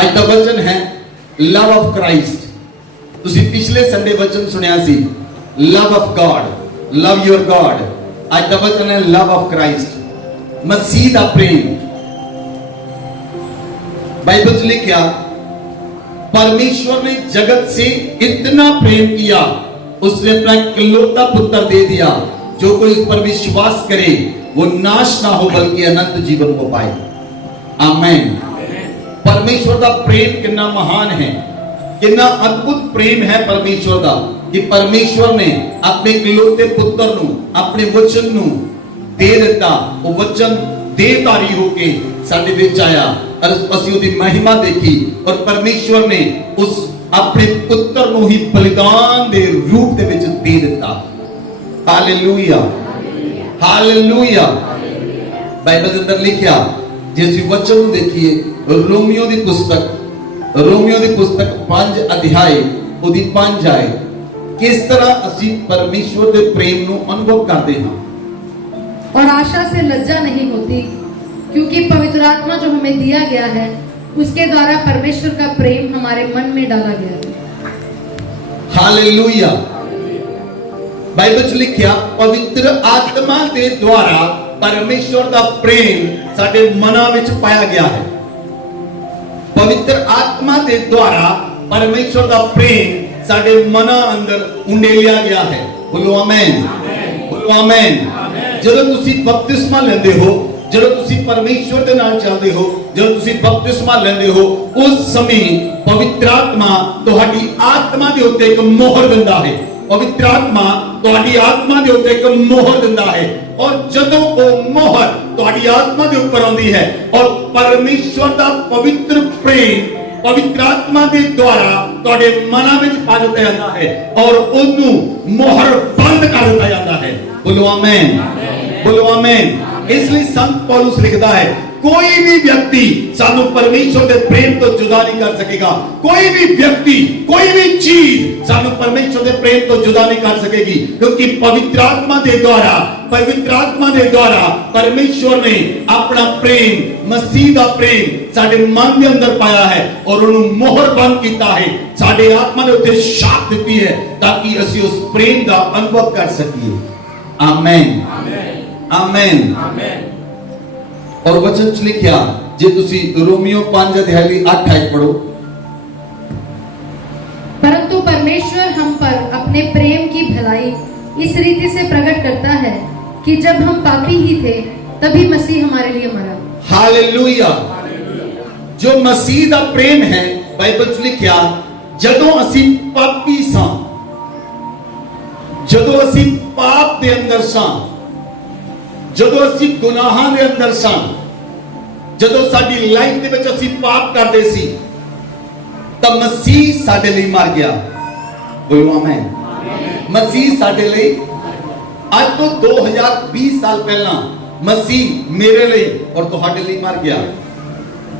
ਅੱਜ ਦਾ ਵਚਨ ਹੈ ਲਵ ਆਫ ਕ੍ਰਾਈਸਟ। ਤੁਸੀਂ ਪਿਛਲੇ ਸੰਡੇ ਵਚਨ ਸੁਣਿਆ ਸੀ love of God, love your God. ਅੱਜ ਦਾ ਵਚਨ ਹੈ ਲਵ ਆਫ ਕ੍ਰਾਈਸਟ, ਮਸੀਹ ਦਾ ਪ੍ਰੇਮ। बाइबल में लिखा परमेश्वर ने जगत से इतना प्रेम किया, उसने अपना इकलौता पुत्र दे दिया, जो कोई उस पर विश्वास करे वो नाश ना हो बल्कि अनंत जीवन को पाए। आमीन। परमेश्वर का प्रेम कितना महान है, कितना अद्भुत प्रेम है परमेश्वर का कि परमेश्वर ने अपने इकलौते पुत्र नू अपने वचन नू दे दिता। वो वचन देहधारी होके साडे विच आया और ਅਸੀਂ ਉਹਦੀ ਮਹਿਮਾ ਦੇਖੀ और परमेश्वर ने उस अपने पुत्र ਨੂੰ ਹੀ ਬਲਿਦਾਨ ਦੇ ਰੂਪ ਦੇ ਵਿੱਚ ਦੇ ਦਿੱਤਾ। Hallelujah, hallelujah. ਬਾਈਬਲ ਦੇ ਅੰਦਰ ਲਿਖਿਆ, ਜੇ ਅਸੀਂ ਵਚਨ ਨੂੰ ਦੇਖੀਏ ਰੋਮੀਓ ਦੀ ਪੁਸਤਕ 5 ਅਧਿਆਏ ਉਹਦੀ 5 ਆਏ, ਕਿਸ ਤਰ੍ਹਾਂ ਅਸੀਂ परमेश्वर ਦੇ ਪ੍ਰੇਮ ਨੂੰ ਅਨੁਭਵ ਕਰਦੇ ਹਾਂ। और आशा से लज्जा नहीं होती, क्योंकि पवित्र आत्मा जो हमें दिया गया है उसके द्वारा परमेश्वर का प्रेम हमारे मन में डाला गया है। हालेलुया। बाइबल में लिखा पवित्र आत्मा के द्वारा परमेश्वर का प्रेम साडे मनां विच पाया गया है। पवित्र आत्मा के द्वारा परमेश्वर का प्रेम साडे मनां अंदर उंडेलिया गया है। बोलो आमीन, बोलो आमीन। ਜਦੋਂ ਤੁਸੀਂ ਬਪਤਿਸਮਾ ਲੈਂਦੇ ਹੋ, ਜਦੋਂ ਤੁਸੀਂ ਪਰਮੇਸ਼ਵਰ ਦੇ ਨਾਲ ਚੱਲਦੇ ਹੋ, ਜਦੋਂ ਤੁਸੀਂ ਬਪਤਿਸਮਾ ਲੈਂਦੇ ਹੋ, ਉਸ ਸਮੇਂ ਪਵਿੱਤਰ ਆਤਮਾ ਤੁਹਾਡੀ ਆਤਮਾ ਦੇ ਉੱਤੇ ਇੱਕ ਮੋਹਰ ਦਿੰਦਾ ਹੈ। ਪਵਿੱਤਰ ਆਤਮਾ ਤੁਹਾਡੀ ਆਤਮਾ ਦੇ ਉੱਤੇ ਇੱਕ ਮੋਹਰ ਦਿੰਦਾ ਹੈ ਔਰ ਜਦੋਂ ਉਹ ਮੋਹਰ ਤੁਹਾਡੀ ਆਤਮਾ ਦੇ ਉੱਪਰ ਆਉਂਦੀ ਹੈ ਔਰ ਪਰਮੇਸ਼ਵਰ ਦਾ ਪਵਿੱਤਰ ਪ੍ਰੇਮ ਪਵਿੱਤਰ ਆਤਮਾ ਦੇ ਦੁਆਰਾ ਤੁਹਾਡੇ ਮਨਾਂ ਵਿੱਚ ਪਾ ਦਿੱਤਾ ਜਾਂਦਾ ਹੈ ਔਰ ਉਹਨੂੰ ਮੋਹਰ ਬੰਦ ਕਰ ਦਿੱਤਾ ਜਾਂਦਾ ਹੈ। बोलो आमीन, बोलो आमीन। इसलिए संत पौलुस लिखता है कोई भी व्यक्ति सानू परमेश्वर के प्रेम तो जुदा नहीं कर सकेगा। कोई भी व्यक्ति, कोई भी चीज सानू परमेश्वर के प्रेम तो जुदा नहीं कर सकेगी, क्योंकि पवित्र आत्मा के द्वारा परमेश्वर ने अपना प्रेम, मसीह का प्रेम साडे मन के अंदर पाया है और उन्होंने मोहर बंद किया है, साडे आत्मा ने उत्ते छाप दी है ताकि असी उस प्रेम का अनुभव कर सकिए। आमीन, आमीन, आमीन। और वचन च लिखिया, जे तुसी रोमियो 5 अध्याय 8 आयत पढ़ो, परंतु परमेश्वर हम पर अपने प्रेम की भलाई इस रीति से प्रकट करता है कि जब हम पापी ही थे तभी मसीह हमारे लिए मरा। हालेलुया। जो मसीह दा प्रेम है, बाइबल च लिखिया जदों असी पापी सां, ਜਦੋਂ ਅਸੀਂ ਪਾਪ ਦੇ ਅੰਦਰ ਸਾਂ, ਜਦੋਂ ਅਸੀਂ ਗੁਨਾਹਾਂ ਦੇ ਅੰਦਰ ਸਾਂ, ਜਦੋਂ ਸਾਡੀ ਲਾਈਫ ਦੇ ਵਿੱਚ ਅਸੀਂ ਪਾਪ ਕਰਦੇ ਸੀ ਤਾਂ ਮਸੀਹ ਸਾਡੇ ਲਈ ਮਰ ਗਿਆ। ਬੋਲੋ ਆਮੀਨ। ਮਸੀਹ ਸਾਡੇ ਲਈ ਅੱਜ ਤੋਂ 2020 ਸਾਲ ਪਹਿਲਾਂ ਮਸੀਹ ਮੇਰੇ ਲਈ ਔਰ ਤੁਹਾਡੇ ਲਈ ਮਰ ਗਿਆ।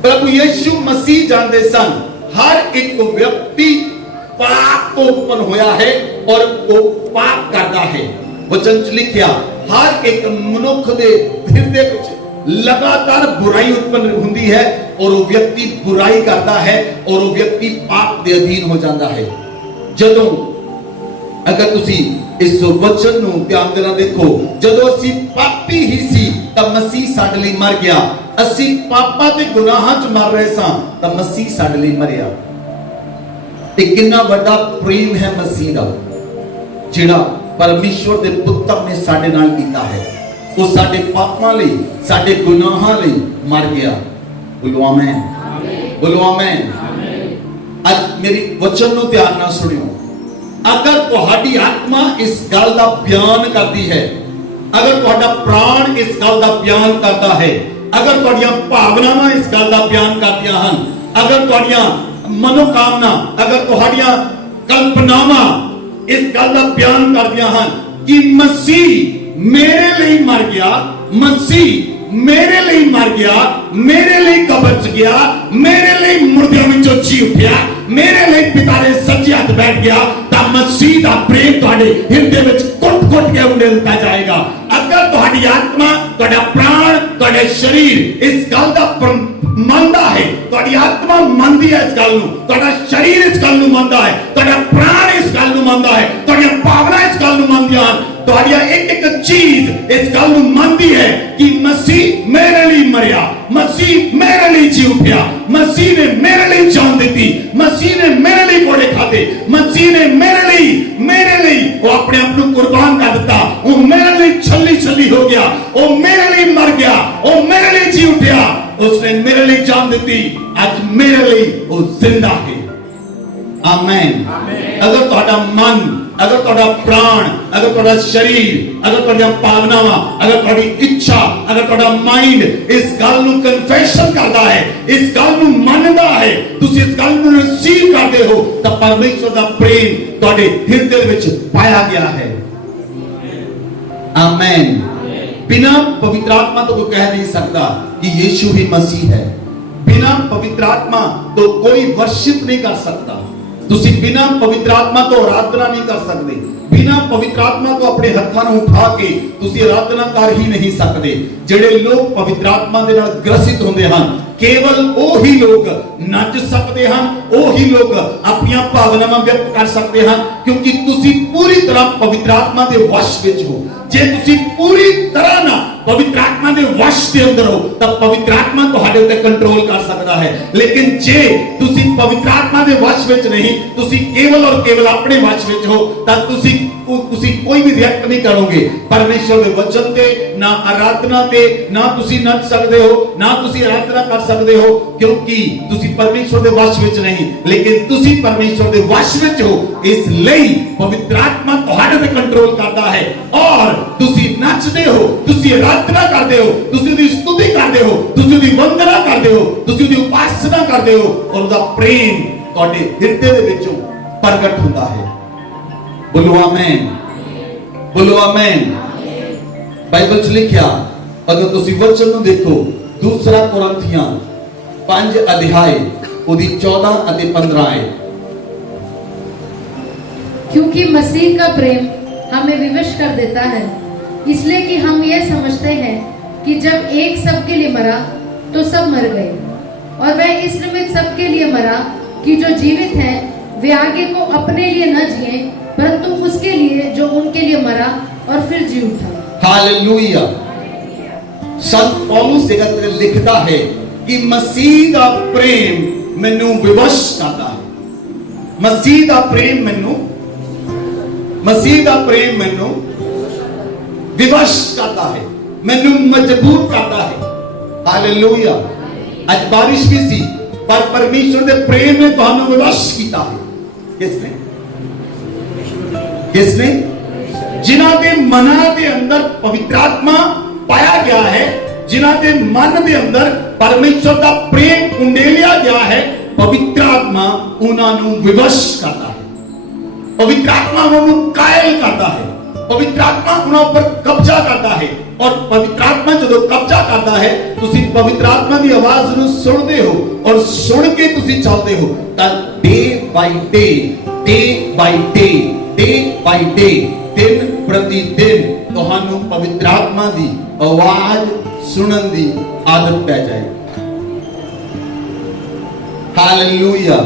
ਪ੍ਰਭੂ ਯਿਸੂ ਮਸੀਹ ਜਾਣਦੇ ਸਨ ਹਰ ਇੱਕ ਵਿਅਕਤੀ पाप तो उत्पन्न होया है और वो पाप करता है। वचन च लिखिया हर एक मनुख दे हृदय विच लगातार बुराई उत्पन्न हुंदी है और वो व्यक्ति बुराई करता है और वो व्यक्ति पाप दे अधीन हो जाता है। जदों अगर तुसी इस वचन नूं ध्यान देना देखो, जदों असी पापी ही सी तां मसीह साडे लई मर गया। असी पापां ते गुनाहां च मर रहे सां तां मसीह साडे लई मरिया। ते कितना बड़ा प्रेम है मसीह दा, जिहड़ा परमेश्वर दे पुत्र ने साडे नाल कीता है। वो साडे पापां लई, साडे गुनाहां लई मर गया। बोलो आमीन, बोलो आमीन। आज मेरी वचन नूं ध्यान नाल सुनियो। अगर तुहाडी आत्मा इस गल दा बयान करदी है, अगर तुहाडा प्राण इस गल दा बयान करता है, अगर तुहाडीआं भावनावां इस गल दा बयान करदियां हन, अगर तुहाडीआं मनोकामना, अगर तुहाडीआं कल्पनावां इस गल दा बयान करदियां हन कि मसीह मेरे लिए मर गया, मसीह मेरे लिए मर गया, मेरे लिए कब्र च गया, मेरे लिए मुर्दियों विचों जी उठिया, मेरे लिए पिता ने सच्चे हाथ बैठ गया, तां मसीह दा प्रेम तुहाडे हिरदे विच कुट-कुट के उंडेलता जाएगा। अगर तुहाडी आत्मा, तुहाडा प्राण, तुहाडे शरीर इस गल दा ਮੰਨਦਾ ਹੈ, ਤੁਹਾਡੀ ਆਤਮਾ ਮੰਨਦੀ ਹੈ ਇਸ ਗੱਲ ਨੂੰ, ਤੁਹਾਡਾ ਸ਼ਰੀਰ ਇਸ ਗੱਲ ਨੂੰ ਮੰਨਦਾ ਹੈ, ਤੁਹਾਡਾ ਪ੍ਰਾਣ ਇਸ ਗੱਲ ਨੂੰ ਮੰਨਦਾ ਹੈ, ਤੁਹਾਡੀਆਂ ਭਾਵਨਾ ਇਸ ਗੱਲ ਨੂੰ ਮੰਨਦੀਆਂ ਹਨ, ਤੁਹਾਡੀਆਂ ਇੱਕ ਚੀਜ਼ ਇਸ ਗੱਲ ਨੂੰ ਮੰਨਦੀ ਹੈ ਕਿ ਮਸੀਹ ਮੇਰੇ ਲਈ ਮਰਿਆ, ਮਸੀਹ ਮੇਰੇ ਲਈ ਜੀ ਉਠਿਆ, ਮਸੀਹ ਨੇ ਮੇਰੇ ਲਈ ਜਾਨ ਦਿੱਤੀ, ਮਸੀਹ ਨੇ ਮੇਰੇ ਲਈ ਕੋੜੇ ਖਾਦੇ, ਮਸੀਹ ਨੇ ਮੇਰੇ ਲਈ ਉਹ ਆਪਣੇ ਆਪ ਨੂੰ ਕੁਰਬਾਨ ਕਰ ਦਿੱਤਾ, ਉਹ ਮੇਰੇ ਲਈ ਛੱਲੀ ਹੋ ਗਿਆ, ਉਹ ਮੇਰੇ ਲਈ ਮਰ ਗਿਆ, ਉਹ ਮੇਰੇ ਲਈ ਜੀ ਉਠਿਆ, उसने मेरे लिए जान दी, आज मेरे लिए वो जिंदा है। आमीन। अगर ਤੁਹਾਡਾ मन, अगर ਤੁਹਾਡਾ प्राण, अगर ਤੁਹਾਡਾ शरीर, अगर ਤੁਹਾਡੀਆਂ ਭਾਵਨਾਵਾਂ, अगर ਤੁਹਾਡੀ ਇੱਛਾ, अगर ਤੁਹਾਡਾ माइंड इस ਗੱਲ ਨੂੰ ਕਨਫੈਸ਼ਨ ਕਰਦਾ ਹੈ, इस ਗੱਲ ਨੂੰ ਮੰਨਦਾ ਹੈ, ਤੁਸੀਂ ਇਸ ਗੱਲ ਨੂੰ ਰਿਸੀਵ ਕਰਦੇ ਹੋ, ਤਾਂ ਪਰਮੇਸ਼ਰ ਦਾ ਪ੍ਰੇਮ ਤੁਹਾਡੇ ਹਿਰਦੇ ਵਿੱਚ ਪਾਇਆ ਗਿਆ ਹੈ। आमीन। बिना पवित्र आत्मा तो कोई कह नहीं सकता कि यीशु ही मसीह है। बिना पवित्र आत्मा तो कोई वर्शिप नहीं कर सकता। तुसी बिना पवित्र आत्मा तो आराधना नहीं कर सकते। बिना पवित्र आत्मा को अपने हत्थां नूं उठा के तुसी आराधना कर ही नहीं सकते। जेड़े लोग पवित्र आत्मा दे नाल ग्रसित होंदे हन, केवल ओही लोग नच सकते हैं, ओही लोग अपनी भावनावां व्यक्त कर सकते हैं, क्योंकि तुसी पूरी तरह पवित्र आत्मा दे वश विच हो। जे तुसी पूरी तरह ना पवित्र आत्मा दे वश दे अंदर हो, तब पवित्र आत्मा तुहाडे उत्ते कंट्रोल कर सकता है। लेकिन जे तुसी पवित्र आत्मा दे वश विच नहीं, तुसी केवल और केवल अपने वश विच हो, तब तुसी कोई भी रिएक्ट नहीं करोगे परमेश्वर दे वचन ते, ना आराधना ते, ना तुसी नच सकते हो, ना तुसी आराधना कर सकते हो, क्योंकि तुसी परमेश्वर दे वश विच नहीं, लेकिन तुसी परमेश्वर दे वश विच हो। इसलिए पवित्र आत्मा तुहाडे ते कंट्रोल करता है और तुसी नचदे हो, तुसी आराधना करते हो, तुसी उदी स्तुति करते हो, तुसी उदी वंदना करते हो, तुसी उदी उपासना करते हो, और उदा प्रेम तुहाडे हिरदे दे विचों प्रगट हुंदा है। बोलो आमीन, बोलो आमीन। बाइबल च लिखिया, अगर तुसी वचन नूं देखो, दूसरा कुरिन्थियां 5 अध्याय उदी 14 अते 15 है। क्योंकि मसीह का प्रेम हमें विवश कर देता है, इसलिए कि हम यह समझते हैं कि जब एक सबके लिए मरा तो सब मर गए, और वह इस निमित्त सबके लिए मरा कि जो जीवित हैं वे आगे को अपने लिए न जिए, परंतु उसके लिए जो उनके लिए मरा और फिर जी उठा। हालेलुया। संत पौलुस लिखता है कि मसीह का प्रेम मैनू विवश करता है। मसीह का प्रेम मैनू विवश करता है, मैनू मजबूर करता है। हालेलुया। आज बारिश भी सी, पर परमेश्वर के प्रेम ने तुहानू विवश किया है। किसने? जिन्हां दे मनां दे अंदर पवित्र आत्मा पाया गया है, जिन्हां दे मन दे अंदर परमेश्वर का प्रेम उंडेलिया गया है, पवित्र आत्मा उन्हां नू विवश करता है, पवित्र आत्मा उन्हां नू कायल करता है, पवित्र आत्मा उन्हां पर कब्जा करता है। और पवित्र आत्मा जो कब्जा करता है, तुसी पवित्र आत्मा की आवाज नू सुनते हो और सुन के तुसी चलते हो, तब डे बाय डे, दिन प्रति दिन तुहानू पवित्र आत्मा की आवाज सुनन की आदत पै जाएगी। Hallelujah,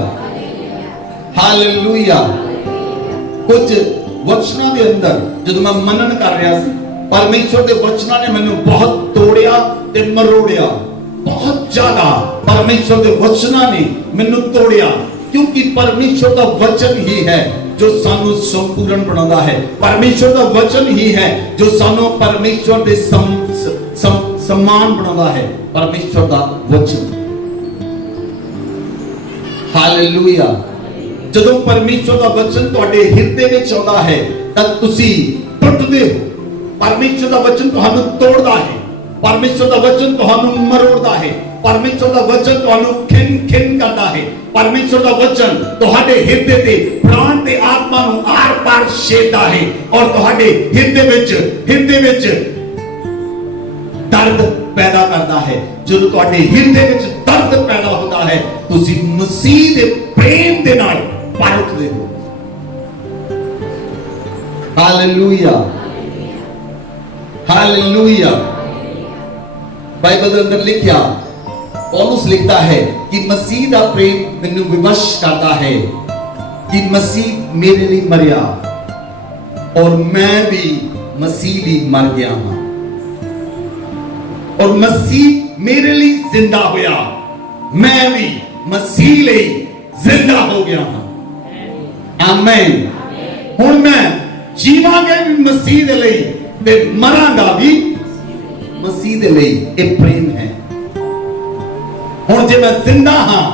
hallelujah. कुछ वचनों के अंदर जब मैं मनन कर रहा सी, परमेश्वर के वचनों ने मैनू बहुत तोड़िया ते मरोड़िया, बहुत ज्यादा परमेश्वर के वचनों ने मैनू तोड़िया, क्योंकि परमेश्वर का वचन ही है जो सानू संपूर्ण बनाता है। परमेश्वर का वचन ही है जो सानू परमेश्वर के सम्मान बनाता है। परमेश्वर का वचन। हालेलुया। जदों परमेश्वर का वचन तुहाडे हिरदे विच आउंदा है, तब तुसी टुटदे हो। परमेश्वर का वचन तुहानू तोड़दा है, परमेश्वर का वचन तुहानू मरोड़दा है, परमेश्वर का वचन तुहानू खिन करता है, परमेश्वर का वचन तुहाडे हिरदे ते प्राण ते आत्मा नू आर पार छेड़दा है और तुहाडे हिरदे विच दर्द ਪੈਦਾ ਕਰਦਾ ਹੈ। ਜਦੋਂ ਤੁਹਾਡੇ ਹਿਰਦੇ ਵਿੱਚ ਦਰਦ ਪੈਦਾ ਹੁੰਦਾ ਹੈ, ਤੁਸੀਂ ਮਸੀਹ ਦੇ ਪ੍ਰੇਮ ਦੇ ਨਾਲ ਭਰ ਉੱਠਦੇ ਹੋ। Hallelujah, hallelujah. ਬਾਈਬਲ ਦੇ ਅੰਦਰ ਲਿਖਿਆ, ਪੌਲੁਸ ਲਿਖਦਾ ਹੈ ਕਿ ਮਸੀਹ ਦਾ ਪ੍ਰੇਮ ਮੈਨੂੰ ਵਿਵਸ਼ ਕਰਦਾ ਹੈ ਕਿ ਮਸੀਹ ਮੇਰੇ ਲਈ ਮਰਿਆ ਔਰ ਮੈਂ ਵੀ ਮਸੀਹ ਲਈ ਮਰ ਗਿਆ ਹਾਂ, ਔਰ ਮਸੀਹ ਮੇਰੇ ਲਈ ਜ਼ਿੰਦਾ ਹੋਇਆ, ਮੈਂ ਵੀ ਮਸੀਹ ਲਈ ਜ਼ਿੰਦਾ ਹੋ ਗਿਆ ਹਾਂ। ਆਮੇਨ। ਹੁਣ ਮੈਂ ਜੀਵਾਂਗਾ ਵੀ ਮਸੀਹ ਦੇ ਲਈ ਤੇ ਮਰਾਂਗਾ ਵੀ ਮਸੀਹ ਦੇ ਲਈ। ਇਹ ਪ੍ਰੇਮ ਹੈ। ਹੁਣ ਜੇ ਮੈਂ ਜ਼ਿੰਦਾ ਹਾਂ,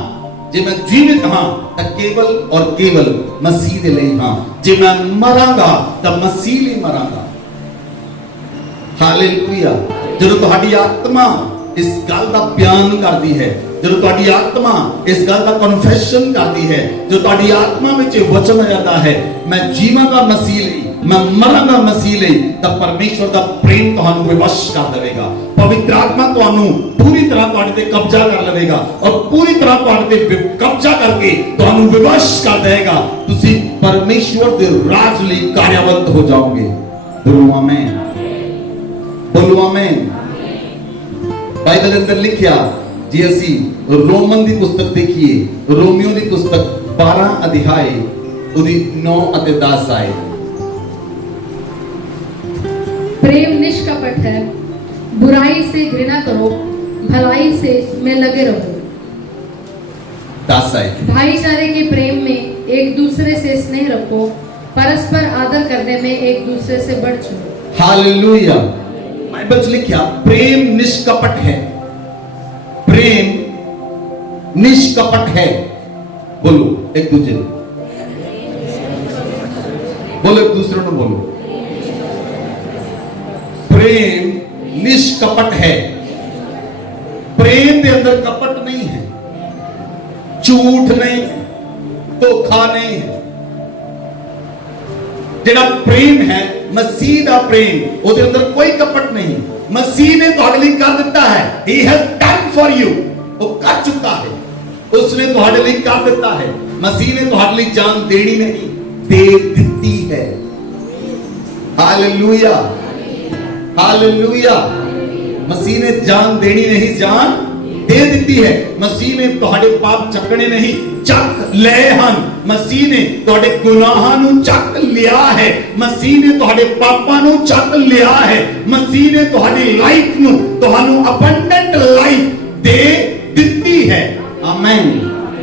ਜੇ ਮੈਂ ਜੀਵਿਤ ਹਾਂ ਤਾਂ ਕੇਵਲ ਔਰ ਕੇਵਲ ਮਸੀਹ ਦੇ ਲਈ ਹਾਂ। ਜੇ ਮੈਂ ਮਰਾਂਗਾ ਤਾਂ ਮਸੀਹ ਲਈ ਮਰਾਂਗਾ। ਹਾਲੇਲੂਇਆ। ਜਦੋਂ ਤੁਹਾਡੀ ਆਤਮਾ ਇਸ ਗੱਲ ਦਾ ਬਿਆਨ ਕਰਦੀ ਹੈ, ਜਦੋਂ ਤੁਹਾਡੀ ਆਤਮਾ ਇਸ ਗੱਲ ਦਾ ਕਨਫੈਸ਼ਨ ਕਰਦੀ ਹੈ, ਜੋ ਤੁਹਾਡੀ ਆਤਮਾ ਵਿੱਚ ਵਚਨ ਆ ਜਾਂਦਾ ਹੈ, ਮੈਂ ਜੀਵਾਂਗਾ ਮਸੀਹ ਲਈ, ਮੈਂ ਮਰਾਂਗਾ ਮਸੀਹ ਲਈ, ਤਾਂ ਪਰਮੇਸ਼ਵਰ ਦਾ ਪ੍ਰੇਮ ਤੁਹਾਨੂੰ ਵਿਵਸ਼ ਕਰ ਦੇਵੇਗਾ। ਪਵਿੱਤਰ ਆਤਮਾ ਤੁਹਾਨੂੰ ਪੂਰੀ ਤਰ੍ਹਾਂ ਤੁਹਾਡੇ ਤੇ ਕਬਜ਼ਾ ਕਰ ਲਵੇਗਾ ਔਰ ਪੂਰੀ ਤਰ੍ਹਾਂ ਤੁਹਾਡੇ ਤੇ ਕਬਜ਼ਾ ਕਰਕੇ ਤੁਹਾਨੂੰ ਵਿਵਸ਼ ਕਰ ਦੇਗਾ। ਤੁਸੀਂ ਪਰਮੇਸ਼ਵਰ ਦੇ ਰਾਜ ਲਈ ਕਾਰਿਆਵੰਤ ਹੋ ਜਾਓਗੇ। ਬੋਲੋ ਆਮੇਨ, ਬੋਲੋ ਆਮੇਨ। ਬਾਈਬਲ ਦੇ ਅੰਦਰ ਲਿਖਿਆ, ਜੇ ਅਸੀਂ ਰੋਮਨ ਦੀ ਪੁਸਤਕ ਦੇਖੀਏ, रोमियो ਦੀ ਪੁਸਤਕ 12 ਅਧਿਆਏ ਉਹਦੀ 9 ਅਤੇ 10 ਆਏ। प्रेम निष्कपट है, बुराई से घृणा करो, भलाई से में लगे रहो। 10 आए। भाईचारे के प्रेम में एक दूसरे से स्नेह रखो, परस्पर आदर करने में एक दूसरे से बढ़ चढ़ो। हालेलुया। बाइबल में लिखा, प्रेम निष्कपट है, प्रेम निष्कपट है। बोलो एक दूसरे, बोलो एक दूसरे को बोलो। प्रेम निष्कपट है। प्रेम के अंदर कपट नहीं है, झूठ नहीं है, धोखा नहीं है। जेड़ा प्रेम है, मसीह का प्रेम, उसके अंदर कोई कपट नहीं। मसीह ने तुहाडे लिए कर दिता है। He has done for you। वो कर चुका है, उसने तुहाडे लिए कर दिता है। मसीह ने तुहाडे लिए जान देनी नहीं, दे दी है। Hallelujah, hallelujah. मसीह ने जान देनी नहीं, जान दे दी है। मसीह ने तुहाडे पाप चकने नहीं, चक ले हन। मसीह ने तुहाडे गुनाहां नू चक लिया है। मसीह ने तुहाडे पापां नू चक लिया है। मसीह ने तुहाडी लाइफ नू तुहानू अबंडेंट लाइफ दे दी है। आमीन।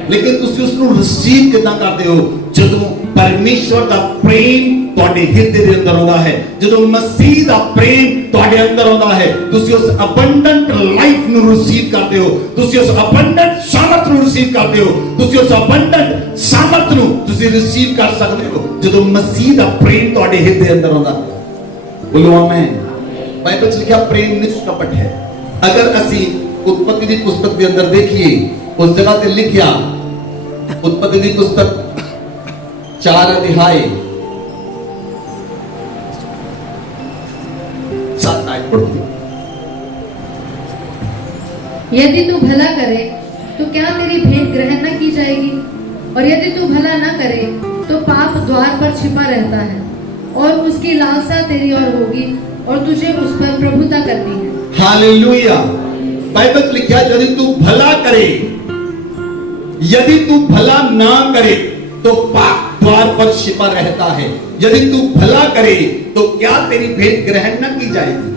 लेकिन तुसी उसनू रिसीव किदां करदे हो? जदों परमेश्वर का प्रेम तुहाडे हिरदे दे अंदर आउंदा है, जदों मसीह दा प्रेम तुहाडे अंदर आउंदा है, तुसी उस अबंडेंट लाइफ नू रिसीव करदे हो, तुसी उस अबंडेंट सामर्थ नू रिसीव करदे हो, तुसी उस अबंडेंट सामर्थ नू तुसी रिसीव कर सकदे हो जदों मसीह दा प्रेम तुहाडे हिरदे अंदर आउंदा। बोलो आमीन। बाइबल च लिखा प्रेम निष्कपट है। अगर असी उत्पत्ति दी पुस्तक दे अंदर देखिए, उस जगह ते लिखिया, उत्पत्ति दी पुस्तक 4 अध्याय 7 आयत पढ़ो। यदि तू भला करे तो क्या तेरी भेंट ग्रहण न की जाएगी, और यदि तू भला न करे तो पाप द्वार पर छिपा रहता है और उसकी लालसा तेरी ओर होगी और तुझे उस पर प्रभुता करनी है। हालेलुया। बाइबल लिखा, यदि तू भला करे, यदि तू भला ना करे तो पाप द्वार पर छिपा रहता है। यदि तू भला करे तो क्या तेरी भेंट ग्रहण न की जाएगी।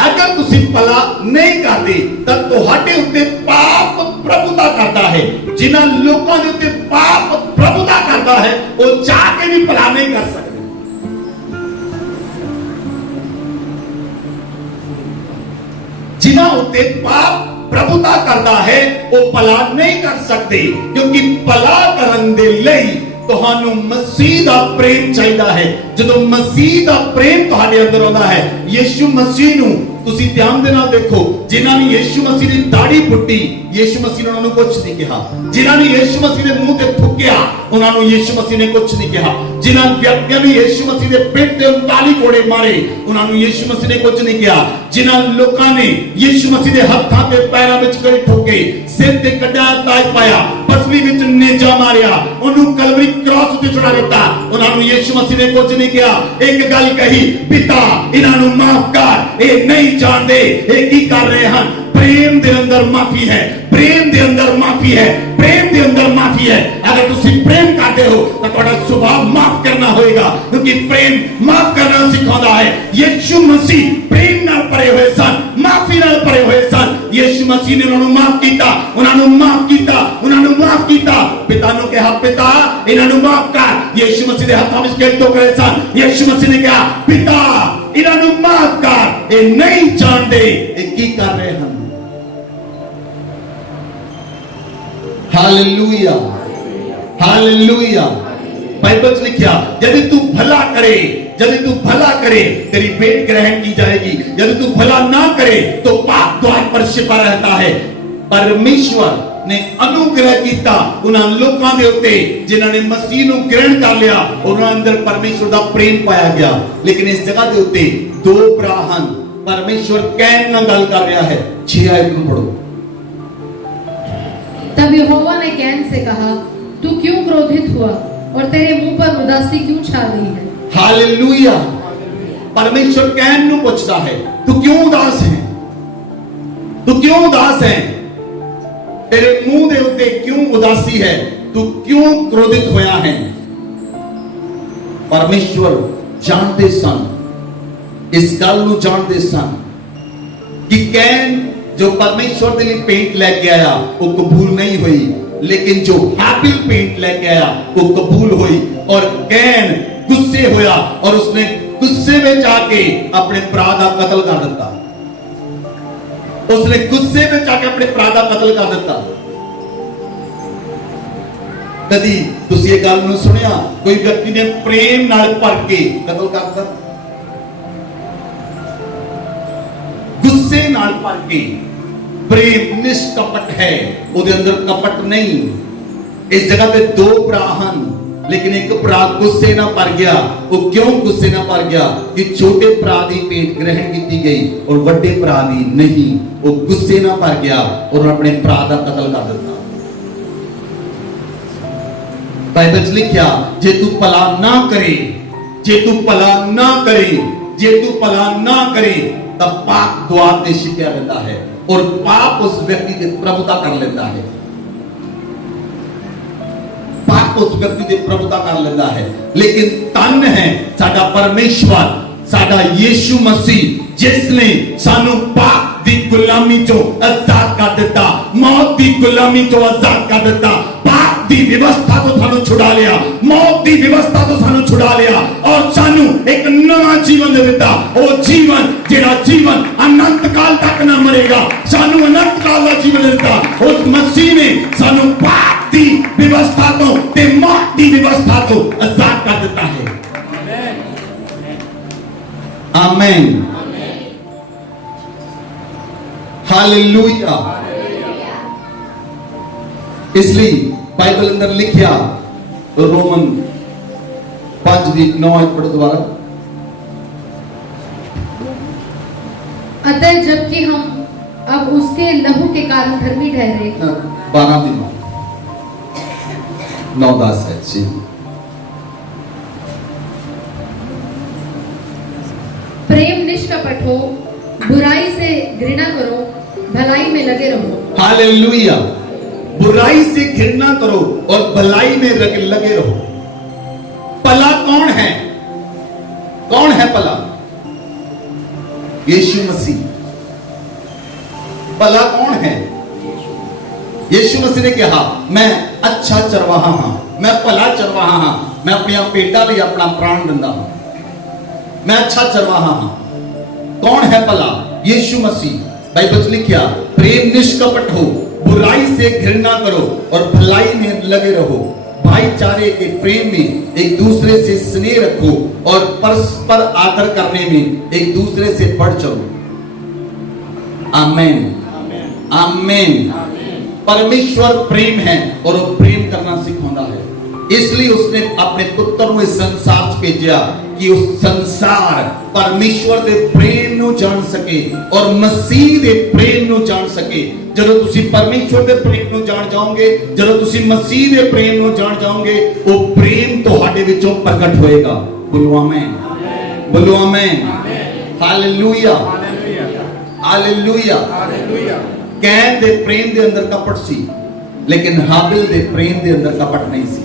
अगर तुसी भला नहीं करते तो तुहाडे उत्ते पाप प्रभुता करता है। जिन्हां लोकां दे उत्ते पाप प्रभुता करता है, वो चाह के भी भला नहीं कर सकते। जिन्हां उत्ते पाप प्रभुता करता है, वो भला नहीं कर सकते, क्योंकि भला करन दे लई तुहानू मसीह दा प्रेम चाहिदा है। जदों मसीह दा प्रेम तुहाडे अंदर आउंदा है, यीशु मसीह नू ਤੁਸੀਂ ਧਿਆਨ ਦੇ ਨਾਲ ਦੇਖੋ, ਜਿਨ੍ਹਾਂ ਨੇ ਯੀਸ਼ੂ ਮਸੀਹ ਦੀ ਦਾੜੀ ਪੁੱਟੀ, ਯੀਸ਼ੂ ਮਸੀਹ ਨੇ ਉਹਨਾਂ ਨੂੰ ਕੁਝ ਨਹੀਂ ਕਿਹਾ। ਜਿਨ੍ਹਾਂ ਨੇ ਯੀਸ਼ੂ ਮਸੀਹ ਦੇ ਮੂੰਹ ਤੇ ਥੁੱਕਿਆ, ਉਹਨਾਂ ਨੂੰ ਯੀਸ਼ੂ ਮਸੀਹ ਨੇ ਕੁਝ ਨਹੀਂ ਕਿਹਾ। ਜਿਨ੍ਹਾਂ ਵਿਅਕਤੀਆਂ ਨੇ ਯੀਸ਼ੂ ਮਸੀਹ ਦੇ ਪਿੱਠ ਤੇ 39 ਕੋੜੇ ਮਾਰੇ, ਉਹਨਾਂ ਨੂੰ ਯੀਸ਼ੂ ਮਸੀਹ ਨੇ ਕੁਝ ਨਹੀਂ ਕਿਹਾ। ਜਿਨ੍ਹਾਂ ਲੋਕਾਂ ਨੇ ਯੀਸ਼ੂ ਮਸੀਹ ਦੇ ਹੱਥਾਂ ਤੇ ਪੈਰਾਂ ਵਿੱਚ ਕੜੇ ਠੋਕੇ, ਸਿਰ ਤੇ ਕੱਢਿਆ ਤਾਜ ਪਾਇਆ, ਪਸਲੀ ਵਿੱਚ ਨੇਜਾ ਮਾਰਿਆ, ਉਹਨੂੰ ਕਲਵਰੀ ਕ੍ਰਾਸ ਉੱਤੇ ਚੜਾ ਦਿੱਤਾ, ਉਹਨਾਂ ਨੂੰ ਯੀਸ਼ੂ ਮਸੀਹ ਨੇ ਕੁਝ ਨਹੀਂ ਕਿਹਾ। ਇੱਕ ਗੱਲ ਕਹੀ, ਪਿਤਾ ਇਹਨਾਂ ਨੂੰ ਮਾਫ ਕਰ, ਇਹ ਨਹੀਂ ਜਾਣਦੇ ਇਹ ਕੀ ਕਰ ਰਹੇ ਹਨ। प्रेम दे अंदर माफी है, प्रेम दे अंदर माफी है, प्रेम दे अंदर माफी है। अगर तुसी प्रेम करते हो तो तुम्हारा स्वभाव माफ करना होगा, क्योंकि प्रेम माफ करना सिखाता है। यीशु मसीह प्रेम नाल भरे हुए सन, माफी नाल भरे हुए सन। यीशु मसीह ने उन्होंने माफ किया, उन्होंने माफ किया, उन्होंने माफ किया। पिता ने कहा, पिता इन्होंने माफ कर। यीशु मसीह के हाथों में केंटो करे सन। यीशु मसीह ने कहा, पिता इन्होंने माफ कर, ये नहीं जानते ये की कर रहे हैं। Hallelujah, hallelujah. बाइबल में लिखा, यदि तू भला करे, यदि तू भला करे तेरी भेंट ग्रहण की जाएगी, यदि तू भला ना करे तो पाप द्वार पर छिपा रहता है। परमेश्वर ने अनुग्रह किया उन लोगों के उत्ते जिन्होंने मसीह को ग्रहण कर लिया, उन्होंने अंदर परमेश्वर का प्रेम पाया गया। लेकिन इस जगह के उत्ते दो भराहन, परमेश्वर कैन नाल गल कर रहा है। 6 आयत को पढ़ो। तब यहोवा ने कैन से कहा, तू क्यों क्रोधित हुआ और तेरे मुंह पर उदासी क्यों छा गई है। हालेलुया। परमेश्वर कैन को पूछता है, तू क्यों उदास है, तू क्यों उदास है, तेरे मुंह दे उत्ते क्यों उदासी है, तू क्यों क्रोधित होया है। परमेश्वर जानते सन, इस गल को जानते सन कि कैन जो परमेश्वर के लिए पेंट लेके आया वो कबूल नहीं हुई, लेकिन जो हैबिल पेंट लेके आया वो कबूल हुई। और कैन गुस्से होया और उसने गुस्से में जाके अपने भरा दा कत्ल कर दिता। उसने गुस्से में जाके अपने भरा दा कत्ल कर दिता। कदी तुसी ये गल नूं सुनिया, कोई व्यक्ति ने प्रेम नाल भर के कत्ल कर दिता, गुस्से नाल भर के। प्रेम निष्कपट है, उसके अंदर कपट नहीं। इस जगह पे दो भरा हन, लेकिन एक भरा गुस्से ना भर गया। वो क्यों गुस्से ना भर गया कि छोटे भरा दी भेंट ग्रहण की गई और बड़े भरा दी नहीं। वो गुस्से ना भर गया और अपने भरा दा कत्ल कर दिता। बाइबल लिखा, जे तू भला ना करे, जे तू भला ना करे, जे तू भला ना करे, तब पाप द्वार से छिपा रहता है और पाप उस व्यक्ति की प्रभुता कर लेता है। पाप उस व्यक्ति की प्रभुता कर लेता है। लेकिन तन है साडा परमेश्वर, साडा यीशु मसीह, जिसने सानू पाप दी गुलामी चो आजाद कर दिता, मौत दी गुलामी चो आजाद कर दिता, पाप दी व्यवस्था तो सानू छुड़ा लिया, मौत दी व्यवस्था तो सानू छुड़ा लिया और सानू एक नया जीवन दे दिता। वो जीवन जेड़ा जीवन अनंत काल तक ना मरेगा, सानू अनंत काल का जीवन देता। उस मसीह ने सानू पाप दी व्यवस्था तो ते मौत दी व्यवस्था तो आजाद कर देता है। आमीन, हालेलुया। इसलिए बाइबल अंदर लिखा, रोमन 5:9 पढ़ो दोबारा। अतः जबकि हम अब उसके लहू के कारण धर्मी ठहरे, 12 दिनों 9-10 है जी। प्रेम निष्कपट हो, बुराई से घृणा करो, भलाई में लगे रहो। हालेलुया। बुराई से घृणा करो और भलाई में लगे रहो। भला कौन है? कौन है भला? यीशु मसीह। भला कौन है? यीशु मसीह ने कहा, मैं अच्छा चरवाहा हां, मैं भला चरवाहा हां, मैं अपने पेटा लिए अपना प्राण दिंदा हूं, मैं अच्छा चरवाहा हां। कौन है भला? यीशु मसीह। बाइबल लिखा, प्रेम निष्कपट हो, बुराई से घृणा करो और भलाई में लगे रहो, भाईचारे के प्रेम में एक दूसरे से स्नेह रखो और परस्पर आदर करने में एक दूसरे से बढ़ चलो। आमेन आमेन। परमेश्वर प्रेम है और वो प्रेम करना सिखाता है। इसलिए उसने अपने पुत्र ਨੂੰ इस संसार च भेजा कि उस संसार परमेश्वर ਦੇ प्रेम ਨੂੰ ਜਾਣ ਸਕੇ और मसीह ਦੇ प्रेम ਨੂੰ ਜਾਣ ਸਕੇ। ਜਦੋਂ ਤੁਸੀਂ ਪਰਮੇਸ਼ਵਰ ਦੇ ਪ੍ਰੇਮ ਨੂੰ ਜਾਣ ਜਾਓਗੇ, ਜਦੋਂ ਤੁਸੀਂ ਮਸੀਹ ਦੇ ਪ੍ਰੇਮ ਨੂੰ ਜਾਣ ਜਾਓਗੇ, ਉਹ ਪ੍ਰੇਮ ਤੁਹਾਡੇ ਵਿੱਚੋਂ ਪ੍ਰਗਟ ਹੋਏਗਾ। ਬੋਲੋ ਆਮੇਨ, ਬੋਲੋ ਆਮੇਨ, ਹਾਲੇਲੂਇਆ, ਹਾਲੇਲੂਇਆ। कैन दे प्रेम दे अंदर कपट सी, लेकिन हाबिल दे प्रेम दे अंदर कपट नहीं सी।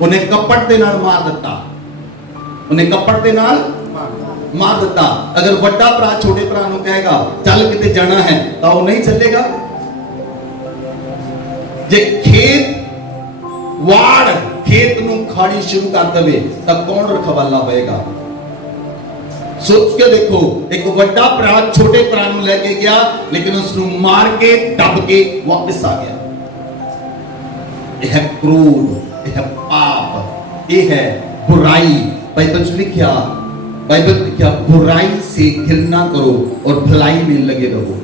उन्हें कपट दे नाल मार दिता, उन्हें कपट दे नाल मार दिता। अगर बड़ा भरा छोटे भरा नूं कहेगा चल किते जाना है तो वो नहीं चलेगा। जे खेत वाड़ खेत नूं खाड़ी शुरू कर देवे तो कौन रखवाला होएगा? सोच के देखो, एक बड़ा भरा छोटे भरा नूं लेके गया, लेकिन उसनूं मार के दब के वापस आ गया। यह है क्रोध, यह है पाप, यह है बुराई। बाइबल में लिखा, बाइबल में लिखा बुराई से घृणा करो और भलाई में लगे रहो।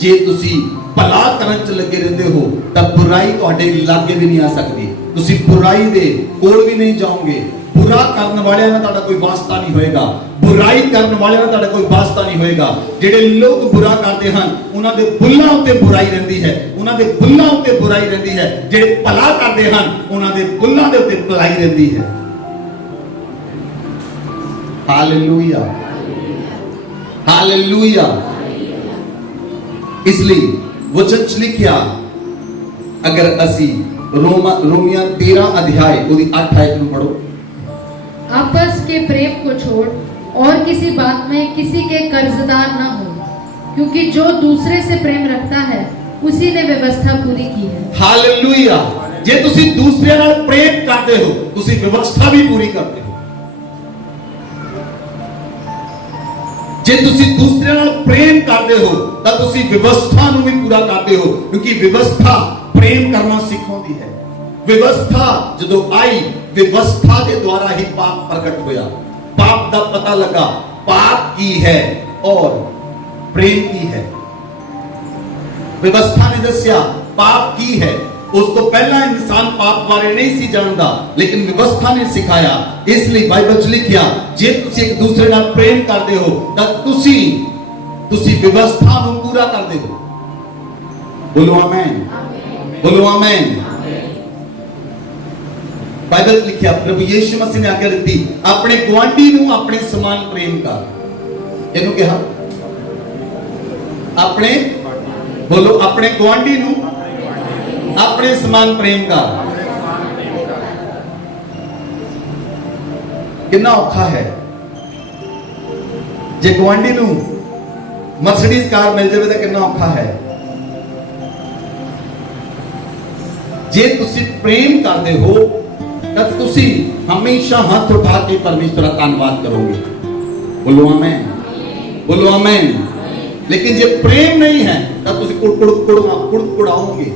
जे तुसी भला करन च लगे रहंदे हो तब बुराई तुहाडे लागे भी नहीं आ सकदी। तुसी बुराई दे कोल भी नहीं जाओगे। बुरा करने वाले ना तुहाडा कोई वास्ता नहीं होएगा, बुराई करने वाले ना तुहाडा कोई वास्ता नहीं होएगा। जेडे लोग बुरा करते हैं उन्हां दे बुल्लां उत्ते बुराई रहंदी है, उन्हां दे बुल्लां उत्ते बुराई रहंदी है। जेडे भला करते हैं उन्हां दे बुल्लां दे उत्ते भलाई रहंदी है। Hallelujah, hallelujah. इसलिए वचन च लिखिया, अगर असी रोमिया 13 अध्याय ਉਹਦੀ 8 आयत ਨੂੰ पढ़ो। आपस के प्रेम को छोड़ और किसी बात में किसी के कर्जदार न हो, क्योंकि जो दूसरे से प्रेम रखता है उसी ने व्यवस्था पूरी की है। हालेलुया। जे तुसी दूसरे नाल प्रेम करते हो, तुसी व्यवस्था भी पूरी करते हो। जे तुसी दूसरे नाल प्रेम करते हो ਤਾਂ तुसी व्यवस्था ਨੂੰ भी पूरा करते हो, क्योंकि व्यवस्था प्रेम करना सिखाती है। व्यवस्था जदों आई, व्यवस्था के द्वारा ही पाप प्रकट होया। पाप का पता लगा, पाप की है और प्रेम की है। व्यवस्था ने दसिया पाप की है। उसको पहला इंसान पाप बारे नहीं सी जानता, लेकिन व्यवस्था ने सिखाया। इसलिए बाइबल च लिखिया, जे तुसी एक दूसरे नाल प्रेम करते हो तां तुसी व्यवस्था ਨੂੰ पूरा करते हो। बोलो आमीन, बोलो आमीन। बाइबल लिखिया, प्रभु यीशु मसीह ने आज्ञा दी अपने गुआंढी ਨੂੰ ਆਪਣੇ समान प्रेम कर। ਇਹਨੂੰ ਕਿਹਾ अपने, बोलो अपने गुआंढी ਨੂੰ अपने समान प्रेम कर। कितना औखा है जे गुआंढी ਨੂੰ मर्सिडीज कार मिल जाए तो कितना औखा है। जे तुसी प्रेम करते हो तो तुसी हमेशा हाथ उठा के परमेश्वर का धन्यवाद करोगे। बोलो आमीन, बोलो आमीन। लेकिन जे प्रेम नहीं है तो तुसी कुड़कुड़ाओगे।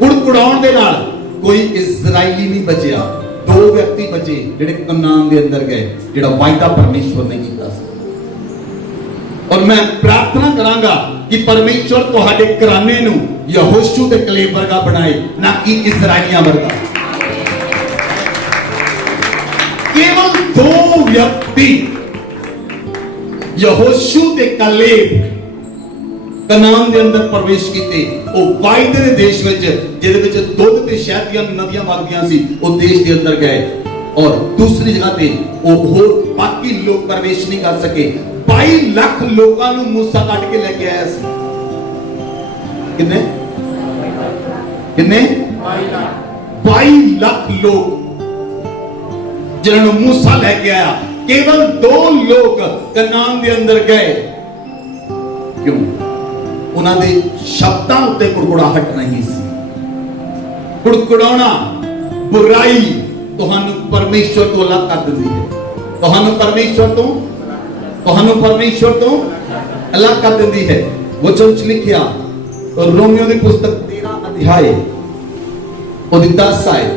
कुड़कुड़ाउण दे नाल कोई इजराइली नहीं बचिया। 2 व्यक्ति बचे जिहड़े कनान दे अंदर गए, जिहड़ा वायदा परमेश्वर ने कीता। और मैं प्रार्थना करांगा कि परमेश्वर तुहाडे घराने नूं यहोशू ते कलेब वर्गा बनाए, ना कि इजराइलियां वर्गा। केवल 2 व्यक्ति यहोशू ते कलेब कनान दे अंदर प्रवेश कीते। ओ वायदे दे देश विच जिहदे विच दुध ते शहद दी नदियां वगदियां सी, ओ देश दे अंदर गए। और दूसरी जगह पे ओ होर बाकी लोग प्रवेश नहीं कर सके। 22 लाख लोगों को मूसा कट के लेके आया सी। कितने कितने 22 लाख लोग जिन्होंने मूसा लेके आया। केवल 2 लोग कनान दे अंदर गए। क्यों? उन्होंने शब्दां उत्ते कुड़कुड़ाहट नहीं सी। कुड़कुड़ाना बुराई तुहानू परमेश्वर तो अलग कर देती है। तुहानू परमेश्वर तो अलग कर देती है। वचन च लिखिया रोमियो की पुस्तक 13 अध्याय 10 आयत,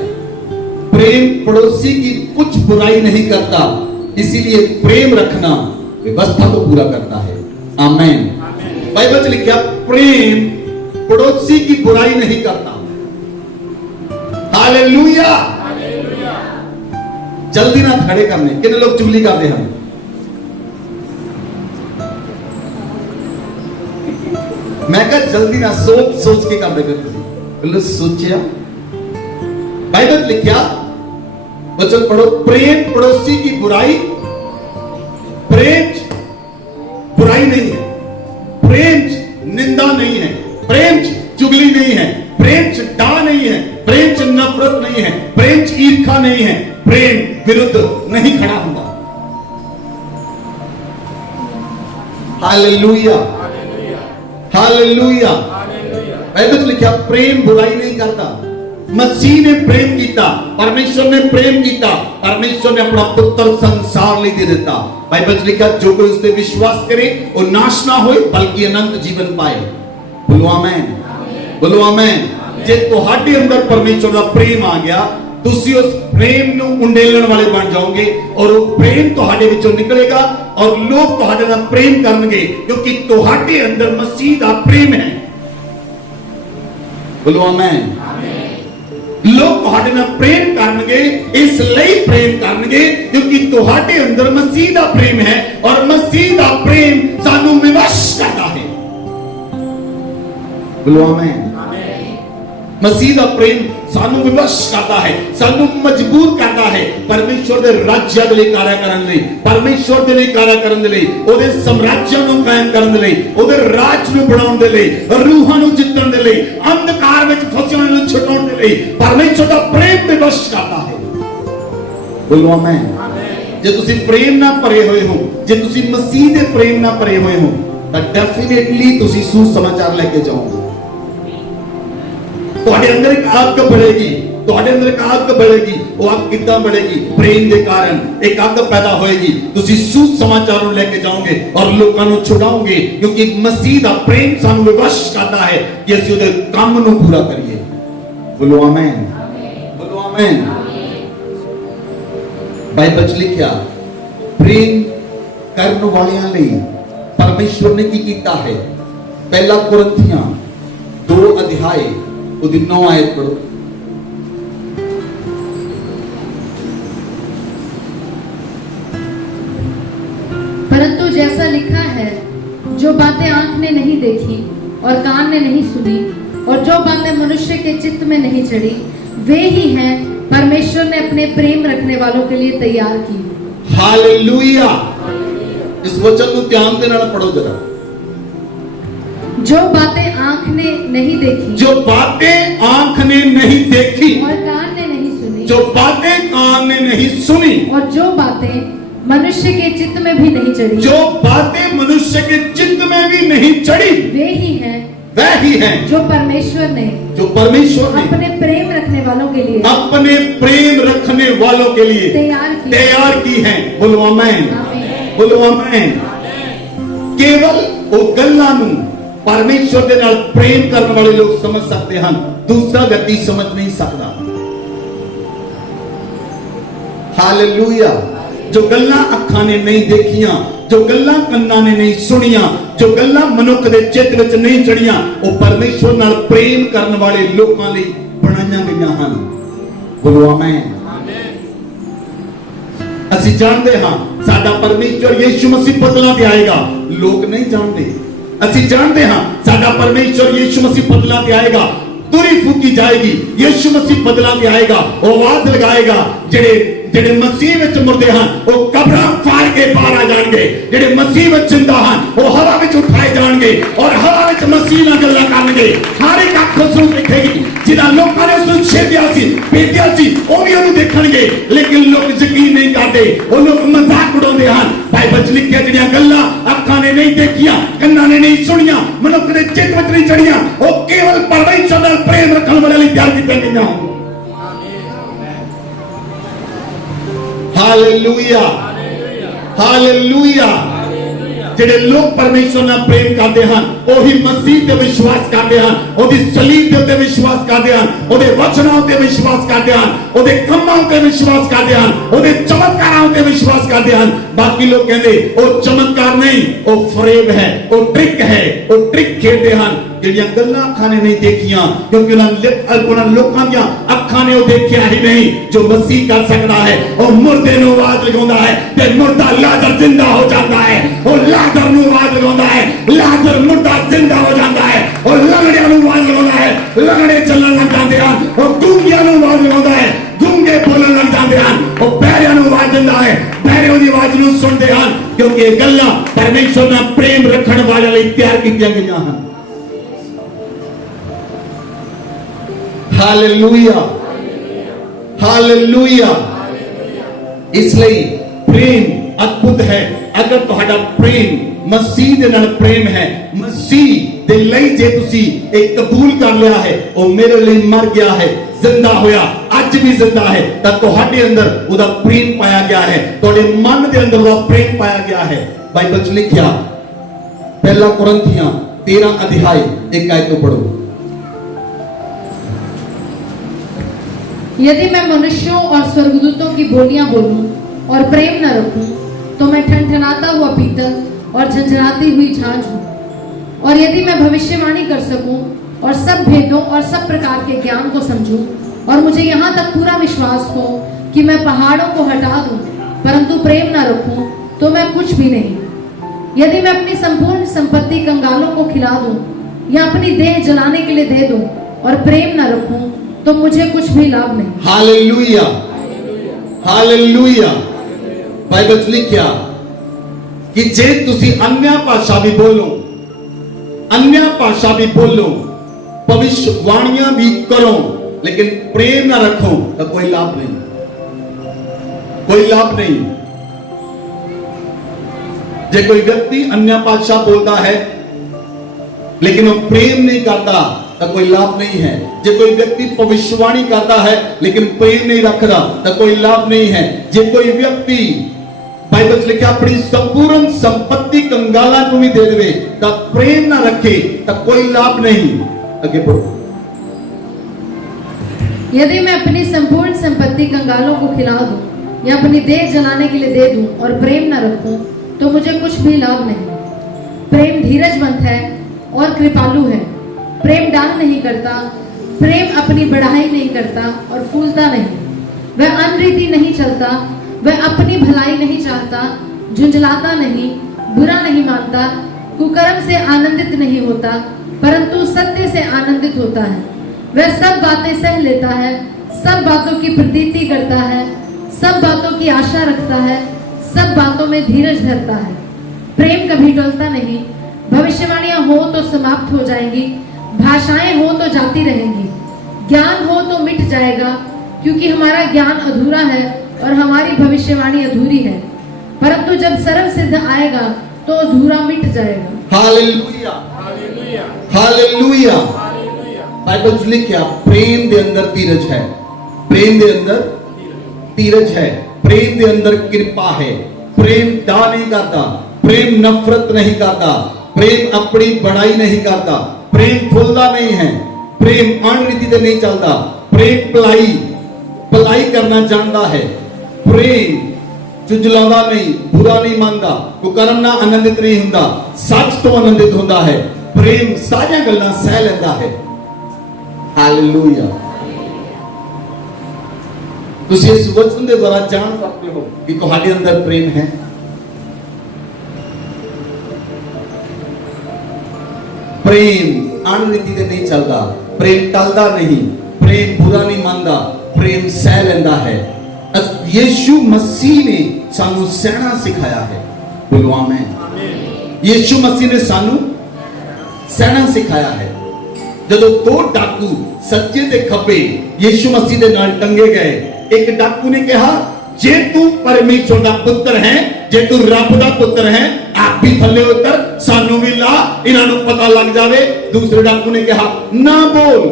प्रेम पड़ोसी की कुछ बुराई नहीं करता, इसीलिए प्रेम रखना व्यवस्था को पूरा करता है। आमेन। बाइबल में लिखा प्रेम पड़ोसी की बुराई नहीं करता। हालेलुया। जल्दी ना खड़े करने, कितने लोग चुगली करते हैं? मैं कहा जल्दी ना, सोच सोच के काम करते सोचिया। बाइबल लिखा वचन पढ़ो, प्रेम पड़ोसी की बुराई, प्रेम बुराई नहीं है, प्रेम निंदा नहीं है, प्रेम चुगली नहीं है, प्रेम डा नहीं है, प्रेम नफरत नहीं है, प्रेम ईर्ष्या नहीं है, प्रेम विरुद्ध नहीं खड़ा होगा। Hallelujah, hallelujah. बाइबल लिखा प्रेम बुराई नहीं करता। मसीह ने प्रेम किया, परमेश्वर ने प्रेम किया, परमेश्वर ने अपना पुत्र संसार लिए दे दिता। बाइबल लिखा जो कोई उसने विश्वास करे वो नाश ना होए बल्कि अनंत जीवन पाए। बोलो आमेन, बोलो आमेन। जे तुहाडे अंदर परमेश्वर का प्रेम आ गया, तुसी उस प्रेम ਨੂੰ उंडेलण वाले बन जाओगे और वो प्रेम तुहाडे विचों निकलेगा और लोग तुहाडे नाल प्रेम करनगे क्योंकि तुहाडे अंदर मसीह दा प्रेम है। बोलो आमेन। लोग तुहाडे नाल प्रेम करनगे, इसलिए प्रेम करनगे क्योंकि तुहाडे अंदर मसीह दा प्रेम है और मसीह दा प्रेम सानू विवश करता है। बोलो आमेन। मसीह दा प्रेम सानू विवश करता है, सानू मजबूर करता है परमेश्वर दे राज्य दे लिए कार्य करन लई, परमेश्वर दे लिए कार्य करन लई, ओदे साम्राज्य ਨੂੰ ਕਾਇਮ ਕਰਨ ਲਈ, ओदे राज ਨੂੰ ਬਣਾਉਣ ਦੇ ਲਈ, ਰੂਹਾਂ ਨੂੰ ਜਿੱਤਣ ਦੇ ਲਈ, ਅੰਧਕਾਰ ਵਿੱਚ ਫਸੇ ਹੋਏ ਨੂੰ ਛੁਡਾਉਣ ਦੇ ਲਈ परमेश्वर ਦਾ ਪ੍ਰੇਮ ਵਿਵਸ਼ ਕਰਦਾ ਹੈ। ਬੋਲੋ ਆਮੇਨ। ਜੇ ਤੁਸੀਂ ਪ੍ਰੇਮ ਨਾਲ ਭਰੇ ਹੋਏ ਹੋ, ਜੇ ਤੁਸੀਂ ਮਸੀਹ ਦੇ ਪ੍ਰੇਮ ਨਾਲ ਭਰੇ ਹੋਏ ਹੋ ਤਾਂ ਡੈਫੀਨਿਟਲੀ ਤੁਸੀਂ ਸੁਸਮਾਚਾਰ ਲੈ ਕੇ ਜਾਓਗੇ। ਤੁਹਾਡੇ ਅੰਦਰ ਇੱਕ ਅੱਗ बढ़ेगी, ਤੁਹਾਡੇ ਅੰਦਰ ਇੱਕ ਅੱਗ बढ़ेगी। ਉਹ ਅੱਗ ਕਿੱਦਾਂ बढ़ेगी? ਪ੍ਰੇਮ ਦੇ ਕਾਰਨ ਇੱਕ ਅੱਗ ਪੈਦਾ ਹੋਏਗੀ। ਤੁਸੀਂ ਸੁਸਮਾਚਾਰ ਨੂੰ ਲੈ ਕੇ ਜਾਓਗੇ ਔਰ ਲੋਕਾਂ ਨੂੰ ਛੁਡਾਓਗੇ ਕਿਉਂਕਿ ਮਸੀਹ ਦਾ ਪ੍ਰੇਮ ਸਾਨੂੰ ਵਿਵਸ਼ ਕਰਦਾ ਹੈ ਕਿ ਅਸੀਂ ਉਹਦੇ ਕੰਮ ਨੂੰ ਪੂਰਾ ਕਰੀਏ। ਬੋਲੋ ਆਮੇਨ, ਬੋਲੋ ਆਮੇਨ। ਬਾਈਬਲ ਚ ਲਿਖਿਆ ਪ੍ਰੇਮ ਕਰਨ ਵਾਲਿਆਂ ਲਈ ਪਰਮੇਸ਼ਵਰ ਨੇ ਕੀ ਕੀਤਾ ਹੈ। ਪਹਿਲਾ ਕੁਰਿੰਥੀਆਂ 2 ਅਧਿਆਏ ਉਹਦੀ 9 ਆਇਤ ਪੜੋ। परंतु जैसा लिखा है, जो बातें आंख ने नहीं देखी और कान ने नहीं सुनी और जो बातें मनुष्य के चित्त में नहीं चढ़ी, वे ही हैं परमेश्वर ने अपने प्रेम रखने वालों के लिए तैयार की। हालेलुया। इस वचन को ध्यान दे नाल पढ़ो जरा। जो बातें आंख ने नहीं देखी, जो बातें आंख ने नहीं देखी और कान ने नहीं सुनी, जो बातें कान ने नहीं सुनी और जो बातें मनुष्य के चित्त में भी नहीं चढ़ी, जो बातें मनुष्य के चित्त में भी नहीं चढ़ी, वे ही हैं, वह ही है जो परमेश्वर ने अपने प्रेम रखने वालों के लिए, अपने प्रेम रखने वालों के लिए तैयार की है। बोलो आमेन, बोलो आमेन। केवल वो गल्लां नूं परमेश्वर के नाल प्रेम करने वाले लोग समझ सकते हैं, दूसरा व्यक्ति समझ नहीं सकता। हालेलुया। जो गल्लां अखां ने नहीं देखियां, जो गल्लां कन्नां ने नहीं सुनियां, जो गल्लां मनुख दे चित्त विच नहीं चढ़ियां, वो परमेश्वर नाल प्रेम करने वाले लोकां लई बनाईयां गईयां हन। बोलो आमेन। ਅਸੀਂ ਜਾਣਦੇ ਹਾਂ ਸਾਡਾ ਪਰਮੇਸ਼ਵਰ ਯीशु मसीह ਬਦਲਾਂ ਤੇ ਆਏਗਾ, ਲੋਕ ਨਹੀਂ ਜਾਣਦੇ। ਅਸੀਂ ਜਾਣਦੇ ਹਾਂ ਸਾਡਾ ਪਰਮੇਸ਼ਵਰ ਯीशु मसीह ਬਦਲਾਂ ਤੇ ਆਏਗਾ, ਤੁਰੀ ਫੂਕੀ ਜਾਏਗੀ, ਯीशु मसीह ਬਦਲਾਂ ਤੇ ਆਏਗਾ, ਉਹ ਆਵਾਜ਼ ਲਗਾਏਗਾ। ਜਿਹੜੇ ਮਸੀਹ ਵਿੱਚ ਮੁਰਦੇ ਹਨ ਉਹ ਕਬਰਾਂ ਫਾੜ ਕੇ ਬਾਹਰ ਆ ਜਾਣਗੇ, ਜਿਹੜੇ ਮਸੀਹ ਵਿੱਚ ਜ਼ਿੰਦਾ ਹਨ ਉਹ ਹਵਾ ਵਿੱਚ ਉਠਾਏ ਜਾਣਗੇ ਔਰ ਹਵਾ ਵਿੱਚ ਮਸੀਹ ਨਾਲ ਗੱਲਾਂ ਕਰਨਗੇ। ਹਰ ਇੱਕ ਅੱਖ ਉਸ ਨੂੰ ਦੇਖੇਗੀ, ਜਿਹਦਾ ਲੋਕਾਂ ਨੇ ਉਸ ਨੂੰ ਛੇੜਿਆ ਸੀ, ਭੇਜਿਆ ਸੀ, ਉਹ ਵੀ ਉਹਨੂੰ ਦੇਖਣਗੇ। ਲੇਕਿਨ ਲੋਕ ਯਕੀਨ ਨਹੀਂ ਕਰਦੇ, ਉਹ ਲੋਕ ਮਜ਼ਾਕ ਉਡਾਉਂਦੇ ਹਨ। ਬਾਈਬਲ 'ਚ ਲਿਖਿਆ ਜਿਹੜੀਆਂ ਗੱਲਾਂ ਅੱਖਾਂ ਨੇ ਨਹੀਂ ਦੇਖੀਆਂ, ਕੰਨਾਂ ਨੇ ਨਹੀਂ ਸੁਣੀਆਂ, ਮਨੁੱਖ ਦੇ ਚਿੱਤ ਵਿੱਚ ਨਹੀਂ ਚੜੀਆਂ, ਉਹ ਕੇਵਲ ਪਰਮੇਸ਼ਰ ਨਾਲ ਪ੍ਰੇਮ ਰੱਖਣ ਵਾਲਿਆਂ ਲਈ ਤਿਆਰ ਕੀਤੀਆਂ ਗਈਆਂ ਹਨ। Hallelujah, hallelujah. ਜਿਹੜੇ ਲੋਕ ਪਰਮੇਸ਼ਵਰ ਨਾਲ ਪ੍ਰੇਮ ਕਰਦੇ ਹਨ ਉਹੀ ਮਸੀਹ ਤੇ ਵਿਸ਼ਵਾਸ ਕਰਦੇ ਹਨ, ਉਹਦੀ ਸਲੀਬ ਦੇ ਉੱਤੇ ਵਿਸ਼ਵਾਸ ਕਰਦੇ ਹਨ, ਉਹਦੇ ਵਚਨਾਂ ਉੱਤੇ ਵਿਸ਼ਵਾਸ ਕਰਦੇ ਹਨ, ਉਹਦੇ ਕੰਮਾਂ ਉੱਤੇ ਵਿਸ਼ਵਾਸ ਕਰਦੇ ਹਨ, ਉਹਦੇ ਚਮਤਕਾਰਾਂ ਉੱਤੇ ਵਿਸ਼ਵਾਸ ਕਰਦੇ ਹਨ। ਬਾਕੀ ਲੋਕ ਕਹਿੰਦੇ ਉਹ ਚਮਤਕਾਰ ਨਹੀਂ, ਉਹ ਫਰੇਬ ਹੈ, ਉਹ ਟ੍ਰਿਕ ਹੈ, ਉਹ ਟ੍ਰਿਕ ਖੇਡਦੇ ਹਨ। ਜਿਹੜੀਆਂ ਗੱਲਾਂ ਅੱਖਾਂ ਨੇ ਨਹੀਂ ਦੇਖੀਆਂ, ਕਿਉਂਕਿ ਉਹਨਾਂ ਲੋਕਾਂ ਦੀਆਂ ਅੱਖਾਂ ਨੇ ਉਹ ਦੇਖਿਆ ਹੀ ਨਹੀਂ ਜੋ ਮਸੀਹ ਕਰ ਸਕਦਾ ਹੈ। ਉਹ ਮੁਰਦੇ ਨੂੰ ਆਵਾਜ਼ ਲਗਾਉਂਦਾ ਹੈ ਤੇ ਮੁਰਦਾ ਲਾਜ਼ਰ ਜ਼ਿੰਦਾ ਹੋ ਜਾਂਦਾ ਹੈ। ਉਹ ਲਾਜ਼ਰ ਨੂੰ ਆਵਾਜ਼ ਲਗਾਉਂਦਾ ਹੈ, ਲਾਜ਼ਰ ਮੁਰਦਾ ਜ਼ਿੰਦਾ ਹੋ ਜਾਂਦਾ ਹੈ। ਉਹ ਲੰਗੜਿਆਂ ਨੂੰ ਆਵਾਜ਼ ਲਗਾਉਂਦਾ ਹੈ, ਲੰਗੜੇ ਚੱਲਣ ਲੱਗ ਜਾਂਦੇ ਹਨ। ਉਹ ਗੂੰਗਿਆਂ ਨੂੰ ਆਵਾਜ਼ ਲਗਾਉਂਦਾ ਹੈ, ਗੂੰਗੇ ਬੋਲਣ ਲੱਗ ਜਾਂਦੇ ਹਨ। ਉਹ ਬਹਿਰਿਆਂ ਨੂੰ ਆਵਾਜ਼ ਦਿੰਦਾ ਹੈ, ਬਹਿਰੇ ਉਹਦੀ ਆਵਾਜ਼ ਨੂੰ ਸੁਣਦੇ ਹਨ, ਕਿਉਂਕਿ ਇਹ ਗੱਲਾਂ ਪਰਮੇਸ਼ਵਰ ਨਾਲ ਪ੍ਰੇਮ ਰੱਖਣ ਵਾਲਿਆਂ ਲਈ ਤਿਆਰ ਕੀਤੀਆਂ ਗਈਆਂ ਹਨ। Hallelujah, hallelujah. इसलिए प्रेम अद्भुत है। अगर तुहाडा प्रेम मसीह दे नाल प्रेम है, मसीह दे लई जे तुसी एक कबूल कर लिया है, ओ मेरे लिए मर गया है, जिंदा होया, आज भी जिंदा है, तां तुहाडे अंदर ओदा प्रेम पाया गया है, तुहाडे मन दे अंदर ओदा प्रेम पाया गया है। बाइबल च लिखिया पहला कुरिन्थियां 13 अध्याय 1 आयत को पढ़ो। यदि मैं मनुष्यों और स्वर्गदूतों की बोलियां बोलूं और प्रेम न रखूं तो मैं ठनठनाता हुआ पीतल और झंझनाती हुई झांझ हूं। और यदि मैं भविष्यवाणी कर सकूं और सब भेदों और सब प्रकार के ज्ञान को समझूं और मुझे यहाँ तक पूरा विश्वास हो कि मैं पहाड़ों को हटा दूं, परंतु प्रेम न रखूं तो मैं कुछ भी नहीं। यदि मैं अपनी संपूर्ण संपत्ति कंगालों को खिला दूं या अपनी देह जलाने के लिए दे दूं और प्रेम न रखूं तो मुझे कुछ भी लाभ नहीं। Hallelujah, hallelujah. बाइबल च लिखिया कि जे तुसी अन्य भाषा भी बोलो, अन्य भाषा भी बोलो, भविष्यवाणियां भी करो, लेकिन प्रेम ना रखो तो कोई लाभ नहीं, कोई लाभ नहीं। जे कोई व्यक्ति अन्य भाषा बोलता है लेकिन वो प्रेम नहीं करता तो कोई लाभ नहीं है। जे कोई व्यक्ति भविष्यवाणी करता है लेकिन प्रेम नहीं रखता तो कोई लाभ नहीं है। जे कोई व्यक्ति बाइबल लिखा अपनी संपूर्ण संपत्ति कंगाला को भी दे दे तो प्रेम ना रखे तो कोई लाभ नहीं। आगे बढ़ो। यदि मैं अपनी संपूर्ण संपत्ति कंगालों को खिला दूं या अपनी देह जलाने के लिए दे दूं और प्रेम न रखूं तो मुझे कुछ भी लाभ नहीं। प्रेम धीरजवंत है और कृपालु है, प्रेम डांग नहीं करता, प्रेम अपनी बढ़ाई नहीं करता और फूलता नहीं। वह अनरीति नहीं चलता, वह अपनी भलाई नहीं चाहता, झुंझलाता नहीं, बुरा नहीं मानता, कुकर्म से आनंदित नहीं होता, परंतु सत्य से आनंदित होता है। वह सब बातें सह लेता है, सब बातों की प्रतीति करता है, सब बातों की आशा रखता है, सब बातों में धीरज धरता है। प्रेम कभी टलता नहीं। भविष्यवाणियां हो तो समाप्त हो जाएंगी, भाषाएं हो तो जाती रहेंगी, ज्ञान हो तो मिट जाएगा, क्योंकि हमारा ज्ञान अधूरा है और हमारी भविष्यवाणी अधूरी है, परंतु जब सर्व सिद्ध आएगा तो अधूरा मिट जाएगा। Hallelujah, hallelujah, hallelujah. बाइबल में लिखा प्रेम दे अंदर धीरज है, प्रेम दे अंदर धीरज है, प्रेम दे अंदर कृपा है। प्रेम डा नहीं करता, प्रेम नफरत नहीं करता, प्रेम अपनी बड़ाई नहीं करता, प्रेम फुलदा नहीं है, प्रेम अनरीति से नहीं चलता, प्रेम भलाई करना जानता है, प्रेम चुजलावा नहीं, बुरा नहीं मानता, कुकर्म ना आनंदित नहीं होता, सच तो आनंदित होता है, प्रेम सारिया गल्लां सह लेता है। हालेलुया। तुसी इस वचन के द्वारा जान सकते हो कि तुम्हारे अंदर प्रेम है। प्रेम अनरीति से नहीं चलता, प्रेम टलता नहीं, प्रेम बुरा नहीं मानता, प्रेम सह लेता है। यीशु मसीह ने सानू सहना सिखाया है। बोलो आमीन। यीशु मसीह ने सानू सहना सिखाया है। जब दो डाकू सज्जे ते खब्बे यीशु मसीह दे नाल टंगे गए, एक डाकू ने कहा जे तू परमेश्वर दा पुत्र है, जे तू रब दा पुत्र है, आप भी थल्ले उतर, सानू भी ला, इन्हां नू पता लग जावे। दूसरे डाकू ने कहा ना बोल।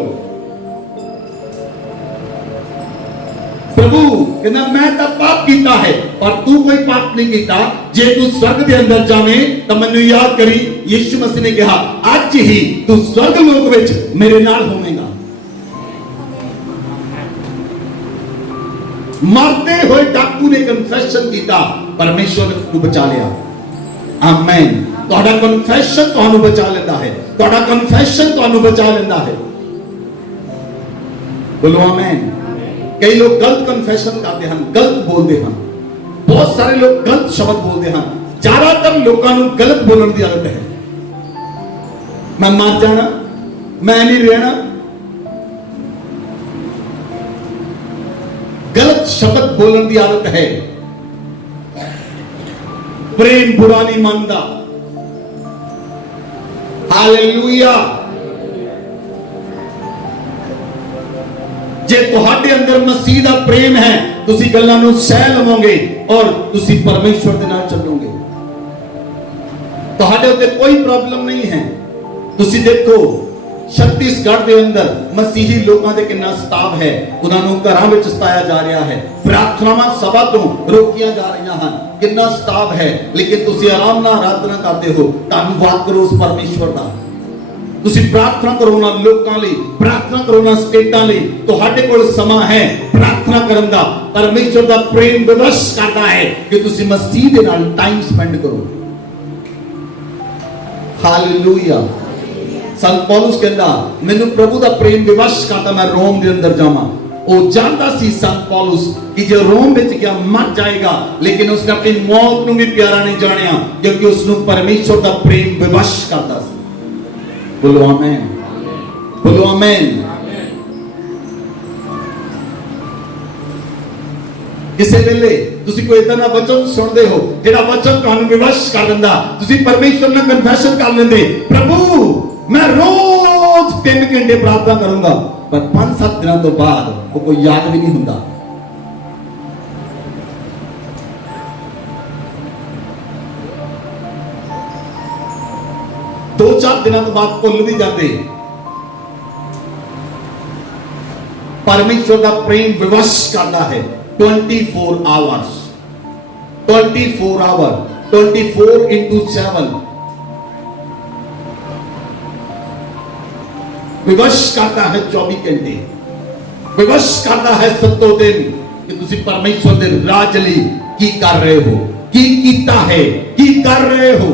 प्रभु कहना मैं तो पाप किया है और तू कोई पाप नहीं किया, जे तू स्वर्ग के अंदर जावे तो मैनू याद करी। यीशु मसीह ने कहा आज ही तू स्वर्ग लोक विच मेरे नाल होवेगा। मरते हुए डाकू ने कन्फेशन किया, परमेश्वर ने उसको बचा लिया। आमेन। ਤੁਹਾਡਾ ਕਨਫੈਸ਼ਨ ਤੁਹਾਨੂੰ ਬਚਾ ਲੈਂਦਾ ਹੈ, ਤੁਹਾਡਾ ਕਨਫੈਸ਼ਨ ਤੁਹਾਨੂੰ ਬਚਾ ਲੈਂਦਾ ਹੈ। ਬੋਲੋ ਆਮੇਨ। ਕਈ ਲੋਕ ਗਲਤ ਕਨਫੈਸ਼ਨ ਕਰਦੇ ਹਨ, ਗਲਤ ਬੋਲਦੇ ਹਨ। ਬਹੁਤ ਸਾਰੇ ਲੋਕ ਗਲਤ ਸ਼ਬਦ ਬੋਲਦੇ ਹਨ। ਜ਼ਿਆਦਾਤਰ ਲੋਕਾਂ ਨੂੰ ਗਲਤ ਬੋਲਣ ਦੀ ਆਦਤ ਹੈ। ਮੈਂ ਮਰ ਜਾਣਾ, ਮੈਂ ਨਹੀਂ ਰਹਿਣਾ। गलत शब्द बोलने की आदत है। प्रेम बुरा नहीं मानता। हालेलुया। जे तुहाडे अंदर मसीह दा प्रेम है, तुसी गल्लां नूं सह लवोगे और तुसी परमेश्वर दे नाल चलोगे। तुहाडे उत्ते कोई प्रॉब्लम नहीं है। तुसी देखो छत्तीसगढ़ के अंदर मसीही लोगों के कितना सताव है, उन्होंने घरों में सताया जा रहा है, प्रार्थनावां सभा तो रोकिया जा रही हैं, कितना सताव है। लेकिन तुसी आराम नाल आराधना करते हो। धन्यवाद करो उस परमेश्वर का। तुसी प्रार्थना करो ना लोकां लई, प्रार्थना करो ना स्टेटां लई। तुहाडे कोल समा है प्रार्थना करन दा। परमेश्वर दा प्रेम विवश करता है कि तुसी मसीह दे नाल टाइम स्पेंड करो। हालेलुया। संत पौलुस कहता मैनू प्रभु दा प्रेम विवश करता, मैं रोम के अंदर जावां। वो जानता सी संत पौलुस कि जो रोम विच गया मर जाएगा, लेकिन उसने अपनी मौत नूं भी प्यारा नहीं जानिया, क्योंकि उसनू परमेश्वर दा प्रेम विवश करता सी। बोलो आमीन, बोलो आमीन। किसी वेले तुसी कोई इतना वचन सुनते हो जिहड़ा वचन तुहानू विवश कर दिंदा, तुसी परमेश्वर नाल कन्फेशन कर लेंदे, प्रभु मैं रोज 3 घंटे प्रार्थना करूंगा, पर 5-7 दिनों तो बाद वो कोई याद भी नहीं होता। दो 4 दिनों तो बाद भुल भी जाते। परमेश्वर का प्रेम विवश करता है 24 आवर्स, 24 आवर, 24x7 विवश करता है। 24 घंटे विवश करता है 7 दिन कि तुसी परमेश्वर दे राज लई की कर रहे हो, की कीता है, की कर रहे हो।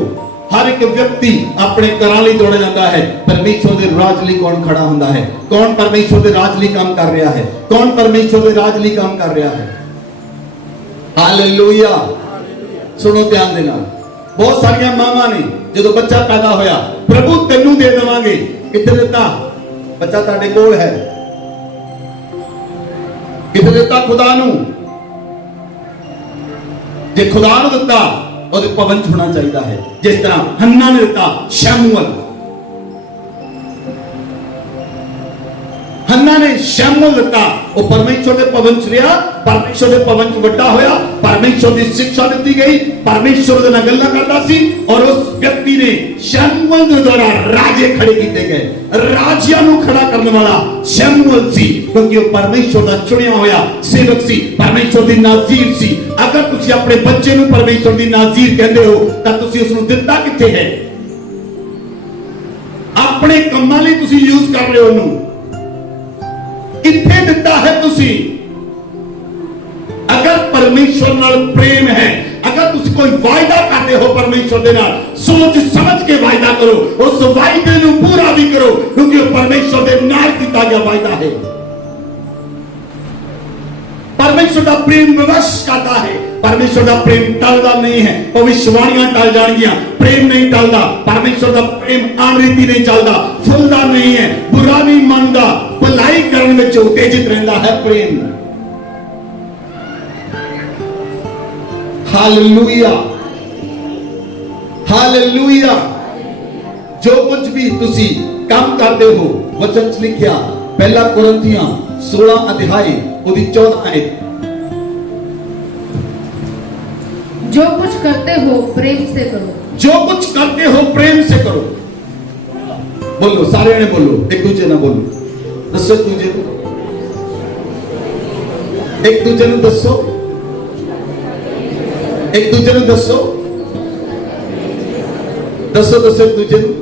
हर एक व्यक्ति अपने घरां लई दौड़ जाता है, परमेश्वर दे राज लई कौन खड़ा हुंदा है? कौन परमेश्वर दे राज लई काम कर रहा है? कौन परमेश्वर दे राज लई काम कर रहा है? हालेलुया। सुनो ध्यान दे नाल। बहुत सारियां मावां ने जदों बच्चा पैदा होया, प्रभु तैनू दे देवांगे, किथे दिता? बच्चा ताड़े कोल है, किथे दिता? खुदा नू। जे खुदा नू दिता ओदे भवन च होना चाहिए है, जिस तरह हन्ना ने दिता शमूएल। हन्ना ने शमूएल दिता, वो परमेश्वर के भवन च रहा, परमेश्वर के भवन च वड्डा होया, परमेश्वर की शिक्षा दी गई, परमेश्वर दे नाल गल्लां करदा सी, और उस व्यक्ति ने शमूएल के द्वारा राजे खड़े किए गए। राजियां नूं खड़ा करने वाला शमूएल सी, क्योंकि वो परमेश्वर का चुनिया होया सेवक सी, परमेश्वर दी नाज़ीर सी। अगर तुसी अपने बच्चे नूं परमेश्वर दी नाज़ीर कहंदे हो तां तुसी उस नूं दित्ता किथे है? अपने कम्मां लई तुसी यूज कर रहे हो उहनूं, किथे दिता है तुसी? अगर परमेश्वर नाल प्रेम है, अगर तुसी कोई वायदा करते हो परमेश्वर दे नाल, सोच समझ के वायदा करो, उस वायदे नूं पूरा भी करो, क्योंकि परमेश्वर दे नाल कीता गया वायदा है। परमेश्वर का प्रेम विवश करता है। परमेश्वर का प्रेम टलदा नहीं है। भविष्यवाणियां टल जाएंगियां, प्रेम नहीं टलदा। परमेश्वर का प्रेम अनरीति नहीं चलता, फुलदा नहीं है, बुरा नहीं मानदा, भलाई करने में उत्तेजित रहता है प्रेम। Hallelujah, hallelujah. जो कुछ भी तुसी काम करते हो, वचन च लिखिया 1 कुरिन्थियां 16 अध्याय उसकी 14 आयत। जो कुछ करते हो प्रेम से करो, जो कुछ करते हो प्रेम से करो। बोलो, सारे ने बोलो, एक दूसरे ने बोलो, दसो दूजे को, एक दूजे ਨੂੰ ਦੱਸੋ, एक दूजे ਨੂੰ ਦੱਸੋ, ਦੱਸੋ ਦੱਸੋ एक दूजे ਨੂੰ।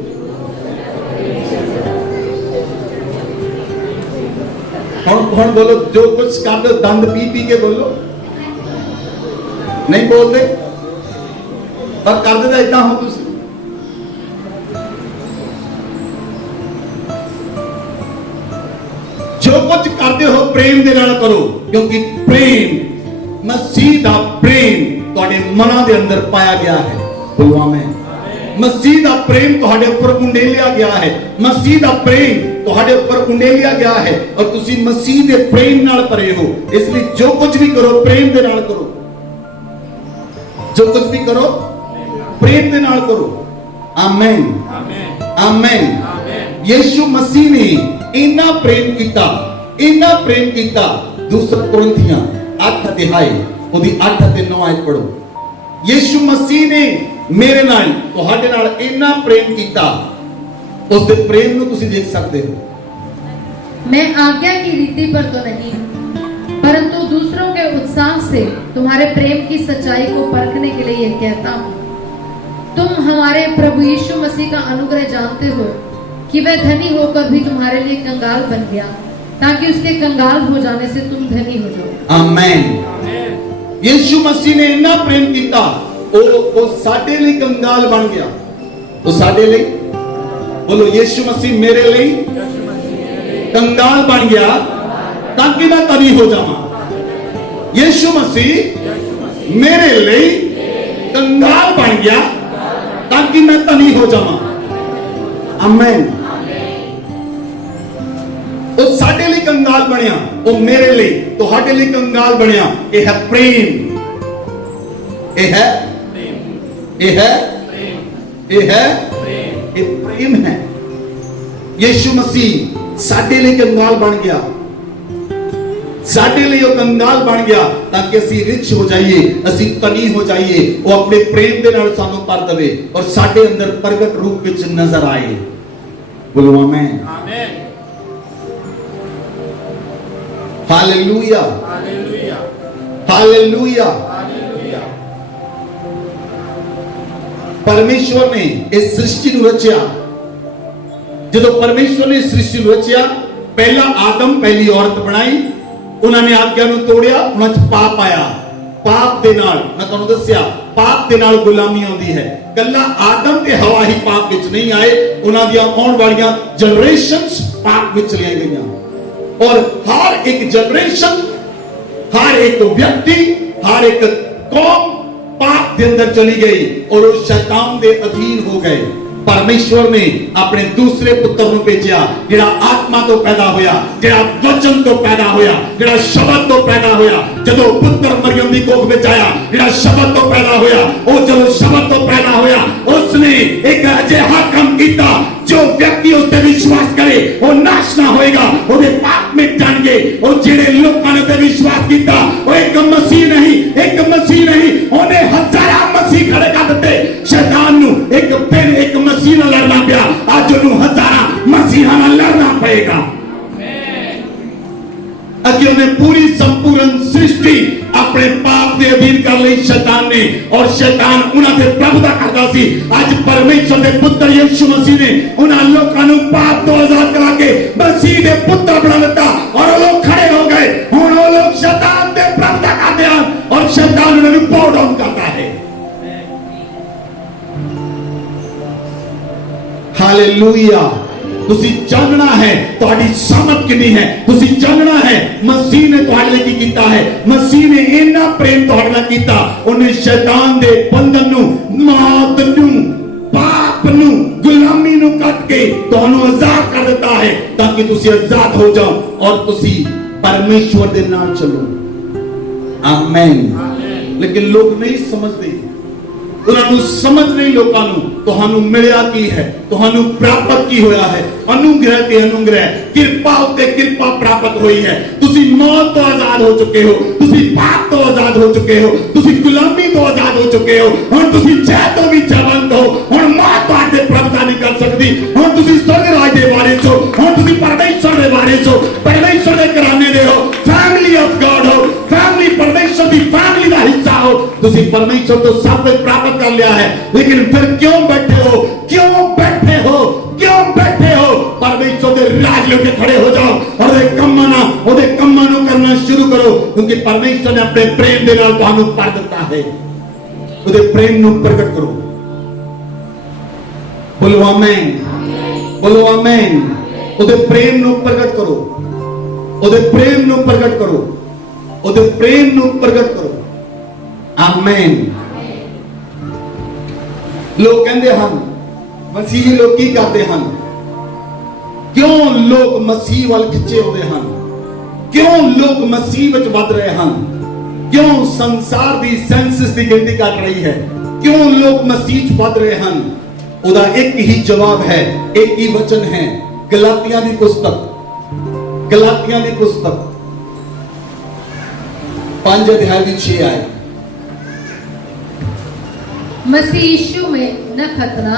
ਹੁਣ बोलो, जो कुछ कर दो दंद पी पी के बोलो, नहीं बोलते पर कर देता इतना हो तुम। जो कुछ करते हो प्रेम दे नाल करो, क्योंकि प्रेम, मसीह दा प्रेम तुहाडे मनां दे अंदर पाया गया है। बोलो आमीन। मसीह दा प्रेम तुहाडे ऊपर उंडेलिया गया है, मसीह दा प्रेम तुहाडे ऊपर उंडेलिया गया है और तुसी मसीह दे प्रेम नाल भरे हो। इसलिए जो कुछ भी करो प्रेम दे नाल करो, जो कुछ भी करो प्रेम दे नाल करो। आमीन आमीन। यीशु मसीह ने इन्ना प्रेम किया, इन्ना प्रेम किया। दूसरा कुरिन्थियां 8 अध्याय ओदी 8 ते 9 आयत पढ़ो। यीशु मसीह ने मेरे नाल तुहाडे नाल इन्ना प्रेम किया, उस दे प्रेम नूं तुसीं देख सकते हो। मैं आज्ञा की रीति पर तो नहीं, परंतु दूसरों के उत्साह से तुम्हारे प्रेम की सच्चाई को परखने के लिए यह कहता हूँ। तुम हमारे प्रभु यीशु मसीह का अनुग्रह जानते हो कि वह धनी होकर भी तुम्हारे लिए कंगाल बन गया, ताकि उसके कंगाल हो जाने से तुम धनी हो जाओ। आमीन। यीशु मसीह ने इन्ना प्रेम किया, वो साडे लिए कंगाल बन गया। वो साडे लिए, बोलो यीशु मसीह मेरे लिए कंगाल बन गया ताकि मैं धनी हो जावां। यीशु मसीह मेरे लिए कंगाल बन गया ताकि मैं धनी हो जावां। आमीन। वो साडे लिए कंगाल बनया, वो मेरे लिए तुहाडे लिए कंगाल बनया। यह है प्रेम, यह है, यह है, यह है, ये प्रेम है। यीशु मसीह साडे लिए कंगाल बन गया, साडे लिए वो कंगाल बन गया ताकि असी रिच हो जाइए, असी धनी हो जाइए। वो अपने प्रेम दे नाल सानू कर दवे और साडे अंदर प्रगट रूप विच नजर आए। बोलो आमीन। Hallelujah hallelujah. परमेश्वर ने इस सृष्टि को रचा। जब परमेश्वर ने सृष्टि को रचा, पहला आदम पहली औरत बनाई, उन्होंने आज्ञा ਨੂੰ ਤੋੜਿਆ, ਉਹਨਾਂ 'ਚ ਪਾਪ ਆਇਆ। ਪਾਪ ਦੇ ਨਾਲ ਮੈਂ ਤੁਹਾਨੂੰ ਦੱਸਿਆ, ਪਾਪ ਦੇ ਨਾਲ ਗੁਲਾਮੀ ਆਉਂਦੀ ਹੈ। ਕੱਲਾ ਆਦਮ ਤੇ ਹਵਾ ਹੀ ਪਾਪ ਵਿੱਚ ਨਹੀਂ ਆਏ, ਉਹਨਾਂ ਦੀਆਂ ਆਉਣ ਵਾਲੀਆਂ ਜਨਰੇਸ਼ਨਸ ਪਾਪ ਵਿੱਚ ਚਲੀਆਂ ਗਈਆਂ। और हर एक जनरेशन, हर एक व्यक्ति, हर एक कौम पाप के अंदर चली गई और वो शैतान के अधीन हो गए। परमेश्वर ने अपने दूसरे पुत्र को भेजा, जिहड़ा आत्मा तो पैदा होया, जिहड़ा वचन तो पैदा होया, जिहड़ा शब्द तो पैदा होया। जदों पुत्र मरियम दी कोख विच आया, जिहड़ा शब्द तो पैदा होया, वो जदों शब्द तो पैदा होया, उसने एक अजिहा काम कीता, जो व्यक्ति उस पर विश्वास करे वो नाश ना होएगा, वो पाप मिट जाएंगे। और जिहड़े लोकां ने ते विश्वास कीता, वो एक मसीह नहीं, एक मसीह नहीं, उन्हें हजारां मसीह खड़े कर दिते। शैतान नूं एक फिर एक मसीह नाल लड़ना पिया, अज उन्हें हजारां मसीहां नाल लड़ना पएगा। अगे उन्हें पूरी संपूर्ण सृष्टि अपने पाप के अधीन कर ली शैतान ने, और शैतान उन्होंने प्रभुता करता सी। आज परमेश्वर के पुत्र यीशु मसीह ने उन्होंने लोगों को पाप तो आजाद करा के मसीह के पुत्र बना दिता, और वो लोग खड़े हो गए। हुण वो लोग शैतान के प्रभुता करते हैं और शैतान उन्हें बोव डाउन करता है। हालेलुया। तुसी जानना है तुम्हारी सामर्थ कितनी है, तुसी जानना है मसीह ने तुम्हारे लिए की कीता है। मसीह ने इन्ना प्रेम तुम्हारे लिए कीता, उन्हें शैतान दे बंधन नू, मौत नू, पाप नू, गुलामी नू कट के तुहानू आजाद कर देता है, ताकि तुसी आजाद हो जाओ और तुसी परमेश्वर दे नाल चलो। आमीन। लेकिन लोग नहीं समझते, उन्होंने समझ नहीं लोगों को तुहानू मिलिया की है, तुहानू प्राप्त की होया है। अनुग्रह के अनुग्रह, कृपा उत्ते कृपा प्राप्त हुई है। तुसी मौत तो आजाद हो चुके हो, तुसी पाप तो आजाद हो चुके हो, तुसी गुलामी तो आजाद हो चुके हो। हुण तुसी जय तो भी जवंत हो, हुण मौत तुहाडे प्रभुता नहीं कर सकती। हुण तुसी स्वर्ग राज दे वारिस हो, हुण तुसी परमेश्वर दे वारिस हो, परमेश्वर दे घराने दे हो, फैमिली ऑफ गॉड हो। तुसी परमेश्वर तो सब कुछ प्राप्त कर लिया है, लेकिन फिर क्यों बैठे हो? क्यों बैठे हो? क्यों बैठे हो? परमेश्वर के राज लेके खड़े हो जाओ और ओदे कम्मां नूं करना शुरू करो, क्योंकि परमेश्वर ने अपने प्रेम दे नाल तुहानूं भर दिता है। ओदे प्रेम नूं प्रगट करो। बोलो आमीन, बोलो आमीन। ओदे प्रेम नूं प्रगट करो, ओदे प्रेम नूं प्रगट करो, ओदे प्रेम नूं प्रगट करो। आमीन। लोग कहते हैं मसीही लोग की करते हैं? क्यों लोग मसीह वाल खिंचे होते हैं? क्यों लोग मसीह विच वध रहे हैं? क्यों संसार दी सेंसस की गिनती घट रही है? क्यों लोग मसीह च वध रहे हैं? उदा एक ही जवाब है, एक ही वचन है, गलातियां दी पुस्तक, गलातियां दी पुस्तक 5 अध्याय की 6 आयत। मसीह यीशु में न खतना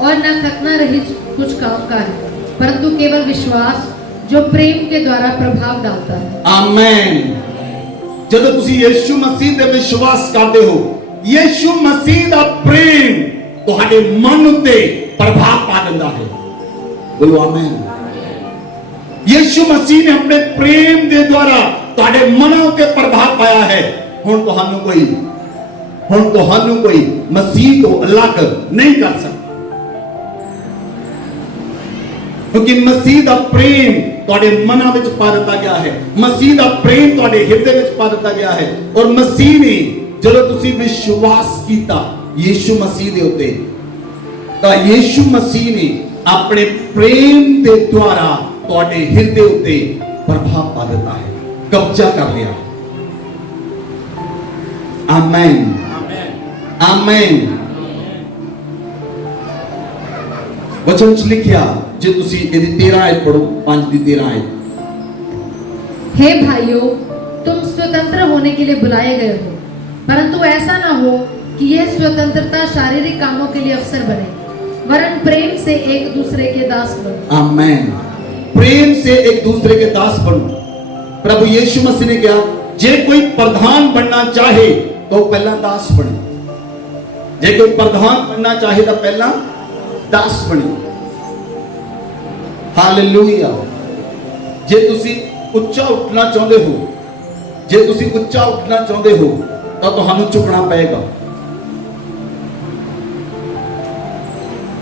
और न खतना रहित कुछ काम का है, परंतु केवल विश्वास जो प्रेम के द्वारा प्रभाव डालता है। आमीन। जब तुसी यीशु मसीह ते विश्वास करते हो, यीशु मसीह दा प्रेम तुहाडे मन उत्ते प्रभाव पा दिंदा है। बोलो आमीन। यीशु मसीह ने अपने प्रेम दे द्वारा तुहाडे मन उत्ते प्रभाव पाया है। हुण तुहानू कोई मसीह को अलग नहीं कर सकता, क्योंकि मसीह दा प्रेम तुहाडे मनां विच पा दिता गया है, मसीह दा प्रेम तुहाडे हिरदे विच पा दिता गया है। और मसीह ने जदों तुसी विश्वास कीता यीशु मसीह दे उत्ते, तां यीशु मसीह ने अपने प्रेम दे द्वारा तुहाडे हिरदे उत्ते प्रभाव पा दिता है, कब्जा कर लिया। आमीन, आमीन। वचन च लिखिया, जे तुसी इहदी 13 आयत पढ़ो, 5 दी 13 आयत। हे भाइयों, तुम स्वतंत्र होने के लिए बुलाए गए हो, परंतु ऐसा ना हो कि यह स्वतंत्रता शारीरिक कामों के लिए अवसर बने, वरन प्रेम से एक दूसरे के दास बनो। आमीन। प्रेम से एक दूसरे के दास बनो। प्रभु यीशु मसीह ने कहा, जे कोई प्रधान बनना चाहे तो पहला दास बने। जे कोई प्रधान बनना चाहे तो पहला दास बने। हालेलुया। जे तुसी उच्चा उठना चाहते हो, जे तुसी उच्चा उठना चाहते हो तो तुहानू झुकना पड़ेगा।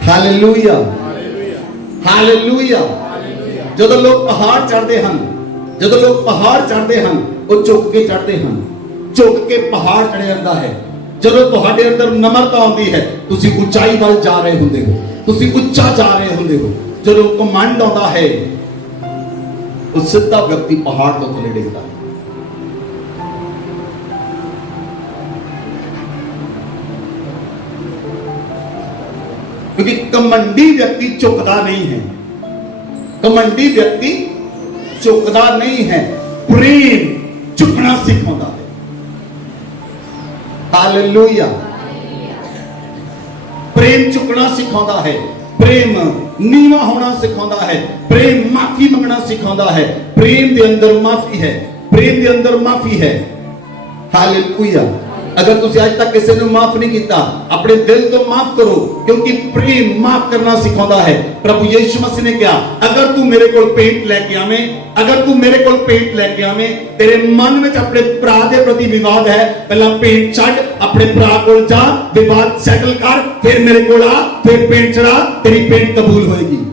Hallelujah, hallelujah. जब लोग पहाड़ चढ़ते हैं, जब लोग पहाड़ चढ़ते हैं, वो झुक के चढ़ते हैं, झुक के पहाड़ चढ़ जाता है। जब तुहाडे अंदर नम्रता आती है, तुसी ऊंचाई वाल जा रहे होंदे हो, तुसी उच्चा जा रहे होंदे हो। जब कमांड आता है, उस सीधा व्यक्ति पहाड़ तो थले डिगता है। क्योंकि कमंडी व्यक्ति झुकता नहीं है, कमंडी व्यक्ति झुकता नहीं है, प्रेम झुकना सिखाता है। हालेलुया। प्रेम झुकना सिखाता है, प्रेम नीवा होना सिखाता है, प्रेम माफी मांगना सिखाता है। प्रेम के अंदर माफी है, प्रेम के अंदर माफी है। हालेलुया। अगर तुसी आज तक किसी ने माफ नहीं किया, अपने दिल तो माफ करो, क्योंकि प्रेम माफ करना सिखाता है। प्रभु यीशु मसीह ने कहा, अगर तू मेरे को पेंट लेके आवे, अगर तू मेरे को पेंट लेके आवे, तेरे मन में अपने भरा के प्रति विवाद है, पहला पेंट छड़, अपने भरा को जा, विवाद सेटल कर, फिर मेरे को आ, फिर पेंट चढ़ा, तेरी पेंट कबूल होएगी।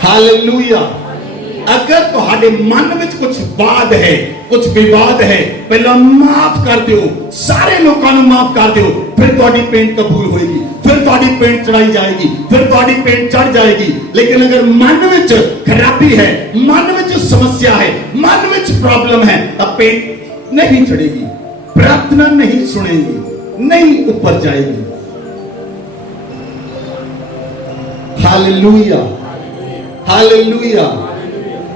हालेलुया। अगर तुम्हारे मन में कुछ वाद है, कुछ विवाद है, पहला माफ कर दो, सारे लोगों को माफ कर दो, फिर तुम्हारी पेंट कबूल होएगी, फिर तुम्हारी पेंट चढ़ाई जाएगी, फिर तुम्हारी पेंट चढ़ जाएगी। लेकिन अगर मन में खराबी है, मन में समस्या है, मन में प्रॉब्लम है, तब पेंट नहीं चढ़ेगी, प्रार्थना नहीं सुनेगी, नहीं ऊपर जाएगी। Hallelujah, hallelujah.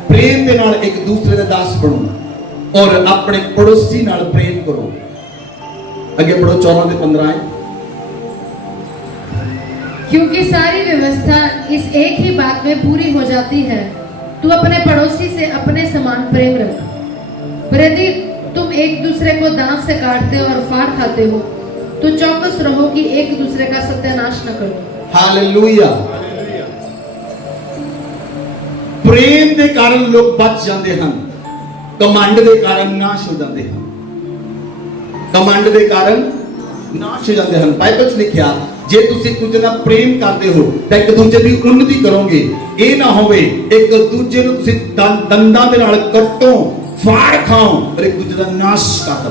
प्रेम के नाल एक दूसरे के दास बनो और अपने पड़ोसी नाल प्रेम करो। आगे पढ़ो 14 से 15 है। क्योंकि सारी व्यवस्था इस एक ही बात में पूरी हो जाती है, तू अपने पड़ोसी से अपने समान प्रेम रख। यदि तुम एक दूसरे को दांत से काटते और फाड़ खाते हो, तो चौकस रहो कि एक दूसरे का सत्यानाश न करो। हालेलुया। प्रेम ਦੇ ਕਾਰਨ ਲੋਕ ਬਚ ਜਾਂਦੇ ਹਨ, ਕਮੰਡ ਦੇ ਕਾਰਨ ਨਾਸ਼ ਹੋ ਜਾਂਦੇ ਹਨ। ਕਮੰਡ ਦੇ ਕਾਰਨ ਨਾਸ਼ ਹੋ ਜਾਂਦੇ ਹਨ। ਬਾਈਬਲ 'ਚ ਲਿਖਿਆ ਜੇ ਤੁਸੀਂ ਕੁਝ ਨਾਲ ਪ੍ਰੇਮ ਕਰਦੇ ਹੋ ਤਾਂ ਇੱਕ ਦੂਜੇ ਦੀ ਉન્નਤੀ ਕਰੋਗੇ। ਇਹ ਨਾ ਹੋਵੇ ਇੱਕ ਦੂਜੇ ਨੂੰ ਤੁਸੀਂ ਦੰਦਾਂ ਦੇ ਨਾਲ ਕੱਟੋ, ਫਾੜ ਖਾਓ ਪਰ ਇੱਕ ਦੂਜੇ ਦਾ ਨਾਸ਼ ਕਰ ਦੋ।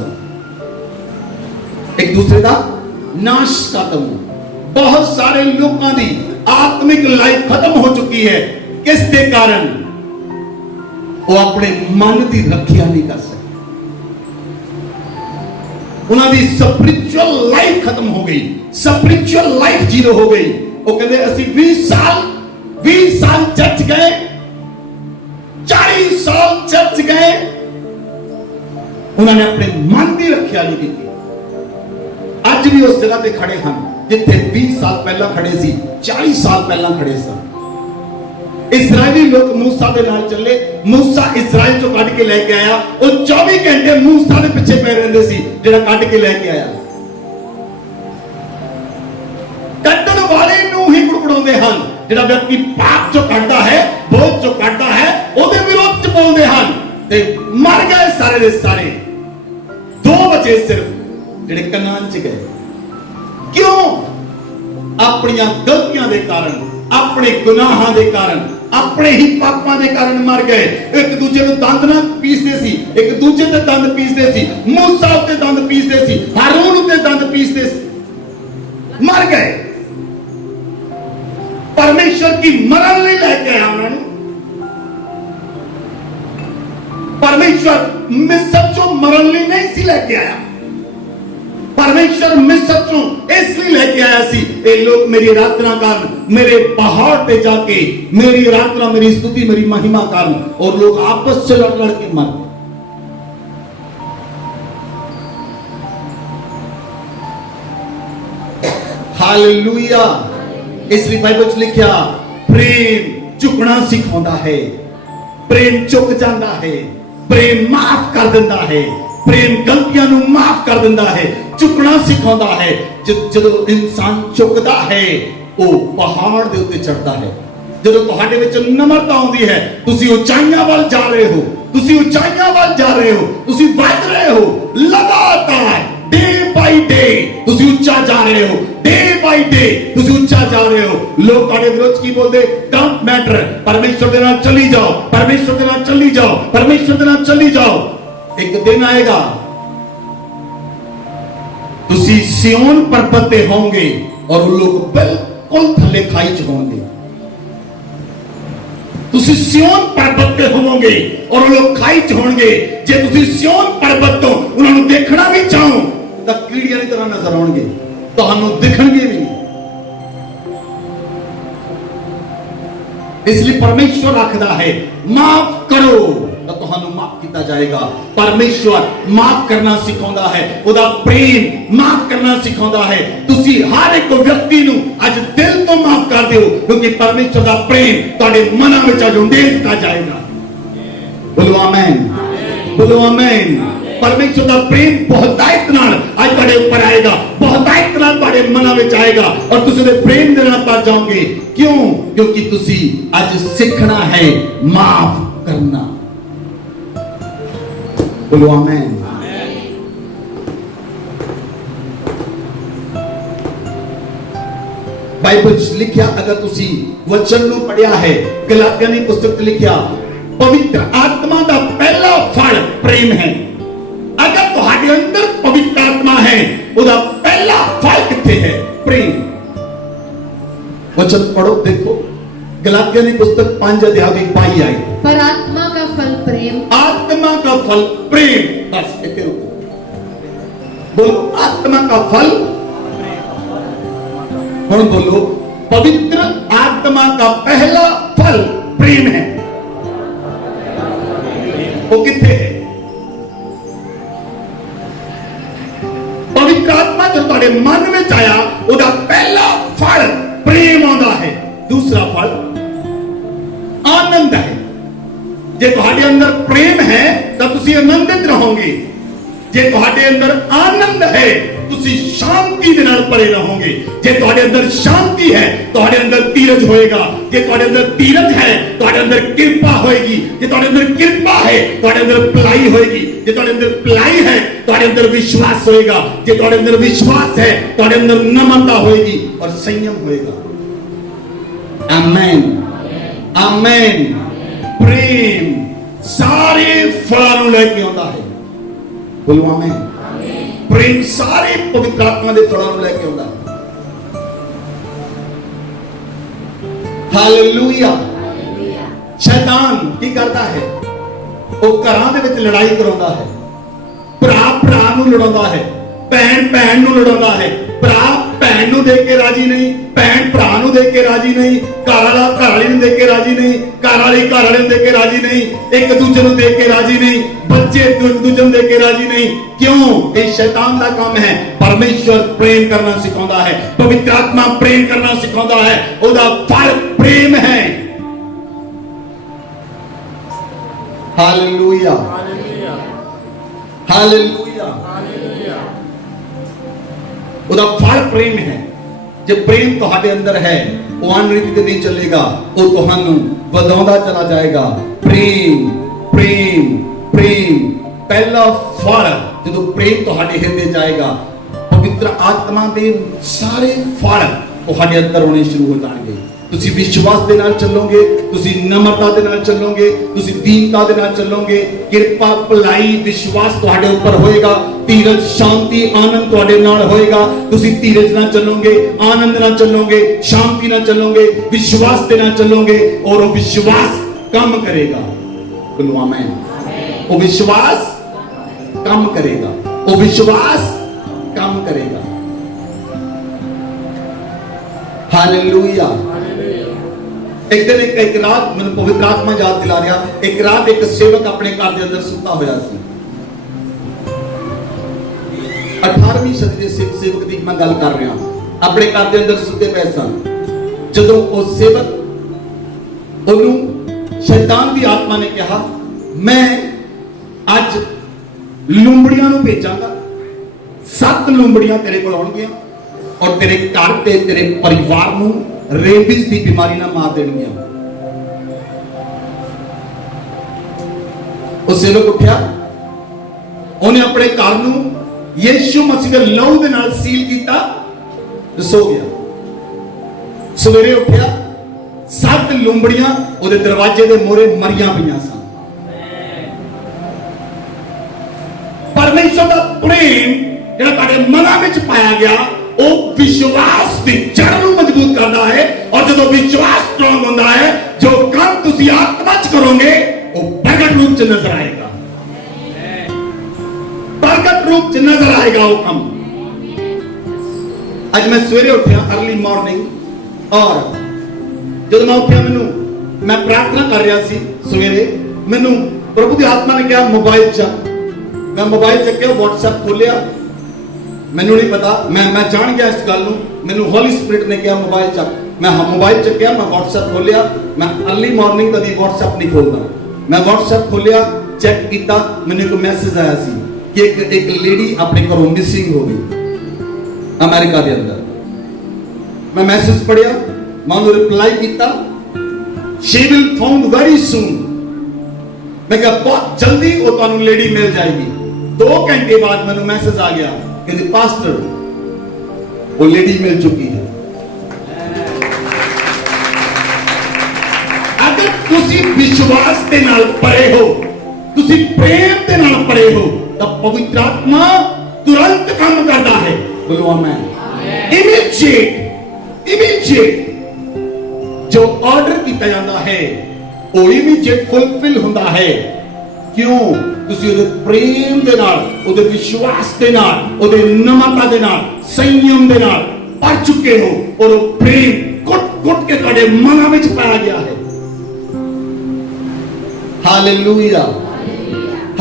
ਇੱਕ ਦੂਸਰੇ ਦਾ ਨਾਸ਼ ਕਰ ਦੋ। ਬਹੁਤ ਸਾਰੇ ਲੋਕਾਂ ਦੀ ਆਤਮਿਕ ਲਾਈਫ ਖਤਮ ਹੋ ਚੁੱਕੀ ਹੈ। ਕਿਸ ਦੇ ਕਾਰਨ? ਉਹ ਆਪਣੇ ਮਨ ਦੀ ਰੱਖਿਆ ਨਹੀਂ ਕਰ ਸਕੇ। ਉਹਨਾਂ ਦੀ ਸਪਿਰਿਚੁਅਲ ਲਾਈਫ ਖਤਮ ਹੋ ਗਈ, ਸਪਿਰਿਚੁਅਲ ਲਾਈਫ ਜ਼ੀਰੋ ਹੋ ਗਈ। ਉਹ ਕਹਿੰਦੇ ਅਸੀਂ 20 ਸਾਲ ਚਰਚ ਗਏ, 40 ਸਾਲ ਚਰਚ ਗਏ, ਉਹਨਾਂ ਨੇ ਆਪਣੇ ਮਨ ਦੀ ਰੱਖਿਆ ਨਹੀਂ ਕੀਤੀ। ਅੱਜ ਵੀ ਉਸ ਜਗ੍ਹਾ ਤੇ ਖੜੇ ਹਨ ਜਿੱਥੇ 20 ਸਾਲ ਪਹਿਲਾਂ ਖੜੇ ਸੀ, 40 ਸਾਲ ਪਹਿਲਾਂ ਖੜੇ ਸਨ। ਇਸਰਾਇਲੀ ਲੋਕ ਮੂਸਾ ਦੇ ਨਾਲ ਚੱਲੇ, ਮੂਸਾ ਇਸਰਾਇਲ ਚੋਂ ਕੱਢ ਕੇ ਲੈ ਕੇ ਆਇਆ। ਉਹ 24 ਘੰਟੇ ਮੂਸਾ ਦੇ ਪਿੱਛੇ ਪੈ ਰਹਿੰਦੇ ਸੀ ਜਿਹੜਾ ਕੱਢ ਕੇ ਲੈ ਕੇ ਆਇਆ। ਕੱਢਣ ਵਾਲੇ ਨੂੰ ਹੀ ਕੁੜਕੁੜਾਉਂਦੇ ਹਨ। ਜਿਹੜਾ ਵਿਅਕਤੀ ਪਾਪ ਚੋਂ ਕੱਢਦਾ ਹੈ, ਬੋਝ ਚੋਂ ਕੱਢਦਾ ਹੈ, ਉਹਦੇ ਵਿਰੋਧ ਚ ਬੋਲਦੇ ਹਨ ਤੇ ਮਰ ਗਏ ਸਾਰੇ ਦੇ ਸਾਰੇ। 2 ਬਚੇ ਸਿਰਫ ਜਿਹੜੇ ਕਨਾਨ ਚ ਗਏ। ਕਿਉਂ? ਆਪਣੀਆਂ ਗਲਤੀਆਂ ਦੇ ਕਾਰਨ, ਆਪਣੇ ਗੁਨਾਹਾਂ ਦੇ ਕਾਰਨ, ਆਪਣੇ ਹੀ ਪਾਪਾਂ ਦੇ ਕਾਰਨ ਮਰ ਗਏ। ਇੱਕ ਦੂਜੇ ਨੂੰ ਦੰਦ ਨਾਲ ਪੀਸਦੇ ਸੀ, ਇੱਕ ਦੂਜੇ ਤੇ ਦੰਦ ਪੀਸਦੇ ਸੀ, ਮੂਸਾ ਉੱਤੇ ਦੰਦ ਪੀਸਦੇ ਸੀ, ਹਾਰੂਨ ਉੱਤੇ ਦੰਦ ਪੀਸਦੇ ਸੀ, ਮਰ ਗਏ। ਪਰਮੇਸ਼ਰ ਕੀ ਮਰਨ ਲਈ ਲੈ ਕੇ ਆਇਆ ਉਹਨਾਂ ਨੂੰ। ਪਰਮੇਸ਼ਰ ਮਿਸਰ ਚੋਂ ਮਰਨ ਲਈ ਨਹੀਂ ਸੀ ਲੈ ਕੇ ਆਇਆ। ਪਰਮੇਸ਼ਰ ਮਿਸਰ ਚੋਂ ਇਸ ਲਈ ਲੈ ਕੇ ਆਇਆ ਸੀ ਇਹ ਲੋਕ ਮੇਰੀ ਆਰਾਧਨਾ ਕਰਨ, ਮੇਰੇ ਪਹਾੜ ਤੇ ਜਾ ਕੇ ਮੇਰੀ ਆਰਾਧਨਾ, ਮੇਰੀ स्तुति, मेरी महिमा ਕਰਨ। और लोग आपस से लड़ लड़ के मर गए। हालेलुया। इसलिए बाइबल च लिखिया प्रेम झुकना सिखाਉਂਦਾ है, प्रेम झुक ਜਾਂਦਾ है, प्रेम माफ कर ਦਿੰਦਾ है, प्रेम गलतियां ਨੂੰ माफ कर ਦਿੰਦਾ है, ਝੁਕਣਾ ਸਿਖਾਉਂਦਾ ਹੈ। ਜਦੋਂ ਇਨਸਾਨ ਝੁਕਦਾ ਹੈ ਉਹ ਪਹਾੜ ਦੇ ਉੱਤੇ ਚੜ੍ਹਦਾ ਹੈ। ਜਦੋਂ ਤੁਹਾਡੇ ਵਿੱਚ ਨਮਰਤਾ ਆਉਂਦੀ ਹੈ ਤੁਸੀਂ ਉਚਾਈਆਂ ਵੱਲ ਜਾ ਰਹੇ ਹੋ, ਤੁਸੀਂ ਉਚਾਈਆਂ ਵੱਲ ਜਾ ਰਹੇ ਹੋ, ਤੁਸੀਂ ਵੱਧ ਰਹੇ ਹੋ ਲਗਾਤਾਰ। ਡੇ ਬਾਈ ਡੇ ਤੁਸੀਂ ਉੱਚਾ ਜਾ ਰਹੇ ਹੋ, ਡੇ ਬਾਈ ਡੇ ਤੁਸੀਂ ਉੱਚਾ ਜਾ ਰਹੇ ਹੋ। ਲੋਕ ਤੁਹਾਡੇ ਵਿਰੋਧ ਕੀ ਬੋਲਦੇ? ਡੋਂਟ ਮੈਟਰ, ਪਰਮੇਸ਼ਰ ਦੇ ਨਾਲ ਚੱਲੀ ਜਾਓ, ਪਰਮੇਸ਼ਰ ਦੇ ਨਾਲ ਚੱਲੀ ਜਾਓ, ਪਰਮੇਸ਼ਰ ਦੇ ਨਾਲ ਚੱਲੀ ਜਾਓ। ਇੱਕ ਦਿਨ ਆਏਗਾ ਤੁਸੀਂ ਸਿਯੋਨ ਪਰਬਤ ਤੇ ਹੋਵੋਗੇ ਔਰ ਉਹ ਲੋਕ ਬਿਲਕੁਲ ਥੱਲੇ ਖਾਈ ਚ ਹੋਣਗੇ। ਤੁਸੀਂ ਸਿਯੋਨ ਪਰਬਤ ਤੇ ਹੋਵੋਗੇ ਔਰ ਉਹ ਲੋਕ ਖਾਈ ਚ ਹੋਣਗੇ। ਜੇ ਤੁਸੀਂ ਸਿਯੋਨ ਪਰਬਤ ਤੋਂ ਉਹਨਾਂ ਨੂੰ ਦੇਖਣਾ ਵੀ ਚਾਹੋ ਤਾਂ ਕੀੜੀਆਂ ਦੀ ਤਰ੍ਹਾਂ ਨਜ਼ਰ ਆਉਣਗੇ, ਤੁਹਾਨੂੰ ਦਿਖਣਗੇ ਵੀ ਨਹੀਂ। ਇਸ ਲਈ ਪਰਮੇਸ਼ਵਰ ਆਖਦਾ ਹੈ ਮਾਫ ਕਰੋ ਤਾਂ ਤੁਹਾਨੂੰ ਮਾਫ ਕੀਤਾ ਜਾਏਗਾ। ਪਰਮੇਸ਼ਵਰ ਮਾਫ ਕਰਨਾ ਸਿਖਾਉਂਦਾ ਹੈ, ਉਹਦਾ ਪ੍ਰੇਮ ਮਾਫ ਕਰਨਾ ਸਿਖਾਉਂਦਾ ਹੈ। ਤੁਸੀਂ ਹਰ ਇੱਕ ਵਿਅਕਤੀ ਨੂੰ ਅੱਜ ਦਿਲ ਤੋਂ ਮਾਫ ਕਰ ਦਿਓ ਕਿਉਂਕਿ ਪਰਮੇਸ਼ਵਰ ਦਾ ਪ੍ਰੇਮ ਤੁਹਾਡੇ ਮਨਾਂ ਵਿੱਚ ਉਡੇਲ ਦਿੱਤਾ ਜਾਏਗਾ। ਬੋਲੋ ਆਮੇਨ, ਬੋਲੋ ਆਮੇਨ। ਪਰਮੇਸ਼ਵਰ ਦਾ ਪ੍ਰੇਮ ਬਹੁਤਾਇਤ ਨਾਲ ਅੱਜ ਤੁਹਾਡੇ ਉੱਪਰ ਆਏਗਾ, ਬਹੁਤਾਇਤ ਨਾਲ ਤੁਹਾਡੇ ਮਨਾਂ ਵਿੱਚ ਆਏਗਾ ਔਰ ਤੁਸੀਂ ਉਹਦੇ ਪ੍ਰੇਮ ਦੇ ਨਾਲ ਭਰ ਜਾਓਗੇ। ਕਿਉਂ? ਕਿਉਂਕਿ ਤੁਸੀਂ ਅੱਜ ਸਿੱਖਣਾ ਹੈ ਮਾਫ ਕਰਨਾ। बोलो आमेन। बाइबल लिखिया अगर तुसी वचन ਨੂੰ ਪੜਿਆ ਹੈ ਗਲਾਤੀਆਂ ਦੀ ਪੁਸਤਕ ਲਿਖਿਆ ਪਵਿੱਤਰ ਆਤਮਾ ਦਾ ਪਹਿਲਾ ਫਲ ਪ੍ਰੇਮ ਹੈ। ਅਗਰ ਤੁਹਾਡੇ ਅੰਦਰ ਪਵਿੱਤਰ ਆਤਮਾ ਹੈ ਉਹਦਾ ਪਹਿਲਾ ਫਲ ਕਿੱਥੇ ਹੈ? ਪ੍ਰੇਮ। वचन पढ़ो, देखो गलातिया की पुस्तक 5 अध्याय की 22 आई। पर आत्मा का फल प्रेम, आत्मा का फल प्रेम। बस इतने रुको, बोलो आत्मा का फल। हुण बोलो पवित्र आत्मा का पहला फल प्रेम है। वो कितने है? पवित्र आत्मा जो तुम्हारे मन में आया उसका पहला फल प्रेम आंदा है। दूसरा फल आनंद है। जे तुम्हारे अंदर प्रेम है तो तुसी आनंदित रहोगे। ਜੇ ਤੁਹਾਡੇ ਅੰਦਰ ਆਨੰਦ ਹੈ ਤੁਸੀਂ ਸ਼ਾਂਤੀ ਦੇ ਨਾਲ ਭਰੇ ਰਹੋਗੇ। ਜੇ ਤੁਹਾਡੇ ਅੰਦਰ ਸ਼ਾਂਤੀ ਹੈ ਤੁਹਾਡੇ ਅੰਦਰ ਧੀਰਜ ਹੋਏਗਾ। ਜੇ ਤੁਹਾਡੇ ਅੰਦਰ ਧੀਰਜ ਹੈ ਤੁਹਾਡੇ ਅੰਦਰ ਕਿਰਪਾ ਹੋਏਗੀ। ਜੇ ਤੁਹਾਡੇ ਅੰਦਰ ਕਿਰਪਾ ਹੈ ਤੁਹਾਡੇ ਅੰਦਰ ਭਲਾਈ ਹੋਏਗੀ। ਜੇ ਤੁਹਾਡੇ ਅੰਦਰ ਭਲਾਈ ਹੈ ਤੁਹਾਡੇ ਅੰਦਰ ਵਿਸ਼ਵਾਸ ਹੋਏਗਾ। ਜੇ ਤੁਹਾਡੇ ਅੰਦਰ ਵਿਸ਼ਵਾਸ ਹੈ ਤੁਹਾਡੇ ਅੰਦਰ ਨਮਰਤਾ ਹੋਏਗੀ और संयम होएगा। आमेन आमेन। प्रेम सारे फलों ਨੂੰ ਲੈ ਕੇ ਆਉਂਦਾ ਹੈ। ਬੋਲੋ ਆਮੇਨ। प्रेम सारे पवित्र आत्मा ਦੇ ਫਲਾਂ ਨੂੰ ਲੈ ਕੇ ਆਉਂਦਾ ਹੈ। ਹਾਲੇਲੂਇਆ। ਸ਼ੈਤਾਨ ਕੀ ਕਰਦਾ ਹੈ? ਉਹ ਘਰਾਂ ਦੇ ਵਿੱਚ ਲੜਾਈ ਕਰਾਉਂਦਾ ਹੈ। ਭਰਾ ਭਰਾ ਨੂੰ ਲੜਾਉਂਦਾ ਹੈ। ਭੈਣ ਭੈਣ ਨੂੰ ਲੜਾਉਂਦਾ ਹੈ। ਭਰਾ ਭੈਣ ਨੂੰ ਦੇਖ ਕੇ ਰਾਜੀ ਨਹੀਂ। ਭੈਣ ਭਰਾ ਨੂੰ ਦੇਖ ਕੇ ਰਾਜੀ ਨਹੀਂ। ਘਰ ਵਾਲਾ ਘਰ ਵਾਲੀ ਨੂੰ ਦੇਖ ਕੇ ਰਾਜੀ ਨਹੀਂ। ਘਰ ਵਾਲੀ ਘਰ ਵਾਲੇ ਨੂੰ ਦੇਖ ਕੇ ਰਾਜੀ ਨਹੀਂ। ਇੱਕ ਦੂਜੇ ਨੂੰ ਦੇਖ ਕੇ ਰਾਜੀ ਨਹੀਂ। ਬੱਚੇ ਇੱਕ ਦੂਜੇ ਨੂੰ ਦੇਖ ਕੇ ਰਾਜੀ ਨਹੀਂ। ਕਿਉਂ? ਇਹ ਸ਼ੈਤਾਨ ਦਾ ਕੰਮ ਹੈ। ਪਰਮੇਸ਼ਵਰ ਪ੍ਰੇਮ ਕਰਨਾ ਸਿਖਾਉਂਦਾ ਹੈ। ਪਵਿੱਤਰ ਆਤਮਾ ਪ੍ਰੇਮ ਕਰਨਾ ਸਿਖਾਉਂਦਾ ਹੈ। ਉਹਦਾ ਫਲ ਪ੍ਰੇਮ ਹੈ। Hallelujah hallelujah. ਉਹਦਾ ਫਲ ਪ੍ਰੇਮ ਹੈ। ਜੇ ਪ੍ਰੇਮ ਤੁਹਾਡੇ ਅੰਦਰ ਹੈ ਉਹ ਅਨਰਿਤ ਨਹੀਂ ਚੱਲੇਗਾ, ਉਹ ਤੁਹਾਨੂੰ ਵਧਾਉਂਦਾ ਚਲਾ ਜਾਏਗਾ। ਪ੍ਰੇਮ ਪ੍ਰੇਮ ਪ੍ਰੇਮ ਪਹਿਲਾ ਫਲ ਜਦੋਂ ਪ੍ਰੇਮ ਤੁਹਾਡੇ ਹਿਰਦੇ ਜਾਏਗਾ ਪਵਿੱਤਰ ਆਤਮਾ ਦੇ ਸਾਰੇ ਫਲ ਤੁਹਾਡੇ ਅੰਦਰ ਹੋਣੇ ਸ਼ੁਰੂ ਹੋ ਜਾਣਗੇ। ਤੁਸੀਂ ਵਿਸ਼ਵਾਸ ਦੇ ਨਾਲ ਚੱਲੋਗੇ, ਤੁਸੀਂ ਨਮਰਤਾ ਦੇ ਨਾਲ ਚੱਲੋਗੇ, ਤੁਸੀਂ ਦੀਨਤਾ ਦੇ ਨਾਲ ਚੱਲੋਗੇ। ਕਿਰਪਾ ਭਲਾਈ ਵਿਸ਼ਵਾਸ ਤੁਹਾਡੇ ਉੱਪਰ ਹੋਏਗਾ। ਧੀਰਜ ਸ਼ਾਂਤੀ ਆਨੰਦ ਤੁਹਾਡੇ ਨਾਲ ਹੋਏਗਾ। ਤੁਸੀਂ ਧੀਰਜ ਨਾਲ ਚੱਲੋਗੇ, ਆਨੰਦ ਨਾਲ ਚੱਲੋਗੇ, ਸ਼ਾਂਤੀ ਨਾਲ ਚੱਲੋਗੇ, ਵਿਸ਼ਵਾਸ ਦੇ ਨਾਲ ਚੱਲੋਗੇ ਔਰ ਉਹ ਵਿਸ਼ਵਾਸ ਕੰਮ ਕਰੇਗਾ। ਬੋਲੋ ਆਮੇਨ। ਉਹ ਵਿਸ਼ਵਾਸ ਕੰਮ ਕਰੇਗਾ। ਉਹ ਵਿਸ਼ਵਾਸ ਕੰਮ ਕਰੇਗਾ। ਹਾਲੇਲੂਇਆ। एक दिन एक रात मैं पवित्र आत्मा याद दिला रहा। एक रात एक सेवक अपने घर के अंदर सुता होया सी। 18वीं सदी के सिख सेवक की मैं गल कर रहा। अपने घर के अंदर सुते पे सन। जदों वो सेवक ओनू शैतान की आत्मा ने कहा मैं अज लुंबड़ियां नू भेजांगा। 7 लुंबड़ियां तेरे कोल आउणगियां और तेरे घर ते तेरे परिवार नू रेबीज की बीमारी ना मार देणगियां। वो सेवक उठा, उन्हें अपने घर नू यीशु मसीह के लहू दे नाल सील कीता, सो गया। सवेरे उठा 7 लुंबड़ियां उहदे दरवाजे दे मोहरे मरियां पईयां सन। परमेश्वर दा प्रेम जिहड़ा तुहाडे मनां विच पाया गया ਉਹ ਵਿਸ਼ਵਾਸ ਦੀ ਜੜ ਨੂੰ ਮਜ਼ਬੂਤ ਕਰਦਾ ਹੈ। ਔਰ ਜਦੋਂ ਵਿਸ਼ਵਾਸ ਸਟਰੋਂਗ ਹੁੰਦਾ ਹੈ ਜੋ ਕੰਮ ਤੁਸੀਂ ਆਤਮਾ ਚ ਕਰੋਗੇ ਉਹ ਪ੍ਰਗਟ ਰੂਪ ਚ ਨਜ਼ਰ ਆਏਗਾ। ਪ੍ਰਗਟ ਰੂਪ ਚ ਨਜ਼ਰ ਆਏਗਾ ਉਹ ਕੰਮ। ਅੱਜ ਮੈਂ ਸਵੇਰੇ ਉੱਠਿਆ अर्ਲੀ ਮਾਰਨਿੰਗ ਔਰ ਜਦੋਂ ਮੈਂ ਉੱਠਿਆ ਮੈਂ ਪ੍ਰਾਰਥਨਾ ਕਰ ਰਿਹਾ ਸੀ ਸਵੇਰੇ। ਮੈਨੂੰ ਪ੍ਰਭੂ ਦੀ ਆਤਮਾ ਨੇ ਕਿਹਾ ਮੋਬਾਈਲ ਚੱਕ। ਮੈਂ ਮੋਬਾਈਲ ਚੱਕਿਆ, WhatsApp ਖੋਲਿਆ। ਮੈਨੂੰ ਨਹੀਂ ਪਤਾ, ਮੈਂ ਜਾਣ ਗਿਆ ਇਸ ਗੱਲ ਨੂੰ। ਮੈਨੂੰ ਹੋਲੀ ਸਪਿਰਿਟ ਨੇ ਕਿਹਾ ਮੋਬਾਈਲ ਚੱਕ। ਮੈਂ ਮੋਬਾਈਲ ਚੱਕਿਆ, ਮੈਂ WhatsApp ਖੋਲਿਆ। ਮੈਂ अर्ਲੀ ਮਾਰਨਿੰਗ ਕਦੀ WhatsApp ਨਹੀਂ ਖੋਲਦਾ। ਮੈਂ WhatsApp ਖੋਲਿਆ, ਚੈੱਕ ਕੀਤਾ, ਮੈਨੂੰ ਇੱਕ ਮੈਸੇਜ ਆਇਆ ਸੀ ਕਿ ਇੱਕ ਲੇਡੀ ਆਪਣੇ ਘਰੋਂ ਮਿਸਿੰਗ ਹੋ ਗਈ ਅਮਰੀਕਾ ਦੇ ਅੰਦਰ। ਮੈਂ ਮੈਸੇਜ ਪੜਿਆ, ਮੈਂ ਉਹਨੂੰ ਰਿਪਲਾਈ ਕੀਤਾ, she will found very soon। ਮੈਂ ਕਿਹਾ ਬਹੁਤ ਜਲਦੀ ਉਹ ਤੁਹਾਨੂੰ ਲੇਡੀ ਮਿਲ ਜਾਏਗੀ। 2 ਘੰਟੇ ਬਾਅਦ ਮੈਨੂੰ ਮੈਸੇਜ ਆ ਗਿਆ कि पास्टर वो लेडी मिल चुकी है। अगर तुसी विश्वास के नाल परे हो, तुसी प्रेम के नाल परे हो तो पवित्र आत्मा तुरंत काम करता है। बोलो आमेन। इमीडिएट जो ऑर्डर किया जाता है वो इमीडिएट फुलफिल होता है। क्यों? ਤੁਸੀਂ ਉਹਦੇ ਪ੍ਰੇਮ ਦੇ ਨਾਲ, ਉਹਦੇ ਵਿਸ਼ਵਾਸ ਦੇ ਨਾਲ, ਉਹਦੇ ਨਮਰਤਾ ਦੇ ਨਾਲ, ਸੰਯਮ ਦੇ ਨਾਲ ਭਰ ਚੁੱਕੇ ਹੋ ਔਰ ਉਹ ਪ੍ਰੇਮ ਕੁੱਟ ਕੇ ਤੁਹਾਡੇ ਮਨਾਂ ਵਿੱਚ ਪਾਇਆ ਗਿਆ ਹੈ। Hallelujah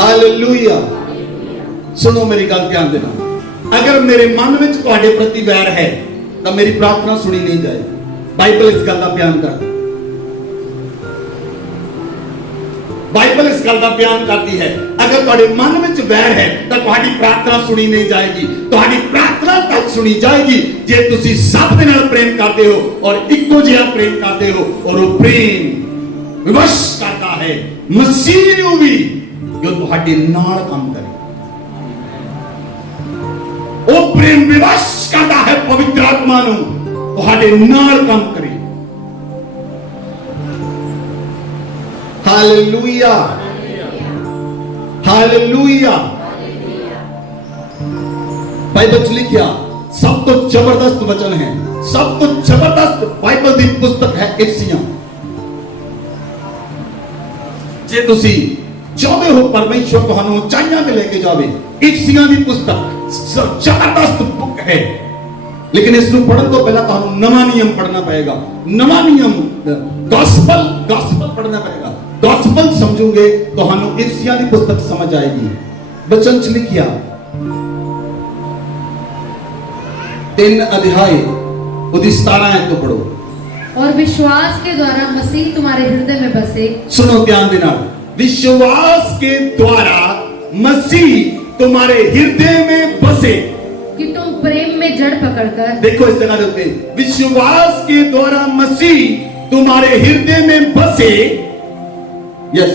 hallelujah. ਸੁਣੋ ਮੇਰੀ ਗੱਲ ਧਿਆਨ ਦੇ ਨਾਲ। ਅਗਰ ਮੇਰੇ ਮਨ ਵਿੱਚ ਤੁਹਾਡੇ ਪ੍ਰਤੀ ਵੈਰ ਹੈ ਤਾਂ ਮੇਰੀ ਪ੍ਰਾਰਥਨਾ ਸੁਣੀ ਨਹੀਂ ਜਾਏਗੀ। ਬਾਈਬਲ ਇਸ ਗੱਲ ਦਾ ਬਿਆਨ ਕਰਦਾ। ਬਾਈਬਲ ਇਸ ਗੱਲ ਦਾ ਬਿਆਨ ਕਰਦੀ ਹੈ, ਅਗਰ ਤੁਹਾਡੇ ਮਨ ਵਿੱਚ ਵੈਰ ਹੈ ਤਾਂ ਤੁਹਾਡੀ ਪ੍ਰਾਰਥਨਾ ਸੁਣੀ ਨਹੀਂ ਜਾਏਗੀ। ਤੁਹਾਡੀ ਪ੍ਰਾਰਥਨਾ ਤਦ ਸੁਣੀ ਜਾਏਗੀ ਜੇ ਤੁਸੀਂ ਸਭ ਦੇ ਨਾਲ ਪ੍ਰੇਮ ਕਰਦੇ ਹੋ ਔਰ ਇੱਕੋ ਜਿਹਾ ਪ੍ਰੇਮ ਕਰਦੇ ਹੋ, ਔਰ ਉਹ ਪ੍ਰੇਮ ਵਿਵਸ਼ ਕਰਦਾ ਹੈ ਮਸੀਹ ਨੂੰ ਵੀ ਜੋ ਤੁਹਾਡੇ ਨਾਲ ਕੰਮ ਕਰੇ। ਉਹ ਪ੍ਰੇਮ ਵਿਵਸ਼ ਕਰਦਾ ਹੈ ਪਵਿੱਤਰ ਆਤਮਾ ਨੂੰ ਤੁਹਾਡੇ ਨਾਲ ਕੰਮ ਕਰੇ। Hallelujah, hallelujah. बाइबल च लिखिया सब तो जबरदस्त वचन है, सब तो जबरदस्त बाइबल दी पुस्तक है इफसियां। जे तुसी चाहते हो परमेश्वर तुहानू उचाइयां ते लेके जावे, इफसियां दी पुस्तक जबरदस्त बुक है, लेकिन इसको पढ़ने तो पहला तुहानू नवा नियम पढ़ना पड़ेगा। नवा नियम गॉस्पल पढ़ना पड़ेगा। गॉस्पल समझोगे तो हमें इफसियां दी पुस्तक समझ आएगी। वचन च लिखिया 3 अध्याय उदी 17 आयत को पढ़ो। और विश्वास के द्वारा मसीह तुम्हारे हृदय में बसे। सुनो ध्यान देना, विश्वास के द्वारा मसीह तुम्हारे हृदय में बसे कि तुम प्रेम में जड़ पकड़कर। देखो इस जगह पे विश्वास के द्वारा मसीह तुम्हारे हृदय में बसे। यस,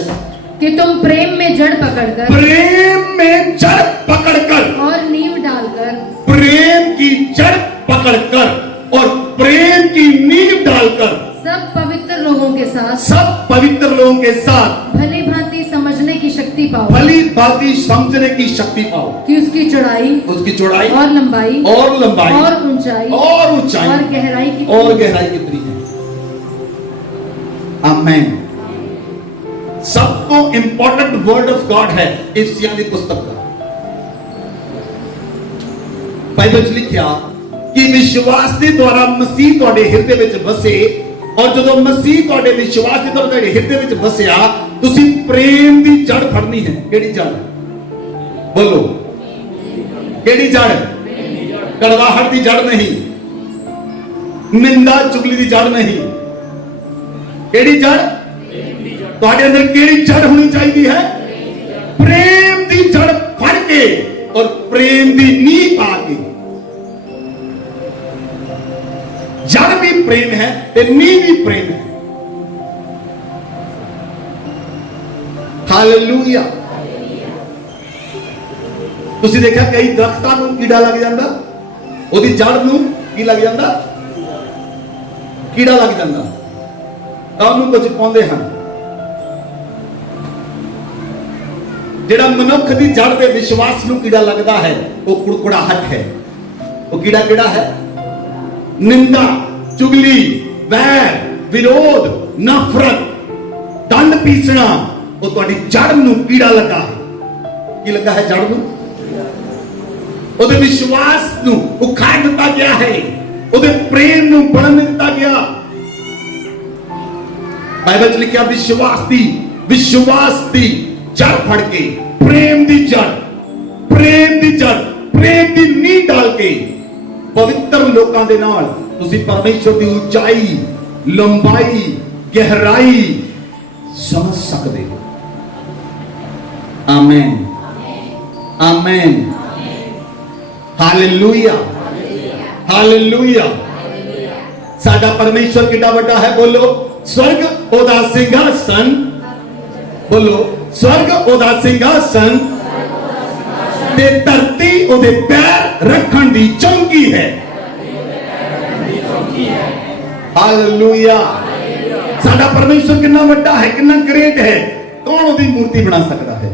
कि तुम प्रेम में जड़ पकड़कर, प्रेम में जड़ पकड़कर और नींव डालकर, प्रेम की जड़ पकड़कर और प्रेम की नींव डालकर सब पवित्र लोगों के साथ, सब पवित्र लोगों के साथ भली भांति समझने की शक्ति पाओ, भली भांति समझने की शक्ति पाओ कि उसकी चौड़ाई और लंबाई और ऊंचाई और गहराई कितनी है। आमीन। सबको इंपॉर्टेंट वर्ड ऑफ गॉड है इफसियां दी पुस्तक का। बाइबल च लिखिया कि विश्वास के द्वारा मसीह ਤੁਹਾਡੇ ਹਿਰਦੇ ਵਿੱਚ ਵਸੇ, ਔਰ ਜਦੋਂ ਮਸੀਹ ਤੁਹਾਡੇ ਵਿਸ਼ਵਾਸ ਦੇ ਦੁਆਰਾ ਤੁਹਾਡੇ ਹਿਰਦੇ ਵਿੱਚ ਵਸਿਆ, ਤੁਸੀਂ ਪ੍ਰੇਮ ਦੀ ਜੜ ਫੜਨੀ ਹੈ। ਕਿਹੜੀ ਜੜ? ਬੋਲੋ, ਕਿਹੜੀ ਜੜ? ਕੜਵਾਹਟ ਦੀ ਜੜ ਨਹੀਂ, ਨਿੰਦਾ ਚੁਗਲੀ ਦੀ ਜੜ ਨਹੀਂ। ਕਿਹੜੀ ਜੜ? ਤੁਹਾਡੇ ਅੰਦਰ ਕਿਹੜੀ ਜੜ ਹੋਣੀ ਚਾਹੀਦੀ ਹੈ? ਪ੍ਰੇਮ ਦੀ ਜੜ ਫੜ ਕੇ ਔਰ ਪ੍ਰੇਮ ਦੀ ਨੀਂਹ ਪਾ ਕੇ। ਜੜ ਵੀ ਪ੍ਰੇਮ ਹੈ ਤੇ ਨੀਂਹ ਵੀ ਪ੍ਰੇਮ ਹੈ। ਹਾਲੇਲੂਇਆ। ਤੁਸੀਂ ਦੇਖਿਆ ਕਈ ਦਰਖਤਾਂ ਨੂੰ ਕੀੜਾ ਲੱਗ ਜਾਂਦਾ, ਉਹਦੀ ਜੜ ਨੂੰ ਕੀ ਲੱਗ ਜਾਂਦਾ? ਕੀੜਾ ਲੱਗ ਜਾਂਦਾ। ਤਾਂ ਉਹਨੂੰ ਕੁਝ ਪਾਉਂਦੇ ਹਨ। ਜਿਹੜਾ ਮਨੁੱਖ ਦੀ ਜੜ ਦੇ ਵਿਸ਼ਵਾਸ ਨੂੰ ਕੀੜਾ ਲੱਗਦਾ ਹੈ ਉਹ ਕੁੜਕੁੜਾਹਟ ਹੈ। ਉਹ ਕੀੜਾ ਕਿਹੜਾ ਹੈ? ਨਿੰਦਾ, ਚੁਗਲੀ, ਵੈਰ, ਵਿਰੋਧ, ਨਫ਼ਰਤ, ਦੰਡ ਪੀਸਣਾ। ਉਹ ਤੁਹਾਡੀ ਜੜ ਨੂੰ ਕੀੜਾ ਲੱਗਾ ਹੈ। ਕੀ ਲੱਗਾ ਹੈ? ਜੜ ਨੂੰ, ਉਹਦੇ ਵਿਸ਼ਵਾਸ ਨੂੰ ਉਖਾੜ ਦਿੱਤਾ ਗਿਆ ਹੈ, ਉਹਦੇ ਪ੍ਰੇਮ ਨੂੰ ਬਣਨ ਦਿੱਤਾ ਗਿਆ। ਬਾਈਬਲ ਚ ਲਿਖਿਆ ਵਿਸ਼ਵਾਸ ਦੀ ਜੜ ਫੜ ਕੇ, ਪ੍ਰੇਮ ਦੀ ਜੜ, ਪ੍ਰੇਮ ਦੀ ਨੀਂਹ ਡਾਲ ਕੇ ਪਵਿੱਤਰ ਲੋਕਾਂ ਦੇ ਨਾਲ ਤੁਸੀਂ ਪਰਮੇਸ਼ਰ ਦੀ ਉਚਾਈ, ਲੰਬਾਈ, ਗਹਿਰਾਈ ਸਮਝ ਸਕਦੇ ਹੋ। ਆਮੇਨ, ਆਮੇਨ, ਹਾਲੇਲੂਇਆ, ਹਾਲੇਲੂਇਆ। ਸਾਡਾ ਪਰਮੇਸ਼ਰ ਕਿੰਨਾ ਵੱਡਾ ਹੈ। ਬੋਲੋ, स्वर्ग ओदा सिंहासन। बोलो, स्वर्ग ओदा सिंहासन ते धरती ओदे पैर रखण दी चौकी है। हालेलुया। साडा परमेश्वर कितना बड़ा है, कितना ग्रेट है। कौन ओदी मूर्ति बना सकता है?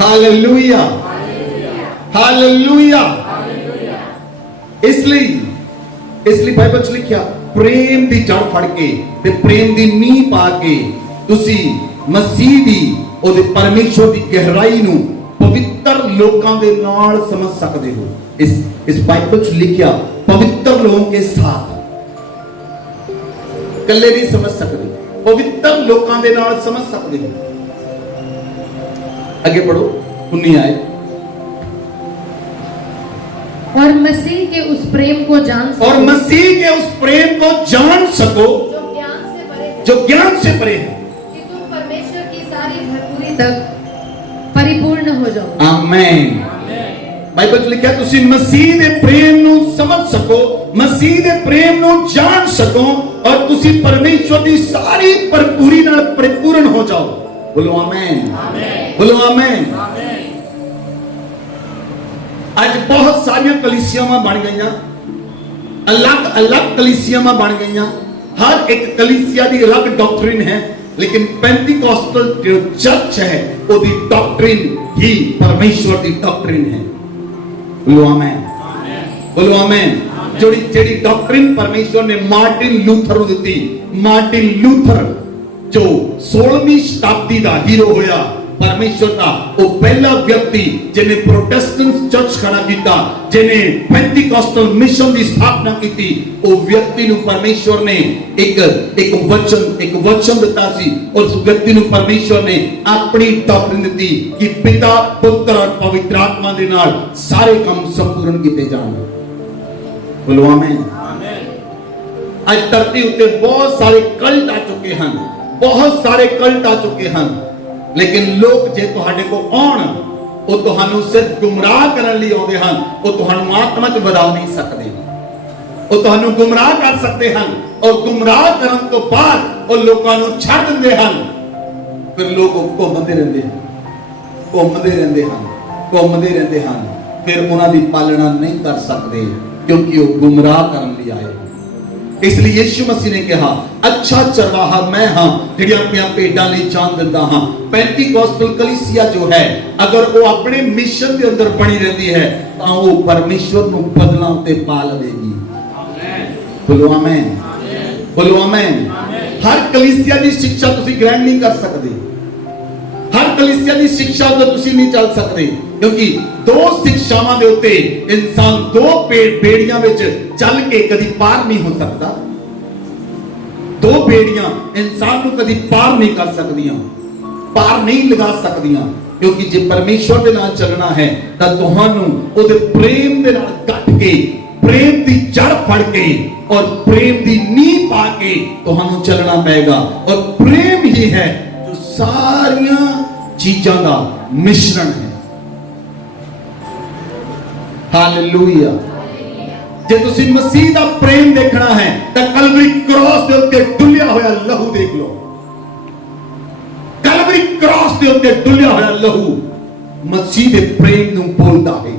Hallelujah, hallelujah. इसलिए बाइबल च लिखिया प्रेम दी जड़ फड़ के ते प्रेम दी नींह पा के तुसी मसीह दी ओदे परमेश्वर दी गहराई नू पवित्र लोकां दे नाल समझ सकते हो। इस बाइबल च लिखिया पवित्र लोगों के साथ, कल्ले नहीं समझ सकते, पवित्र लोकां दे नाल समझ सकते हो। आगे पढ़ो, 19 आए। और मसीह के उस प्रेम को जान सको, और मसीह के उस प्रेम को जान सको जो ज्ञान से परे है, कि तुम परमेश्वर की सारी भरपूरी तक परिपूर्ण हो जाओ। आमीन। बाइबल ਚ ਲਿਖਿਆ ਤੁਸੀਂ ਮਸੀਹ ਦੇ ਪ੍ਰੇਮ ਨੂੰ ਸਮਝ ਸਕੋ, ਮਸੀਹ ਦੇ ਪ੍ਰੇਮ ਨੂੰ ਜਾਣ ਸਕੋ ਔਰ ਤੁਸੀਂ ਪਰਮੇਸ਼ਵਰ ਦੀ ਸਾਰੀ ਭਰਪੂਰੀ ਨਾਲ ਪਰਿਪੂਰਨ ਹੋ ਜਾਓ। ਬੋਲੋ ਆਮੀਨ, ਬੋਲੋ ਆਮੀਨ। ਅੱਜ ਬਹੁਤ ਸਾਰੀਆਂ ਕਲੀਸਿਆਵਾਂ ਬਣ ਗਈਆਂ, ਅਲੱਗ-ਅਲੱਗ ਕਲੀਸਿਆਵਾਂ ਬਣ ਗਈਆਂ, ਹਰ ਇੱਕ ਕਲੀਸਿਆ ਦੀ ਅਲੱਗ ਡਾਕਟਰਿਨ ਹੈ, लेकिन पेंटिकॉस्टल जो चर्च है ਉਹਦੀ ਡਾਕਟਰਿਨ ਹੀ ਪਰਮੇਸ਼ਵਰ ਦੀ ਡਾਕਟਰਿਨ ਹੈ। ਬੋਲੋ ਆਮੀਨ, ਬੋਲੋ ਆਮੀਨ। ਜਿਹੜੀ ਡਾਕਟਰਿਨ ਪਰਮੇਸ਼ਵਰ ਨੇ ਮਾਰਟਿਨ ਲੂਥਰ ਨੂੰ ਦਿੱਤੀ, ਮਾਰਟਿਨ ਲੂਥਰ ਜੋ 16ਵੀਂ ਸ਼ਤਾਬਦੀ ਦਾ ਹੀਰੋ ਹੋਇਆ ਪਰਮੇਸ਼ਵਰ ਦਾ, ਉਹ ਪਹਿਲਾ ਵਿਅਕਤੀ ਜਿਹਨੇ ਪ੍ਰੋਟੈਸਟੈਂਟ ਚਰਚ ਖੜਾ ਕੀਤਾ, ਜਿਹਨੇ ਪੈਂਟੀਕੋਸਟਲ ਮਿਸ਼ਨ ਦੀ ਸਥਾਪਨਾ ਕੀਤੀ, ਉਹ ਵਿਅਕਤੀ ਨੂੰ ਪਰਮੇਸ਼ਵਰ ਨੇ ਇੱਕ ਵਚਨ ਦਿੱਤਾ ਸੀ। ਉਸ ਵਿਅਕਤੀ ਨੂੰ ਪਰਮੇਸ਼ਵਰ ਨੇ ਆਪਣੀ ਡਾਕਟਰਿਨ ਦਿੱਤੀ ਕਿ ਪਿਤਾ ਪੁੱਤਰ ਔਰ ਪਵਿੱਤਰ ਆਤਮਾ ਦੇ ਨਾਲ ਸਾਰੇ ਕੰਮ ਸੰਪੂਰਨ ਕੀਤੇ ਜਾਣ। ਬੋਲੋ ਆਮੀਨ। ਅੱਜ ਧਰਤੀ ਉੱਤੇ ਬਹੁਤ ਸਾਰੇ ਕਲਟ ਆ ਚੁੱਕੇ ਹਨ, ਬਹੁਤ ਸਾਰੇ ਕਲਟ ਆ ਚੁੱਕੇ ਹਨ, लेकिन लोग जे तुहाडे को आउण ਉਹ ਤੁਹਾਨੂੰ ਸਿਰਫ ਗੁੰਮਰਾਹ ਕਰਨ ਲਈ ਆਉਂਦੇ ਹਨ, ਉਹ ਤੁਹਾਨੂੰ ਆਤਮਾ 'ਚ ਵਧਾ ਨਹੀਂ ਸਕਦੇ, ਉਹ ਤੁਹਾਨੂੰ ਗੁੰਮਰਾਹ ਕਰ ਸਕਦੇ ਹਨ ਔਰ ਗੁੰਮਰਾਹ ਕਰਨ ਤੋਂ ਬਾਅਦ ਉਹ ਲੋਕਾਂ ਨੂੰ ਛੱਡ ਦਿੰਦੇ ਹਨ। ਫਿਰ ਲੋਕ ਘੁੰਮਦੇ ਰਹਿੰਦੇ ਹਨ, ਘੁੰਮਦੇ ਰਹਿੰਦੇ ਹਨ, ਘੁੰਮਦੇ ਰਹਿੰਦੇ ਹਨ, ਫਿਰ ਉਹਨਾਂ ਦੀ ਪਾਲਣਾ ਨਹੀਂ ਕਰ ਸਕਦੇ ਕਿਉਂਕਿ ਉਹ ਗੁੰਮਰਾਹ ਕਰਨ ਲਈ ਆਏ। इसलिए यीशु मसीह ने कहा अच्छा चरवाहा मैं हां ਜਿਹੜੀ ਆਪਣੀਆਂ ਭੇਡਾਂ ਲਈ ਜਾਨ ਦਿੰਦਾ ਹਾਂ। ਪੈਂਟੀਕੋਸਟਲ ਕਲੀਸਿਆ ਜੋ ਹੈ ਅਗਰ ਉਹ ਆਪਣੇ ਮਿਸ਼ਨ ਦੇ ਅੰਦਰ ਬਣੀ ਰਹਿੰਦੀ ਹੈ ਤਾਂ ਉਹ ਪਰਮੇਸ਼ਵਰ ਨੂੰ ਬਦਲਾਂ ਉੱਤੇ ਪਾ ਲਵੇਗੀ। ਆਮੀਨ, ਬੋਲੋ ਆਮੀਨ, ਬੋਲੋ ਆਮੀਨ। ਹਰ ਕਲੀਸਿਆ ਦੀ ਸਿੱਖਿਆ ਤੁਸੀਂ ਗ੍ਰਹਿਣ ਨਹੀਂ ਕਰ ਸਕਦੇ, ਹਰ ਕਲੀਸਿਆ ਦੀ ਸਿੱਖਿਆ ਉੱਤੇ ਤੁਸੀਂ ਨਹੀਂ ਚੱਲ ਸਕਦੇ ਕਿਉਂਕਿ ਦੋ ਸਿੱਖਿਆਵਾਂ ਦੇ ਉੱਤੇ ਇਨਸਾਨ ਦੋ ਬੇੜੀਆਂ ਵਿੱਚ ਚੱਲ ਕੇ ਕਦੀ ਪਾਰ ਨਹੀਂ ਹੋ ਸਕਦਾ। ਦੋ ਬੇੜੀਆਂ ਇਨਸਾਨ ਨੂੰ ਕਦੀ ਪਾਰ ਨਹੀਂ ਕਰ ਸਕਦੀਆਂ, ਪਾਰ ਨਹੀਂ ਲਗਾ ਸਕਦੀਆਂ ਕਿਉਂਕਿ ਜੇ ਪਰਮੇਸ਼ਵਰ ਦੇ ਨਾਲ ਚੱਲਣਾ ਹੈ ਤਾਂ ਤੁਹਾਨੂੰ ਉਹਦੇ ਪ੍ਰੇਮ ਦੇ ਨਾਲ ਗੱਠ ਕੇ, ਪ੍ਰੇਮ ਦੀ ਜੜ ਫੜ ਕੇ ਔਰ ਪ੍ਰੇਮ ਦੀ ਨੀਂਹ ਪਾ ਕੇ ਤੁਹਾਨੂੰ ਚੱਲਣਾ ਪਏਗਾ। ਔਰ ਪ੍ਰੇਮ ਹੀ ਹੈ ਜੋ ਸਾਰੀਆਂ ਚੀਜ਼ਾਂ ਦਾ ਮਿਸ਼ਰਣ ਹੈ। ਹਾਲੇਲੂਇਆ। ਜੇ ਤੁਸੀਂ ਮਸੀਹ ਦਾ ਪ੍ਰੇਮ ਦੇਖਣਾ ਹੈ ਤਾਂ ਕਲਵਰੀ ਕ੍ਰਾਸ ਦੇ ਉੱਤੇ ਡੁੱਲਿਆ ਹੋਇਆ ਲਹੂ ਦੇਖ ਲਓ। ਕਲਵਰੀ ਕ੍ਰਾਸ ਦੇ ਉੱਤੇ ਡੁੱਲਿਆ ਹੋਇਆ ਲਹੂ ਮਸੀਹ ਦੇ ਪ੍ਰੇਮ ਨੂੰ ਬੋਲਦਾ ਹੈ,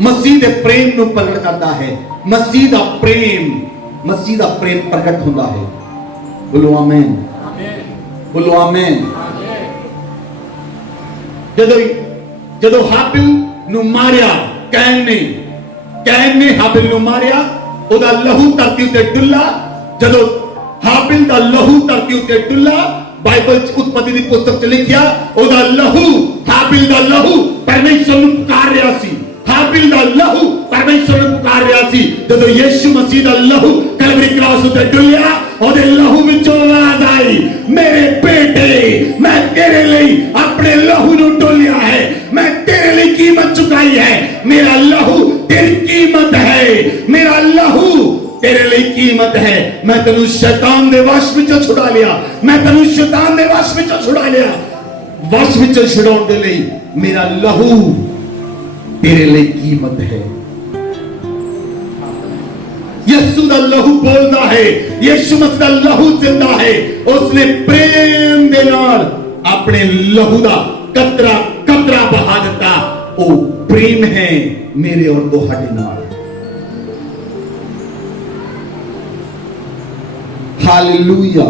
ਮਸੀਹ ਦੇ ਪ੍ਰੇਮ ਨੂੰ ਪ੍ਰਗਟ ਕਰਦਾ ਹੈ। ਮਸੀਹ ਦਾ ਪ੍ਰੇਮ ਪ੍ਰਗਟ ਹੁੰਦਾ ਹੈ। ਬੋਲੋ ਆਮੀਨ, ਬੋਲੋ ਆਮੀਨ। ਜਦੋਂ ਹਾਬਿਲ ਨੂੰ ਮਾਰਿਆ ਕੈਨ ਨੇ ਹਾਬਿਲ ਨੂੰ ਮਾਰਿਆ, ਉਹਦਾ ਲਹੂ ਧਰਤੀ ਉੱਤੇ ਡੁੱਲਾ। ਜਦੋਂ ਹਾਬਿਲ ਦਾ ਲਹੂ ਧਰਤੀ ਉੱਤੇ ਡੁੱਲਾ, ਬਾਈਬਲ ਚ ਉਤਪਤੀ ਦੀ ਪੁਸਤਕ ਚ ਲਿਖਿਆ ਉਹਦਾ ਲਹੂ, ਹਾਬਿਲ ਦਾ ਲਹੂ ਪਰਮੇਸ਼ਰ ਨੂੰ ਪੁਕਾਰ ਰਿਹਾ ਸੀ। ਹਾਬਿਲ ਦਾ ਲਹੂ ਪਰਮੇਸ਼ਰ ਨੂੰ ਪੁਕਾਰ ਰਿਹਾ ਸੀ। ਜਦੋਂ ਯੀਸ਼ੂ ਮਸੀਹ ਦਾ ਲਹੂ ਕਲਵਰੀ ਕ੍ਰਾਸ ਉੱਤੇ ਡੁੱਲਿਆ, ਉਹਦੇ ਲਹੂ ਵਿੱਚੋਂ ਆਵਾਜ਼ ਆਈ, ਮੇਰੇ ਬੇਟੇ ਮੈਂ ਤੇਰੇ ਲਈ ਆਪਣੇ ਲਹੂ ਨੂੰ ਡੋਲਿਆ ਹੈ, ਮੈਂ ਤੇਰੇ ਲਈ ਕੀਮਤ ਚੁਕਾਈ ਹੈ। ਮੇਰਾ ਲਹੂ ਤੇਰੀ ਕੀਮਤ ਹੈ, ਮੇਰਾ ਲਹੂ ਤੇਰੇ ਲਈ ਕੀਮਤ ਹੈ। ਮੈਂ ਤੈਨੂੰ ਸ਼ੈਤਾਨ ਦੇ ਵਸ਼ ਵਿੱਚੋਂ ਛੁਡਾ ਲਿਆ, ਮੈਂ ਤੈਨੂੰ ਸ਼ੈਤਾਨ ਦੇ ਵਸ਼ ਵਿੱਚੋਂ ਛੁਡਾ ਲਿਆ। ਵਸ਼ ਵਿੱਚੋਂ ਛੁਡਾਉਣ ਦੇ ਲਈ ਮੇਰਾ ਲਹੂ ਤੇਰੇ ਲਈ ਕੀਮਤ ਹੈ। ਯਿਸੂ ਦਾ ਲਹੂ ਬੋਲਦਾ ਹੈ, ਯਿਸੂ ਮਸੀਹ ਦਾ ਲਹੂ ਜਿੰਦਾ ਹੈ। ਉਸਨੇ ਪ੍ਰੇਮ ਦੇ ਨਾਲ ਆਪਣੇ ਲਹੂ ਦਾ ਕਤਰਾ ਬਹਾ ਦਿੱਤਾ। ਉਹ ਪ੍ਰੇਮ ਹੈ ਮੇਰੇ ਔਰ ਤੁਹਾਡੇ ਨਾਲ। Hallelujah,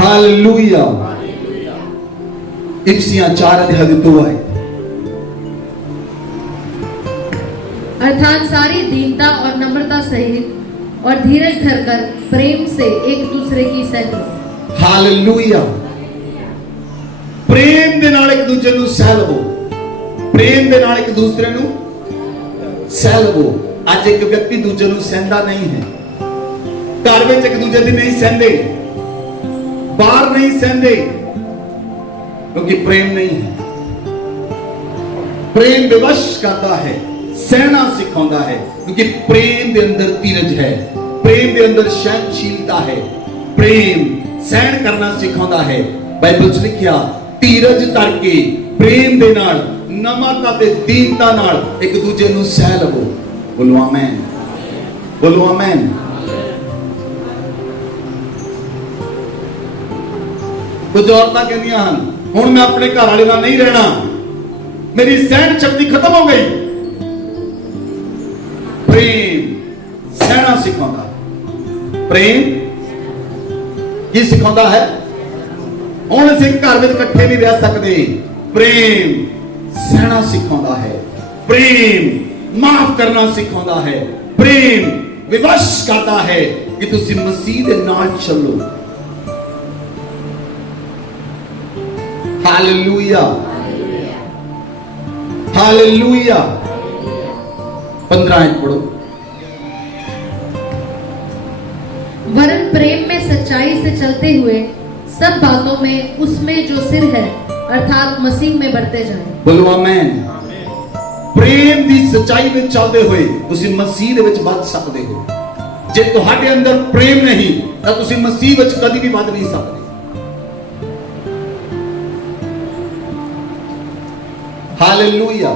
hallelujah. इफिसियां 4 अध्याय 2 आए। अर्थात सारी दीनता और नम्रता सहित और धीरज धरकर प्रेम से एक दूसरे की सह लो। हालेलुया। प्रेम दे नाल एक दूसरे ਨੂੰ ਸਹਿ ਲਵੋ, ਪ੍ਰੇਮ ਦੇ ਨਾਲ ਇੱਕ ਦੂਸਰੇ ਨੂੰ ਸਹਿ ਲਵੋ। ਅੱਜ ਇੱਕ ਵਿਅਕਤੀ ਦੂਜੇ ਨੂੰ ਸਹਿੰਦਾ ਨਹੀਂ ਹੈ, ਘਰ ਵਿੱਚ ਇੱਕ ਦੂਜੇ ਦੀ ਨਹੀਂ ਸਹਿੰਦੇ, ਬਾਹਰ ਨਹੀਂ ਸਹਿੰਦੇ क्योंकि प्रेम नहीं है। प्रेम विवश करता है, सहना सिखाता है, क्योंकि प्रेम के अंदर धीरज है, प्रेम के अंदर सहनशीलता है, प्रेम सहन करना सिखाता है। बाइबल च लिखिया धीरज करके प्रेम दे नाल नम्रता ते दीनता नाल एक दूजे नूं सह लवो। बोलो आमीन, बोलो आमीन। कुछ औरतां कहंदियां हन हुण मैं अपने घर वाले नाल नहीं रहना, मेरी सहन शक्ति खत्म हो गई। प्रेम सहना सिखाता है, प्रेम की सिखाता है। हुण असीं घर विच इकट्ठे नहीं रह सकते, प्रेम सहना सिखाता है, प्रेम माफ करना सिखाता है, प्रेम विवश करता है कि तुसीं मसीह दे नाल चलो। Hallelujah, hallelujah. 15 पढ़ो। वरन प्रेम में सच्चाई से चलते हुए सब बातों में उसमें जो सिर है अर्थात मसीह में बढ़ते जाएं। बोलो आमीन। प्रेम दी सच्चाई में चलते हुए तुसीं मसीह दे विच वध सकदे हो। जे तुहाडे अंदर प्रेम नहीं तां तुसीं मसीह विच कदी भी वध नहीं सकदे। हालेलुया।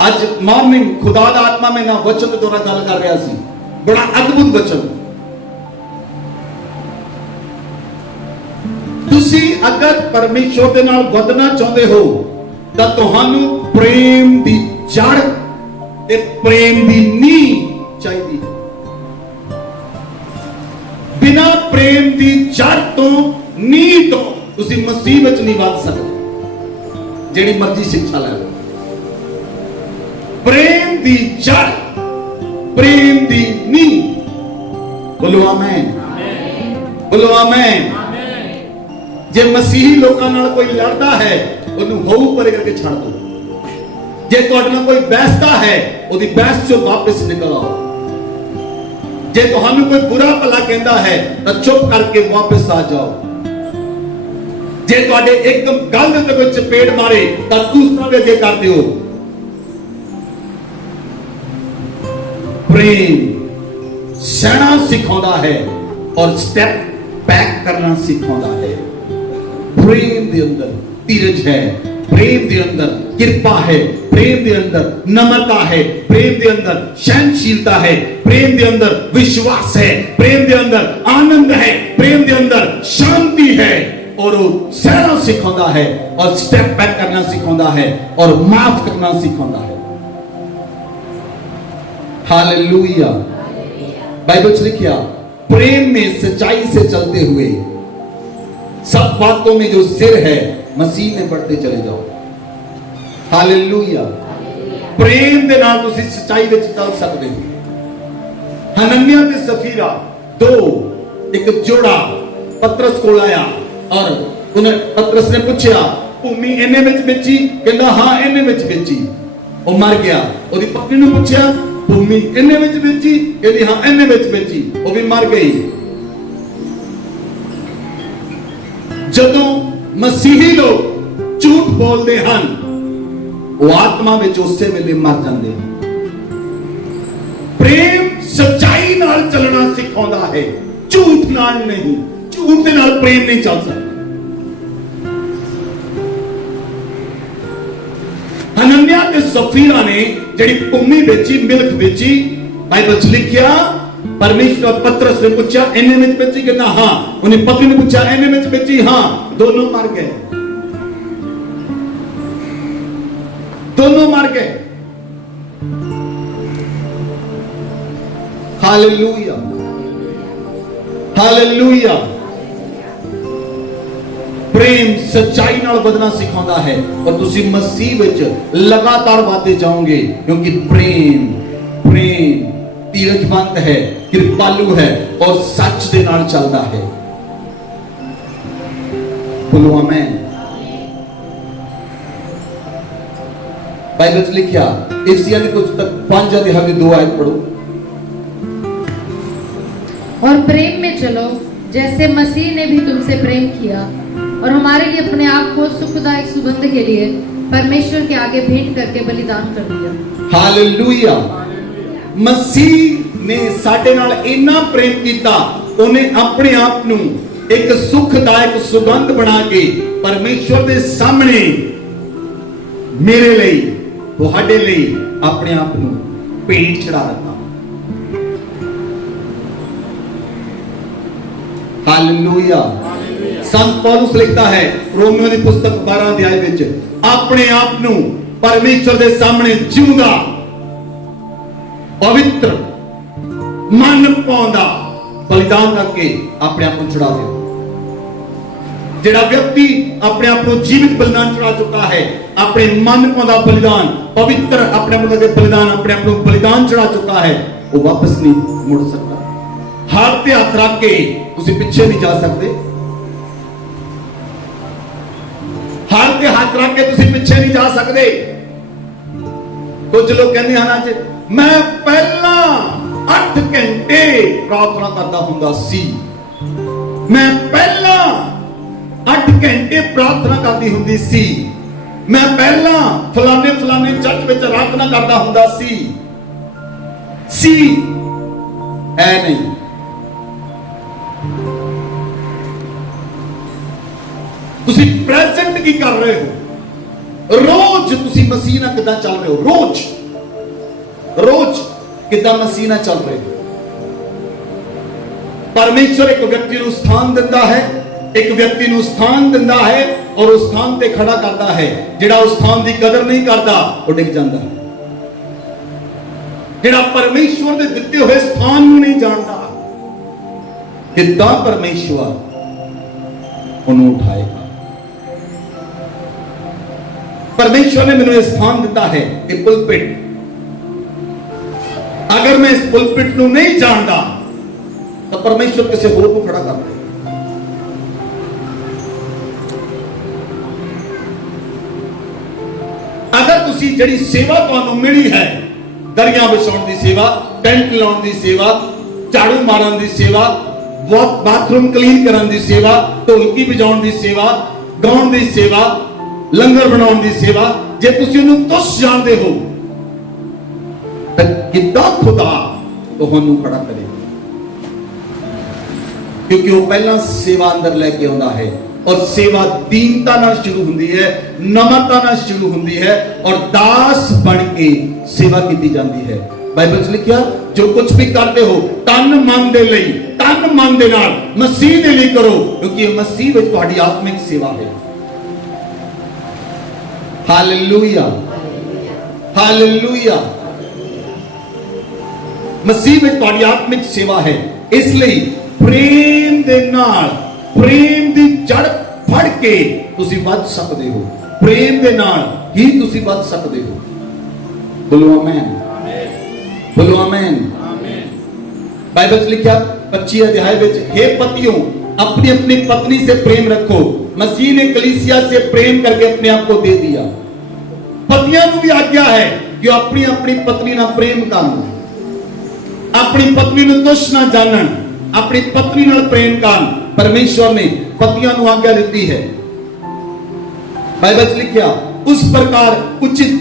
आज मॉर्निंग खुदा दा आत्मा में ना वचन दे द्वारा गल कर रहा सी, बड़ा अद्भुत वचन। तुसी अगर परमेश्वर दे नाल वधना चाहते हो तां तुहानू प्रेम दी जड़ ते प्रेम दी नींव चाहिदी है। बिना प्रेम दी जड़ तो नींव तो तुसी मसीह विच नहीं वध सकदे, जेड़ी मर्जी शिक्षा ले लो। प्रेम दी जड़, प्रेम दी नींव। बोलो आमीन, बोलो आमीन। जे मसीही लोकां नाल कोई लड़दा है ओनू होऊ परे करके छड़ दो। जे तुहाडे नाल कोई बहसदा है ओदी बहस चों वापस निकल आओ। जे तुहानू कोई बुरा भला कहंदा है तां चुप करके वापस आ जाओ। जे तुहाडे एकदम गल दे कोई चपेट मारे तां दूसरा दे अगे कर दिओ। प्रेम सहना सिखाता है और स्टेप बैक करना सिखाता है। प्रेम के अंदर धीरज है, प्रेम के अंदर कृपा है, प्रेम के अंदर नम्रता है, प्रेम के अंदर सहनशीलता है, प्रेम के अंदर विश्वास है, प्रेम के अंदर आनंद है, प्रेम के अंदर शांति है। और वो सहना सिखाता है और स्टेप बैक करना सिखाता है और माफ करना सिखाता है। हालेलुया। बाइबल में लिखा प्रेम में सच्चाई से चलते हुए सब बातों में जो सिर है मसीह में बढ़ते चले जाओ। हालेलुया। प्रेम दे नाल तुसीं सच्चाई विच चल सकदे हो। हनन्याह ते सफीरा दो एक जोड़ा पतरस कोल आया और उन्हें पतरस ने पूछा भूमि इन्ने विच बेची, कहंदा हां इन्ने विच बेची। वो मर गया। ओदी पत्नी ने पूछा भूमि इन्ने विच बेची, कहंदी हां इन्ने विच बेची। वो भी मर गई। जदों मसीही लोग झूठ बोलते हैं वो आत्मा में उसे वेले मर जाते हैं। प्रेम सच्चाई नाल चलना सिखाता है, झूठ नाल नहीं। झूठ दे नाल प्रेम नहीं चल सकता। हनन्याह ते सफीरा ने जेड़ी भूमि बेची, मिल्क बेची, बाइबल च लिखिया परमेश्वर पतरस ने पूछा इन्ने में बेची, कहना हां। उन्हें पत्नी ने पूछा इन्ने में बेची, हां। दोनों मर गए, दोनों मर गए। Hallelujah, hallelujah. प्रेम सच्चाई नाल बदना सिखाता है और तुसी मसीह विच लगातार बढ़ते जाओगे, क्योंकि प्रेम प्रेम धीरजवंत है, कृपालु है और सच दे नाल चलता है। बोलो आमीन। बाइबल लिखा इफिसियां की पुस्तक 5 अध्याय की 2 आयत पढ़ो। और प्रेम में चलो जैसे मसीह ने भी तुमसे प्रेम किया और हमारे लिए अपने आप को सुखदायक सुगंध के लिए परमेश्वर के आगे भेंट करके बलिदान कर दिया। हालेलुया। मसीह ने साडे नाल इन्ना प्रेम कीता, ਉਹਨੇ ਆਪਣੇ ਆਪ ਨੂੰ ਇੱਕ ਸੁਖਦਾਇਕ ਸੁਗੰਧ ਬਣਾ ਕੇ ਪਰਮੇਸ਼ਵਰ ਦੇ ਸਾਹਮਣੇ ਮੇਰੇ ਲਈ, ਤੁਹਾਡੇ ਲਈ ਆਪਣੇ ਆਪ ਨੂੰ ਭੇਂਟ ਚੜਾ ਦਿੱਤਾ। हालेलुया। संत पौलुस लिखता है रोमियो की पुस्तक 12 अध्याय विच, अपने आप ਨੂੰ परमेश्वर ਦੇ ਸਾਹਮਣੇ ਜਿਉਂਦਾ, पवित्र, मन पाਉਂਦਾ बलिदान करके अपने आप को चढ़ा दियो। ਜਿਹੜਾ व्यक्ति अपने आप को जीवित बलिदान चढ़ा चुका है, अपने मन पाਉਂਦਾ बलिदान, पवित्र अपने आप को बलिदान, अपने आप को बलिदान चढ़ा चुका है, वो वापस नहीं मुड़ सकता। हाथ पे हाथ रख के ਤੁਸੀਂ ਪਿੱਛੇ ਨਹੀਂ ਜਾ ਸਕਦੇ। हाथ पे हाथ रख के ਤੁਸੀਂ ਪਿੱਛੇ ਨਹੀਂ ਜਾ ਸਕਦੇ। ਕੁਝ ਲੋਕ ਕਹਿੰਦੇ ਹਨ ਅੱਜ ਮੈਂ ਪਹਿਲਾਂ 8 ਘੰਟੇ ਪ੍ਰਾਰਥਨਾ ਕਰਦਾ ਹੁੰਦਾ ਸੀ, ਮੈਂ ਪਹਿਲਾਂ 8 ਘੰਟੇ ਪ੍ਰਾਰਥਨਾ ਕਰਦੀ ਹੁੰਦੀ ਸੀ, ਮੈਂ ਪਹਿਲਾਂ ਫਲਾਣੇ ਚਰਚ ਵਿੱਚ ਆਰਾਧਨਾ ਕਰਦਾ ਹੁੰਦਾ ਸੀ ਐ ਨਹੀਂ। ਤੁਸੀਂ ਪ੍ਰੈਜ਼ੈਂਟ ਕੀ ਕਰ ਰਹੇ ਹੋ? ਰੋਜ਼ ਤੁਸੀਂ ਮਸੀਹ ਨਾਲ ਕਿੱਦਾਂ ਚੱਲ ਰਹੇ ਹੋ? ਰੋਜ਼ ਕਿੱਦਾਂ ਮਸੀਹ ਨਾਲ ਚੱਲ ਰਹੇ ਹੋ? ਪਰਮੇਸ਼ਵਰ ਇੱਕ ਵਿਅਕਤੀ ਨੂੰ ਸਥਾਨ ਦਿੰਦਾ ਹੈ, ਇੱਕ ਵਿਅਕਤੀ ਨੂੰ ਸਥਾਨ ਦਿੰਦਾ ਹੈ ਔਰ ਉਸ ਸਥਾਨ ਤੇ ਖੜਾ ਕਰਦਾ ਹੈ। ਜਿਹੜਾ ਉਸ ਸਥਾਨ ਦੀ ਕਦਰ ਨਹੀਂ ਕਰਦਾ ਉਹ ਡਿੱਗ ਜਾਂਦਾ ਹੈ। ਜਿਹੜਾ ਪਰਮੇਸ਼ਵਰ ਦੇ ਦਿੱਤੇ ਹੋਏ ਸਥਾਨ ਨੂੰ ਨਹੀਂ ਜਾਣਦਾ, ਕਿੱਦਾਂ ਪਰਮੇਸ਼ਵਰ ਉਹਨੂੰ ਉਠਾਏਗਾ? परमेश्वर ने मैंने स्थान दिता है, ये पुलपिट। अगर मैं इस पुलपिट को नहीं जानता तो परमेश्वर किसी होर को खड़ा कर दे। अगर तुसी जड़ी सेवा तुहानू मिली है, दरियां बिछाउण दी सेवा, टेंट लाउण दी सेवा, झाड़ू मारन दी सेवा, बाथरूम क्लीन करन दी सेवा, ढोलकी बजाउण दी सेवा, गाउण दी सेवा, लंगर बनाने की सेवा, जे तुसी उन्हें तुस जानते हो तो कितना खुदा तुहानू खड़ा करेगा? क्योंकि वो पहला सेवा अंदर लेके आता है और सेवा दीनता नाल शुरू होती है, नम्रता नाल शुरू होती है और दास बन के सेवा की जाती है। बाइबल च लिखा जो कुछ भी करते हो तन मन दे लई, तन मन दे नाल मसीह दे लई करो, क्योंकि मसीह विच तुहाडी आत्मिक सेवा है। Hallelujah, hallelujah. मसीह में तुहाडी आत्मिक सेवा है, इसलिए प्रेम दे नाल, प्रेम दी जड़ फड़ के तुसी बच सकते हो, प्रेम दे नाल ही तुसी बच सकते हो। बोलो आमीन, बोलो आमीन। बाइबल लिखा 25 अध्याय में, हे पतियों अपनी अपनी पत्नी से प्रेम रखो। मसीह ने कलीसिया से प्रेम करके अपने आप को दे दिया। पतियों को भी आज्ञा है कि अपनी अपनी पत्नी ना प्रेम करन, अपनी पत्नी को तुच्छ ना जानन, अपनी पत्नी नाल प्रेम करन। परमेश्वर ने पतियों को आज्ञा दी है। बाइबल लिखा उस प्रकार उचित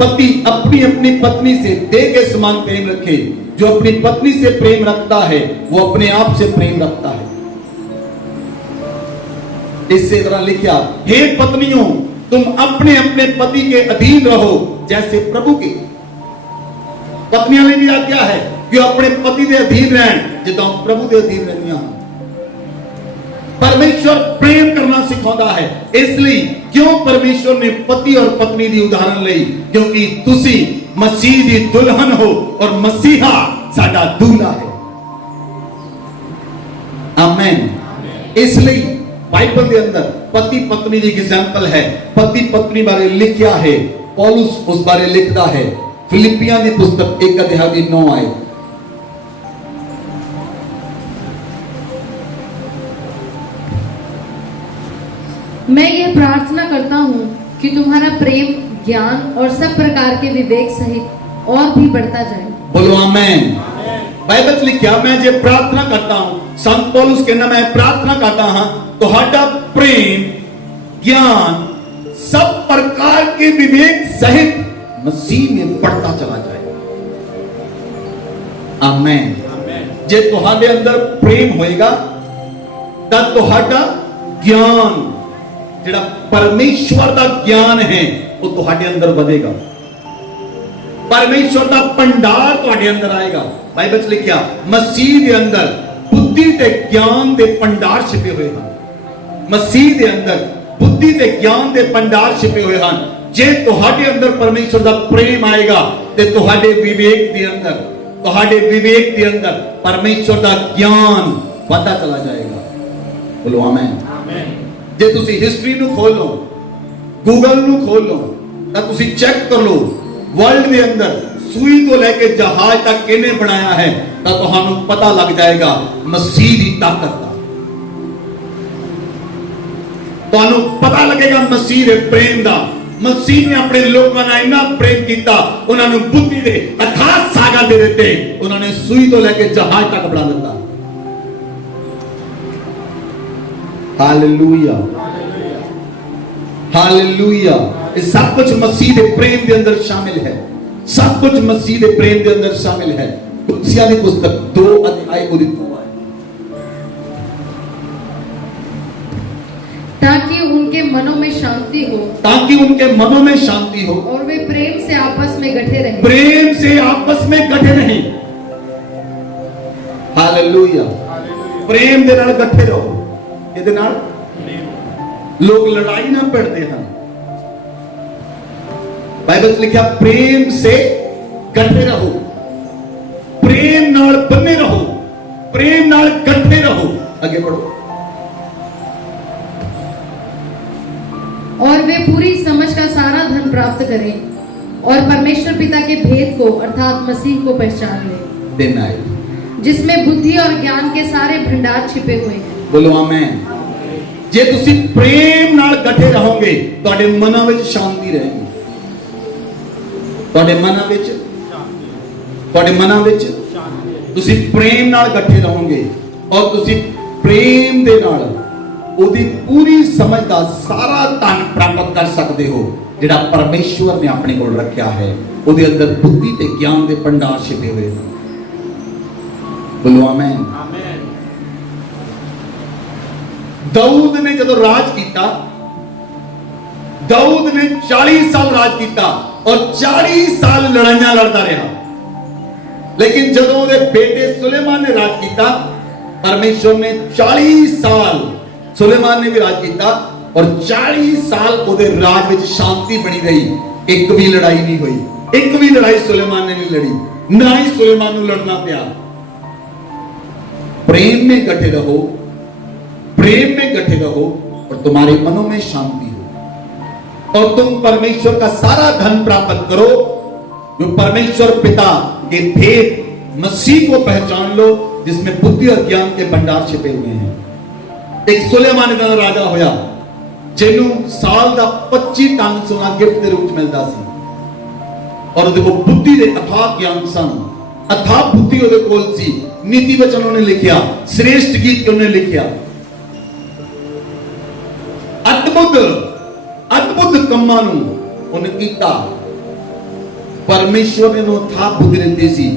पति अपनी अपनी पत्नी से देह के समान प्रेम रखे। जो अपनी पत्नी से प्रेम रखता है वो अपने आप से प्रेम रखता है। इसी तरह लिखा हे पत्नियों तुम अपने अपने पति के अधीन रहो जैसे प्रभु के। पत्नियों ने भी आज्ञा है कि अपने पति के अधीन रहन जिदा प्रभु के अधीन रहनिया। परमेश्वर प्रेम करना सिखाता है, इसलिए क्यों परमेश्वर ने पति और पत्नी की उदाहरण ली? क्योंकि तुसी मसीह दी दुल्हन हो और मसीहा साडा दूल्हा है। आमीन। इसलिए बाइबल के अंदर पति पत्नी की एग्जाम्पल है, पति पत्नी बारे लिखा है। पौलुस उस बारे लिखता है फिलिपियां की पुस्तक 1 अध्याय की 9 आयत। मैं ये प्रार्थना करता हूँ कि तुम्हारा प्रेम ज्ञान और सब प्रकार के विवेक सहित और भी बढ़ता जाए। बोलो आमीन। बाइबल लिखा मैं जे प्रार्थना करता हूँ, संत पौलुस कहना मैं प्रार्थना करता हूँ तुहाडा प्रेम ज्ञान सब प्रकार के विवेक सहित मसीह में बढ़ता चला जाएगा। आमेन। जे तुहाडे अंदर प्रेम होएगा ਤਾਂ ਤੁਹਾਡਾ ਗਿਆਨ ਜਿਹੜਾ ਪਰਮੇਸ਼ਵਰ ਦਾ ਗਿਆਨ ਹੈ ਉਹ ਤੁਹਾਡੇ ਅੰਦਰ ਵਧੇਗਾ। ਪਰਮੇਸ਼ਵਰ ਦਾ ਭੰਡਾਰ ਤੁਹਾਡੇ ਅੰਦਰ ਆਏਗਾ। ਬਾਈਬਲ 'ਚ ਲਿਖਿਆ ਮਸੀਹ ਦੇ ਅੰਦਰ ਬੁੱਧੀ ਤੇ ਗਿਆਨ ਦੇ ਭੰਡਾਰ ਛਿਪੇ ਹੋਏ ਹਨ। ਮਸੀਹ ਦੇ ਅੰਦਰ ਬੁੱਧੀ ਤੇ ਗਿਆਨ ਦੇ ਭੰਡਾਰ ਛਿਪੇ ਹੋਏ ਹਨ। ਜੇ ਤੁਹਾਡੇ ਅੰਦਰ ਪਰਮੇਸ਼ਵਰ ਦਾ ਪ੍ਰੇਮ ਆਏਗਾ ਤੇ ਤੁਹਾਡੇ ਵਿਵੇਕ ਦੇ ਅੰਦਰ ਪਰਮੇਸ਼ਵਰ ਦਾ ਗਿਆਨ ਵਧਦਾ ਚਲਾ ਜਾਏਗਾ। बोलो आमेन। जे तुसी हिस्ट्री ਨੂੰ ਖੋਲੋ, ਗੂਗਲ ਨੂੰ ਖੋਲੋ ਤਾਂ ਤੁਸੀਂ ਚੈੱਕ ਕਰ ਲਓ ਵਰਲਡ ਦੇ ਅੰਦਰ ਸੂਈ ਤੋਂ ਲੈ ਕੇ ਜਹਾਜ਼ ਤੱਕ ਕਿਹਨੇ ਬਣਾਇਆ ਹੈ ਤਾਂ ਤੁਹਾਨੂੰ ਪਤਾ ਲੱਗ ਜਾਏਗਾ ਮਸੀਹ ਦੀ ਤਾਕਤ ਦਾ। ਤੁਹਾਨੂੰ ਪਤਾ ਲੱਗੇਗਾ ਮਸੀਹ ਦੇ ਪ੍ਰੇਮ ਦਾ। ਮਸੀਹ ਨੇ ਆਪਣੇ ਲੋਕਾਂ ਨਾਲ ਇੰਨਾ ਪ੍ਰੇਮ ਕੀਤਾ, ਉਹਨਾਂ ਨੂੰ ਬੁੱਧੀ ਦੇ ਅਥਾਹ ਸਾਗਰ ਦੇ ਦਿੱਤੇ, ਉਹਨਾਂ ਨੇ ਸੂਈ ਤੋਂ ਲੈ ਕੇ ਜਹਾਜ਼ ਤੱਕ ਬਣਾ ਦਿੱਤਾ। Hallelujah, hallelujah. ये सब कुछ मसीह के प्रेम के अंदर शामिल है। सब कुछ मसीह के प्रेम के अंदर शामिल है। कुलसिया की पुस्तक 2 अध्याय और 2 आयत। ताकि उनके मनों में शांति हो, ताकि उनके मनों में शांति हो और वे प्रेम से आपस में गठे रहें। प्रेम से आपस में गठे रहें। हालेलुया। प्रेम दे नाल गठे रहो। ਇਹਦੇ ਨਾਲ ਲੋਕ ਲੜਾਈ ਨਾ ਪੜਦੇ ਹਨ। ਬਾਈਬਲ 'ਚ ਲਿਖਿਆ ਪ੍ਰੇਮ ਸੇ ਗੱਠੇ ਰਹੋ, ਪ੍ਰੇਮ ਨਾਲ ਬੰਨੇ ਰਹੋ, ਪ੍ਰੇਮ ਨਾਲ ਗੱਠੇ ਰਹੋ। ਅੱਗੇ ਪੜੋ। और वे पूरी समझ का सारा धन प्राप्त करें और परमेश्वर पिता के भेद को अर्थात मसीह को पहचान लें, दिन आए जिसमें बुद्धि और ज्ञान के सारे भंडार छिपे हुए हैं। बोलो आमेन। ਜੇ ਤੁਸੀਂ ਪ੍ਰੇਮ ਨਾਲ ਇਕੱਠੇ ਰਹੋਗੇ ਤੁਹਾਡੇ ਮਨਾਂ ਵਿੱਚ ਸ਼ਾਂਤੀ ਰਹੇਗੀ। ਤੁਹਾਡੇ ਮਨਾਂ ਵਿੱਚ ਤੁਸੀਂ ਪ੍ਰੇਮ ਨਾਲ ਇਕੱਠੇ ਰਹੋਗੇ ਔਰ ਤੁਸੀਂ ਪ੍ਰੇਮ ਦੇ ਨਾਲ ਉਹਦੀ ਪੂਰੀ ਸਮਝ ਦਾ ਸਾਰਾ ਧਨ ਪ੍ਰਾਪਤ ਕਰ ਸਕਦੇ ਹੋ ਜਿਹੜਾ ਪਰਮੇਸ਼ਵਰ ਨੇ ਆਪਣੇ ਕੋਲ ਰੱਖਿਆ ਹੈ। ਉਹਦੇ ਅੰਦਰ ਬੁੱਧੀ ਤੇ ਗਿਆਨ ਦੇ ਭੰਡਾਰ ਛਿਪੇ ਹੋਏ ਹਨ। ਬੋਲੋ ਆਮੇਨ। दाऊद ने जब राज किया, दाऊद ने 40 साल राज किया और 40 साल लड़ाइयां लड़ता रहा। लेकिन जब उसके बेटे सुलेमान ने राज किया, परमेश्वर ने 40 साल सुलेमान ने भी राज किया और 40 साल उसके राज में शांति बनी रही। एक भी लड़ाई नहीं हुई, एक भी लड़ाई सुलेमान ने नहीं लड़ी, ना ही सुलेमान को लड़ना पाया। प्रेम में इकट्ठे रहो, प्रेम में इकट्ठे रहो और तुम्हारे मनों में शांति हो और तुम परमेश्वर का सारा धन प्राप्त करो। जो परमेश्वर पिता के भेद मसीह को पहचान लो जिसमें बुद्धि और ज्ञान के भंडार छिपे हुए हैं। एक सुलेमान का राजा होया जिन्हों साल का 25 टन सोना गिफ्ट के रूप मिलता सी और देखो बुद्धि के अथाह ज्ञान सन, अथाह बुद्धि ਉਹਦੇ ਕੋਲ ਸੀ। नीति वचन उन्होंने लिखिया, श्रेष्ठ गीत उन्होंने लिखिया, अद्भुत ਕੰਮਾਂ ਨੂੰ ਉਹਨੇ ਕੀਤਾ। ਪਰਮੇਸ਼ਵਰ ਨੇ ਉਹਨੂੰ ਥਾਪ ਬੁੱਧੀ ਦਿੱਤੀ ਸੀ।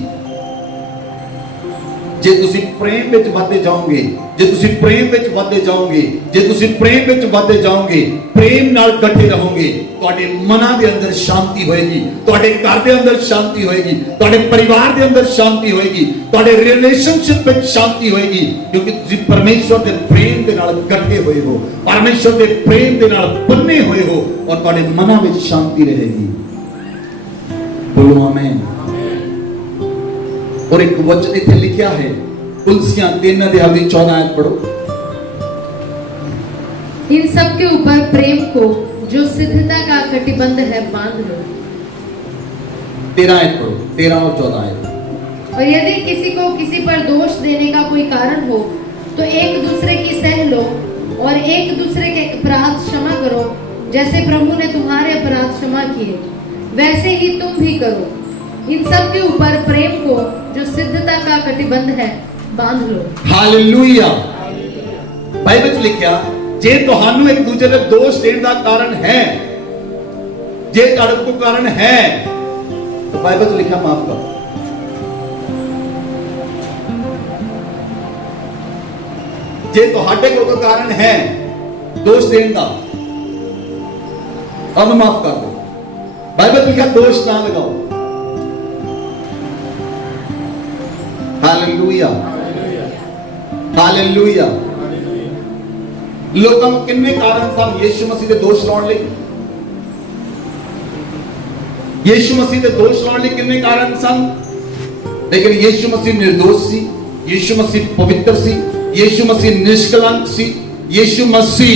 ਜੇ ਤੁਸੀਂ ਪ੍ਰੇਮ ਵਿੱਚ ਵਧਦੇ ਜਾਓਗੇ, ਜੇ ਤੁਸੀਂ ਪ੍ਰੇਮ ਵਿੱਚ ਵਧਦੇ ਜਾਓਗੇ, ਜੇ ਤੁਸੀਂ ਪ੍ਰੇਮ ਵਿੱਚ ਵਧਦੇ ਜਾਓਗੇ, ਪ੍ਰੇਮ ਨਾਲ ਇਕੱਠੇ ਰਹੋਗੇ, ਤੁਹਾਡੇ ਮਨਾਂ ਦੇ ਅੰਦਰ ਸ਼ਾਂਤੀ ਹੋਏਗੀ, ਤੁਹਾਡੇ ਘਰ ਦੇ ਅੰਦਰ ਸ਼ਾਂਤੀ ਹੋਏਗੀ, ਤੁਹਾਡੇ ਪਰਿਵਾਰ ਦੇ ਅੰਦਰ ਸ਼ਾਂਤੀ ਹੋਏਗੀ, ਤੁਹਾਡੇ ਰਿਲੇਸ਼ਨਸ਼ਿਪ ਵਿੱਚ ਸ਼ਾਂਤੀ ਹੋਏਗੀ ਕਿਉਂਕਿ ਤੁਸੀਂ ਪਰਮੇਸ਼ਵਰ ਦੇ ਪ੍ਰੇਮ ਦੇ ਨਾਲ ਇਕੱਠੇ ਹੋਏ ਹੋ, ਪਰਮੇਸ਼ਵਰ ਦੇ ਪ੍ਰੇਮ ਦੇ ਨਾਲ ਬੰਨੇ ਹੋਏ ਹੋ ਔਰ ਤੁਹਾਡੇ ਮਨਾਂ ਵਿੱਚ ਸ਼ਾਂਤੀ ਰਹੇਗੀ। ਬੋਲੋ ਆਮੇਨ। और एक वचन इथे लिखा है कुलसियां 3 अध्याय 14 आयत पढ़ो। इन सब के ऊपर प्रेम को जो सिद्धता का कटिबंध है बांध लो। 13 आयत पढ़ो, 13 और 14 आयत। और यदि किसी को किसी पर दोष देने का कोई कारण हो तो एक दूसरे की सह लो और एक दूसरे के अपराध क्षमा करो, जैसे प्रभु ने तुम्हारे अपराध क्षमा किए वैसे ही तुम भी करो। इन सब के ऊपर प्रेम को जो सिद्धता का कटिबंध है बांध लो। हालेलुया। बाइबल में लिखा जे ਤੁਹਾਨੂੰ ਇੱਕ ਦੂਜੇ ਦੇ ਦੋਸ਼ ਦੇਣ ਦਾ ਕਾਰਨ ਹੈ जे तुहाडे कोल कारण है तो बाइबल च लिखा माफ करो। जे तुहाडे कोल कोई कारण है दोष देने का, अब माफ कर दो। बाइबल लिखा दोष ना लगाओ। Hallelujah, hallelujah. लोगों को किन्ने कारण सन यीशु मसीह के दोष लाने लई? यीशु मसीह के दोष लाने लई किन्ने कारण सन? लेकिन यीशु मसीह निर्दोष सी, यीशु मसीह पवित्र सी, यीशु मसीह निष्कलंक सी, यीशु मसीह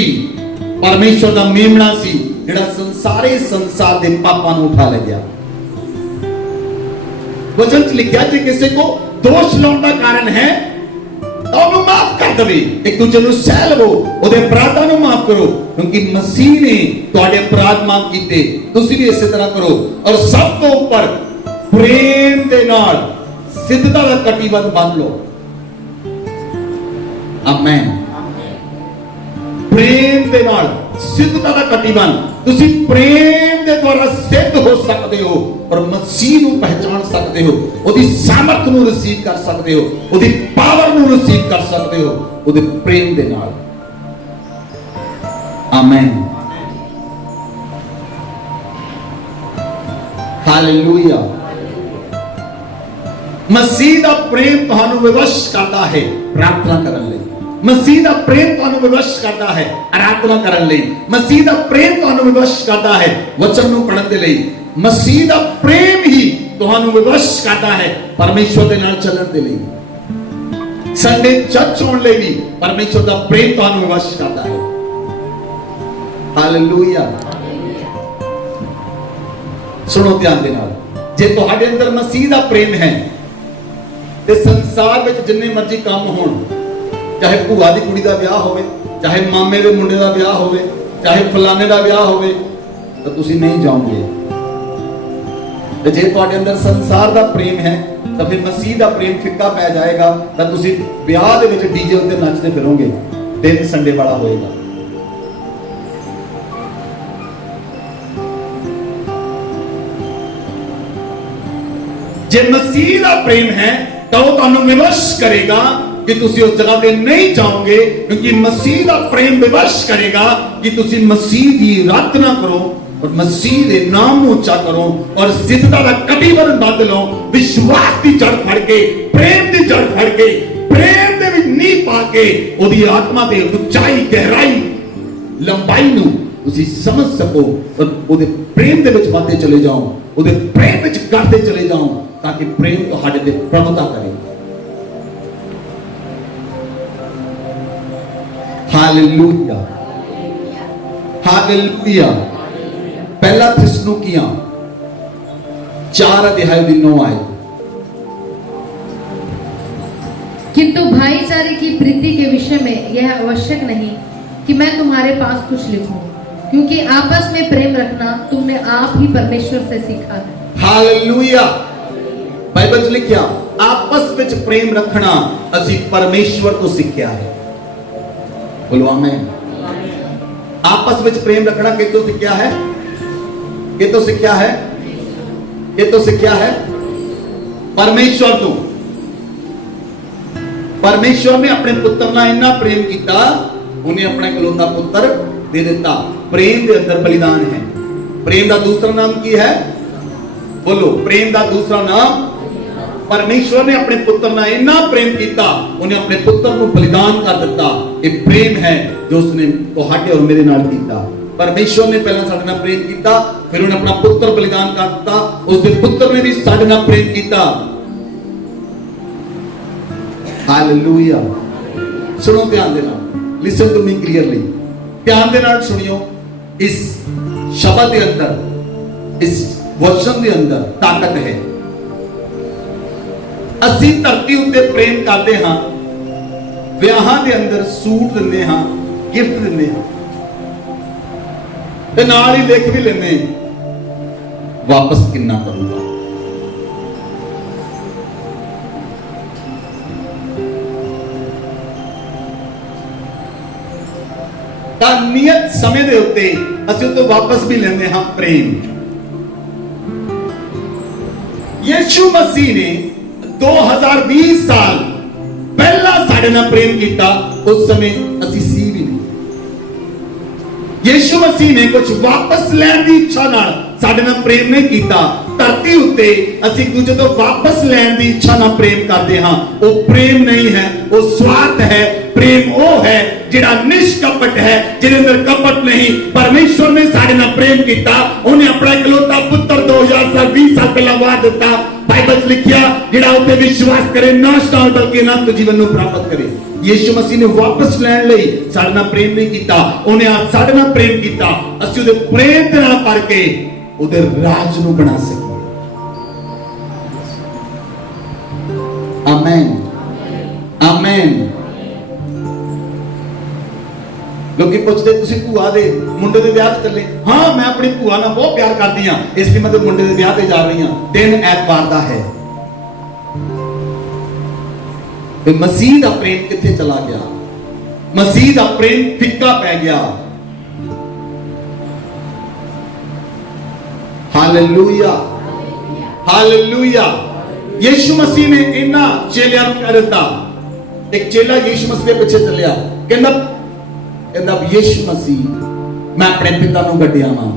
परमेश्वर का मेमना सी जिहड़ा सारे संसार के पापां नूं उठा ले गया। वचन च लिखा जे किसी को दोष लाने का कारण है तो माफ कर दे, एक दूसरे को सह लवो, ਉਹਦੇ अपराधां ਨੂੰ माफ करो, क्योंकि मसीह ने ਤੁਹਾਡੇ अपराध माफ ਕੀਤੇ, ਤੁਸੀਂ भी इसी तरह करो। और सब तो ऊपर प्रेम ਦੇ ਨਾਲ सिद्धता ਦਾ कटिबंध बांध लो। आमेन। प्रेम ਦੇ ਨਾਲ सिद्धता ਦਾ कटिबंध, ਤੁਸੀਂ प्रेम ਦੇ द्वारा सिद्ध हो सकते हो और मसीह ਨੂੰ पहचान सकते हो, ਉਹਦੀ ਸਾਮਰਥ ਨੂੰ ਰਿਸੀਵ ਕਰ ਸਕਦੇ ਹੋ, ਉਹਦੀ ਪਾਵਰ ਨੂੰ ਰਿਸੀਵ ਕਰ ਸਕਦੇ ਹੋ ਉਹਦੇ ਪ੍ਰੇਮ ਦੇ ਨਾਲ। Amen, hallelujah. ਮਸੀਹ ਦਾ ਪ੍ਰੇਮ ਤੁਹਾਨੂੰ ਵਿਵਸ਼ ਕਰਦਾ ਹੈ ਪ੍ਰਾਰਥਨਾ ਕਰਨ ਲਈ। मसीह का प्रेम ਤੁਹਾਨੂੰ विवश करता है आराधना करने ਲਈ। मसीह का प्रेम ਤੁਹਾਨੂੰ विवश करता है वचन ਨੂੰ ਪੜ੍ਹਨ ਦੇ ਲਈ। मसीह का प्रेम ही ਤੁਹਾਨੂੰ विवश करता है परमेश्वर ਦੇ ਨਾਲ ਚੱਲਣ ਦੇ ਲਈ। संडे चर्च ਹੋਣ ਲਈ ਵੀ परमेश्वर का प्रेम ਤੁਹਾਨੂੰ विवश करता है। हालेलुया। सुनो ध्यान ਦੇ ਨਾਲ, ਜੇ ਤੁਹਾਡੇ ਅੰਦਰ मसीह का प्रेम है ਤੇ ਸੰਸਾਰ ਵਿੱਚ ਜਿੰਨੇ ਮਰਜ਼ੀ ਕੰਮ ਹੋਣ, चाहे भूआ की कुड़ी का ब्याह होवे, चाहे मामे के मुंडे का ब्याह होवे, चाहे फलाने का ब्याह होवे, तो तुसी नहीं जाओगे। तो जे तुहाडे अंदर संसार का प्रेम है तो फिर मसीह का प्रेम फिक्का पै जाएगा, तो तुसी ब्याह दे विच डीजे उत्ते नचदे फिरोगे, दिन संडे वाला होएगा। जे मसीह का प्रेम है तो वो तुहानू विवश करेगा कि तुसी उस जगह पे नहीं जाओगे, क्योंकि मसीह का प्रेम विवश करेगा कि तुसी मसीह की आराधना करो और मसीह के नाम को उच्चा करो और सिद्धता का कटिबंध बांध लो। विश्वास की जड़ फड़ के, प्रेम की जड़ फड़ के, प्रेम दे विच नींह पा के ओदी आत्मा ते उचाई, गहराई, लंबाई नूं तुसी समझ सको और ओदे प्रेम दे विच बढ़ते चले जाओ, ओदे प्रेम विच करते चले जाओ, ताकि प्रेम तुहाडे ते प्रभुता करे। Hallelujah, hallelujah. पहला थिस्सलुनीकियां 4 अध्याय 9 आए। किंतु भाईचारे की प्रीति के विषय में यह आवश्यक नहीं कि मैं तुम्हारे पास कुछ लिखूं, क्योंकि आपस में प्रेम रखना तुमने आप ही परमेश्वर से सीखा है। हालेलुया। बाइबल च लिखिया आपस में प्रेम रखना असी परमेश्वर तो सीखा है। बोलो आमीन। आपस में प्रेम रखना कितों सीखा है? कितों सीखा है? कितों सीखा है? परमेश्वर तो। परमेश्वर ने अपने पुत्र ना इन्ना प्रेम किया, उन्हें अपना इकलौता पुत्र दे दिता। प्रेम के अंदर बलिदान है। प्रेम का दूसरा नाम की है? बोलो, प्रेम का दूसरा नाम, परमेश्वर ने अपने पुत्र ना इन्ना प्रेम किया, उन्हें अपने पुत्र को बलिदान कर दिता। ये प्रेम है जो उसने तुहाडे और मेरे नाल कीता। परमेश्वर ने पहला साडे नाल प्रेम किया, फिर उन्हें अपना पुत्र बलिदान कर दिता, उसके पुत्र ने भी साडे नाल प्रेम किया। हालेलुया। सुनो ध्यान दे नाल, लिसन टू मी क्लियरली, ध्यान दे नाल सुनियो। इस शब्द के अंदर, इस वचन के अंदर ताकत है। ਅਸੀਂ ਧਰਤੀ ਉੱਤੇ ਪ੍ਰੇਮ ਕਰਦੇ ਹਾਂ, ਵਿਆਹਾਂ ਦੇ ਅੰਦਰ ਸੂਟ ਦਿੰਦੇ ਹਾਂ, ਗਿਫਟ ਦਿੰਦੇ ਹਾਂ ਤੇ ਨਾਲ ਹੀ ਲਿਖ ਵੀ ਲੈਂਦੇ ਵਾਪਸ ਕਿੰਨਾ ਕਰੂਗਾ। ਤਾਂ ਨਿਯਤ ਸਮੇਂ ਦੇ ਉੱਤੇ ਅਸੀਂ ਉਹ ਤੋਂ ਵਾਪਸ ਵੀ ਲੈਂਦੇ ਹਾਂ ਪ੍ਰੇਮ। ਯीशु ਮਸੀਹ ਨੇ 2020 ਸਾਲ ਪਹਿਲਾਂ ਸਾਡੇ ਨਾਲ ਪ੍ਰੇਮ ਕੀਤਾ, ਉਸ ਸਮੇਂ ਅਸੀਂ ਸੀ ਵੀ ਨਹੀਂ। ਯीशु ਮਸੀਹ ਨੇ ਕੁਝ ਵਾਪਸ ਲੈਣ ਦੀ ਇੱਛਾ ਨਾਲ ਸਾਡੇ ਨਾਲ ਪ੍ਰੇਮ ਨਹੀਂ ਕੀਤਾ। ਧਰਤੀ ਉੱਤੇ ਅਸੀਂ ਦੂਜੇ ਤੋਂ ਵਾਪਸ ਲੈਣ ਦੀ ਇੱਛਾ ਨਾਲ ਪ੍ਰੇਮ ਕਰਦੇ ਹਾਂ। ਉਹ ਪ੍ਰੇਮ ਨਹੀਂ ਹੈ, ਉਹ ਸਵਾਰਥ ਹੈ। ਪ੍ਰੇਮ ਉਹ ਹੈ ਜਿਹੜਾ ਨਿਸ਼ਕਪਟ ਹੈ, ਜਿਹਦੇ ਅੰਦਰ ਕਪਟ ਨਹੀਂ। ਪਰਮੇਸ਼ਵਰ ਨੇ ਸਾਡੇ ਨਾਲ ਪ੍ਰੇਮ ਕੀਤਾ, ਉਹਨੇ ਆਪਣਾ ਇਕਲੌਤਾ ਪੁੱਤਰ 2020 ਸਾਲ ਪਹਿਲਾਂ ਵਾਰ ਦਿੱਤਾ। ਬਾਈਬਲ 'ਚ ਲਿਖਿਆ ਜਿਹੜਾ ਉੱਤੇ ਵਿਸ਼ਵਾਸ ਕਰੇ ਨਾਸ਼ ਨਾ ਹੋਏ ਬਲਕਿ ਅਨੰਤ ਜੀਵਨ ਨੂੰ ਪ੍ਰਾਪਤ ਕਰੇ। ਯीशु ਮਸੀਹ ਨੇ ਵਾਪਸ ਲੈਣ ਲਈ ਸਾਡੇ ਨਾਲ ਪ੍ਰੇਮ ਨਹੀਂ ਕੀਤਾ, ਉਹਨੇ ਸਾਡੇ ਨਾਲ ਪ੍ਰੇਮ ਕੀਤਾ। ਅਸੀਂ ਉਹਦੇ ਪ੍ਰੇਮ ਦੇ ਨਾਲ ਭਰ ਕੇ ਉਹਦੇ ਰਾਜ ਨੂੰ ਬਣਾ ਸਕੀਏ। Amen, amen. ਲੋਕੀ ਪੁੱਛਦੇ ਤੁਸੀਂ ਭੂਆ ਦੇ ਮੁੰਡੇ ਦੇ ਵਿਆਹ ਤੇ ਚੱਲੇ? ਹਾਂ, ਮੈਂ ਆਪਣੀ ਭੂਆ ਨਾਲ ਬਹੁਤ ਪਿਆਰ ਕਰਦੀ ਹਾਂ, ਇਸ ਲਈ ਮੈਂ ਤੇ ਮੁੰਡੇ ਦੇ ਵਿਆਹ ਤੇ ਜਾ ਰਹੀ ਹਾਂ। ਦਿਨ ਐਤਵਾਰ ਦਾ ਹੈ। ਤੇ ਮਸੀਹ ਦਾ ਪ੍ਰੇਮ ਕਿੱਥੇ ਚਲਾ ਗਿਆ? ਮਸੀਹ ਦਾ ਪ੍ਰੇਮ ਫਿੱਕਾ ਪੈ ਗਿਆ। Hallelujah, hallelujah. ਯीशु ਮਸੀਹ ਨੇ ਇਹਨਾਂ ਚੇਲਿਆਂ ਨੂੰ ਕਹਿ ਦਿੱਤਾ। ਇੱਕ ਚੇਲਾ ਯीशु ਮਸੀਹ ਦੇ ਪਿੱਛੇ ਚੱਲਿਆ, ਕਹਿੰਦਾ ਯीशु ਮਸੀਹ ਮੈਂ ਆਪਣੇ ਪਿਤਾ ਨੂੰ ਗੱਡਿਆ ਵਾਂ।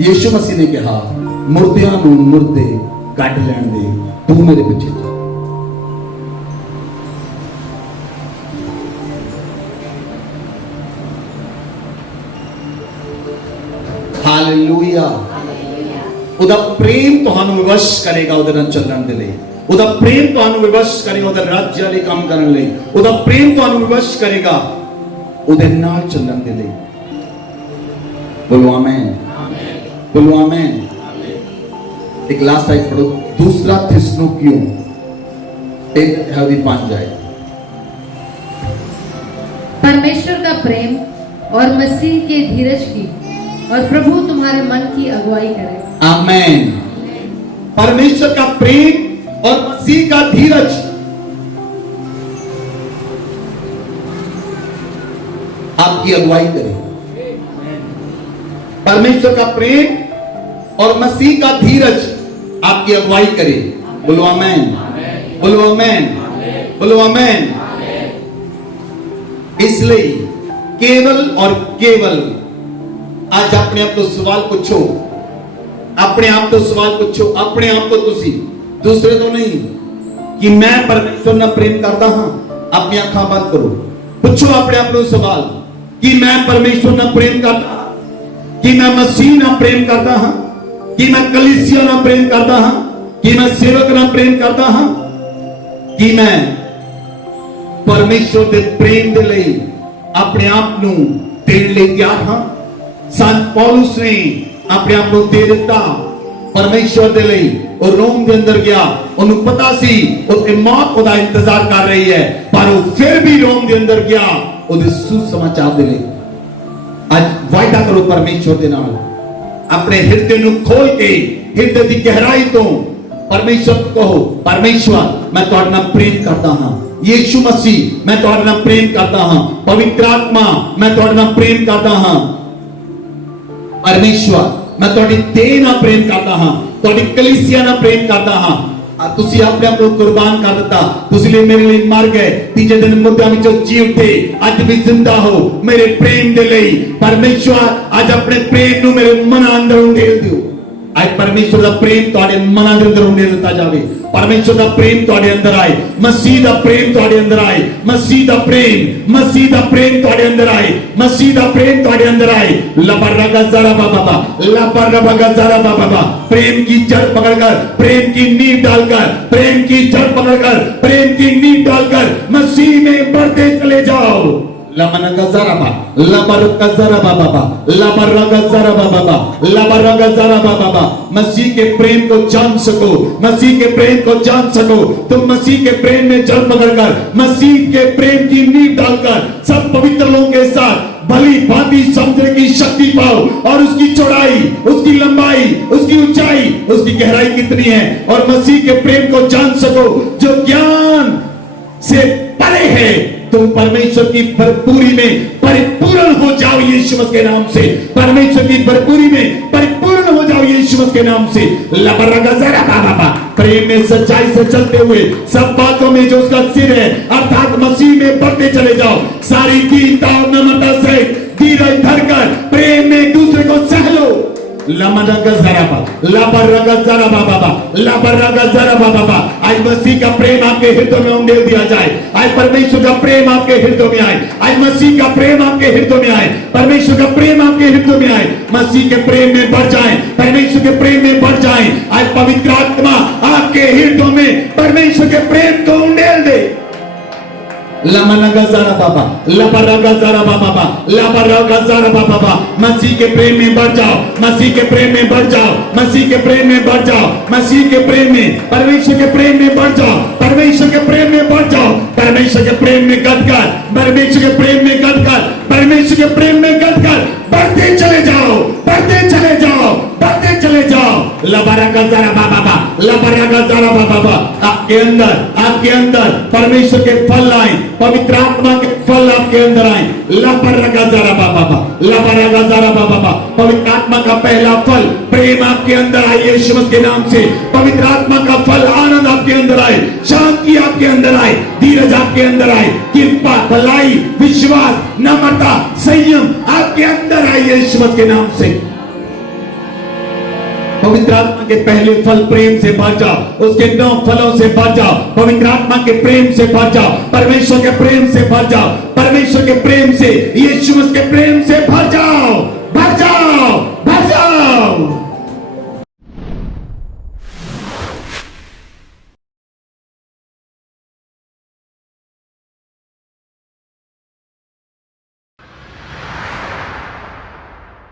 ਯीशु ਮਸੀਹ ਨੇ ਕਿਹਾ ਮੁਰਦਿਆਂ ਨੂੰ ਮੁਰਦੇ ਗੱਡ ਲੈਣ ਦੇ, ਤੂੰ ਮੇਰੇ ਪਿੱਛੇ ਚੱਲ। ਹਾਲੇਲੂਇਆ। ਉਹਦਾ ਪ੍ਰੇਮ ਤੁਹਾਨੂੰ ਵਿਵਸ਼ ਕਰੇਗਾ ਉਹਦੇ ਨਾਲ ਚੱਲਣ ਦੇ ਲਈ। ਉਹਦਾ ਪ੍ਰੇਮ ਤੁਹਾਨੂੰ ਵਿਵਸ਼ ਕਰੇਗਾ ਉਹਦੇ ਰਾਜ ਲਈ ਕੰਮ ਕਰਨ ਲਈ। ਉਹਦਾ ਪ੍ਰੇਮ ਤੁਹਾਨੂੰ ਵਿਵਸ਼ ਕਰੇਗਾ ਉਹਦੇ ਨਾਲ ਚੱਲਣ ਦੇ ਲਈ। ਬੋਲੋ ਆਮੇਨ, ਬੋਲੋ ਆਮੇਨ। एक लास्ट आयत पढ़ो, दूसरा थिस्सलुनीकियों 3:5 आयत। परमेश्वर का प्रेम और मसीह के धीरज की और प्रभु तुम्हारे मन की अगुवाई करे। आमेन। परमेश्वर का प्रेम और मसीह का धीरज आपकी अगुवाई करे। परमेश्वर का प्रेम और मसीह का धीरज आपकी अगुवाई करे। बोलो आमेन, बोलो आमेन, बोलो आमेन। इसलिए केवल और केवल आज अपने आप को सवाल पूछो, अपने आप को सवाल पूछो, अपने आप को तुसी, दूसरे तो नहीं, कि मैं परमेश्वर ना प्रेम करता हां। अपनी आंखें बंद करो, पूछो अपने आप को सवाल कि मैं परमेश्वर ना प्रेम करता, कि मैं मसीह ना प्रेम करता हां, कि मैं कलीसिया ना प्रेम करता हां, कि मैं सेवक ना प्रेम करता हां, कि मैं परमेश्वर के प्रेम के लिए अपने आप ਨੂੰ ਦੇਣ ਲਈ ਤਿਆਰ ਹਾਂ। ਸੰਤ ਪੌਲਸ ਨੇ ਆਪਣੇ ਆਪ ਨੂੰ ਦੇ ਦਿੱਤਾ ਪਰਮੇਸ਼ਵਰ ਦੇ ਲਈ। ਉਹ ਰੋਮ ਦੇ ਅੰਦਰ ਗਿਆ, ਉਹਨੂੰ ਪਤਾ ਸੀ ਉੱਥੇ ਮੌਤ ਉਹਦਾ ਇੰਤਜ਼ਾਰ ਕਰ ਰਹੀ ਹੈ, ਪਰ ਉਹ ਫਿਰ ਵੀ ਰੋਮ ਦੇ ਅੰਦਰ ਗਿਆ ਉਹਦੇ ਸੁਸਮਾਚਾਰ ਦੇ ਲਈ। ਅੱਜ ਵਾਅਦਾ ਕਰੋ ਪਰਮੇਸ਼ਵਰ ਦੇ ਨਾਲ, ਆਪਣੇ ਹਿਰਦੇ ਨੂੰ ਖੋਲ ਕੇ ਹਿਰਦੇ ਦੀ ਗਹਿਰਾਈ ਤੋਂ परमेश्वर को कहो, परमेश्वर मैं तुहाडे नाल प्रेम करता हां। यीशु मसीह मैं तुहाडे नाल प्रेम करता हां। पवित्र आत्मा मैं तुहाडे नाल प्रेम करता हां। परमेश्वर मैं तुहाडी देह नाल प्रेम करता हां, तुहाडी कलीसिया नाल प्रेम करता हां। तुसी अपने आप को कुर्बान कर दिता, तुसी लिए मेरे लिए मर गए, तीजे दिन मुर्दों विचों जी उठे, अज भी जिंदा हो मेरे प्रेम दे लई। परमेश्वर आज अपने प्रेम नूं मेरे मन अंदर उंडेल दिओ। आज परमेश्वर का प्रेम तुहाडे मनां दे अंदर उंडेल दिता जावे। परमेश्वर का प्रेम तुहाडे अंदर आए, मसीह का प्रेम तुहाडे अंदर आए, मसीह का प्रेम तुहाडे अंदर आए, मसीह का प्रेम तुहाडे अंदर आए। लबरगा जरा बाबा, लबरगा जरा बाबा। प्रेम की जड़ पकड़कर, प्रेम की नींव डालकर, प्रेम की जड़ पकड़कर, प्रेम की नींव डालकर मसीह में बढ़ते चले जाओ। लमनगा जरा बा, लबरगा जरा बाबा, लबरगा जरा बाबा, लबरगा जरा बाबा। मसीह के प्रेम को जान सको, मसीह के प्रेम को जान सको। तुम मसीह के प्रेम में जड़ पकड़कर, मसीह के प्रेम की नींव डालकर सब पवित्र लोगों के साथ भली भांति समझने की शक्ति पाओ, और उसकी चौड़ाई, उसकी लंबाई, उसकी ऊंचाई, उसकी गहराई कितनी है, और मसीह के प्रेम को जान सको जो ज्ञान से परे है। तुम परमेश्वर की भरपूरी में परिपूर्ण हो जाओ यीशु मसीह के नाम से। परमेश्वर की भरपूरी में परिपूर्ण हो जाओ यीशु यीशु मसीह के नाम से। लबरगजरा बाबा, प्रेम में सच्चाई से चलते हुए सब बातों में जो उसका सिर है अर्थात मसीह में बढ़ते चले जाओ। सारी दीनता और नम्रता से धीरज धरकर प्रेम में एक दूसरे को सह लो। आज मसीह का प्रेम आपके हृदय में उंडेल दिया जाए। आज परमेश्वर का प्रेम आपके हृदय में आए। आज मसीह का प्रेम आपके हृदय में आए। परमेश्वर का प्रेम आपके हृदय में आए। मसीह के प्रेम में बढ़ जाए, परमेश्वर के प्रेम में बढ़ जाए। आज पवित्र आत्मा आपके हृदय में परमेश्वर के प्रेम को उंडेल दे। लमनगज़ारा बाबा, लबरगज़ारा बाबा, लबरगज़ारा बाबा, मसीह के प्रेम में बढ़ जाओ, मसीह के प्रेम में बढ़ जाओ, मसीह के प्रेम में बढ़ जाओ, मसीह के प्रेम में, परमेश्वर के प्रेम में बढ़ जाओ, परमेश्वर के प्रेम में बढ़ जाओ, परमेश्वर के प्रेम में गदगद, परमेश्वर के प्रेम में गदगद, परमेश्वर के प्रेम में गदगद, बढ़ते चले जाओ, बढ़ते चले जाओ, बढ़ते चले जाओ। लबरगज़ारा बाबा, लबरगज़ारा बाबा, आपके अंदर परमेश्वर के फल आए, पवित्र आत्मा के फल आपके अंदर आए। लबरगज़ारा बाबा, लबरगज़ारा बाबा, पवित्र आत्मा का पहला फल प्रेम आपके अंदर आए यीशु मसीह के नाम से। पवित्र आत्मा का फल आनंद आपके अंदर आए, शांति आपके अंदर आए, धीरज आपके अंदर आए, कृपा, भलाई, विश्वास, नम्रता, संयम आपके अंदर आए यीशु मसीह के नाम से। पवित्र आत्मा के पहले फल प्रेम से भर जाओ, उसके 9 फलों से भर जाओ। पवित्र आत्मा के प्रेम से भर जाओ, परमेश्वर के प्रेम से भर जाओ, परमेश्वर के प्रेम से, यीशु मसीह के प्रेम से भर जाओ।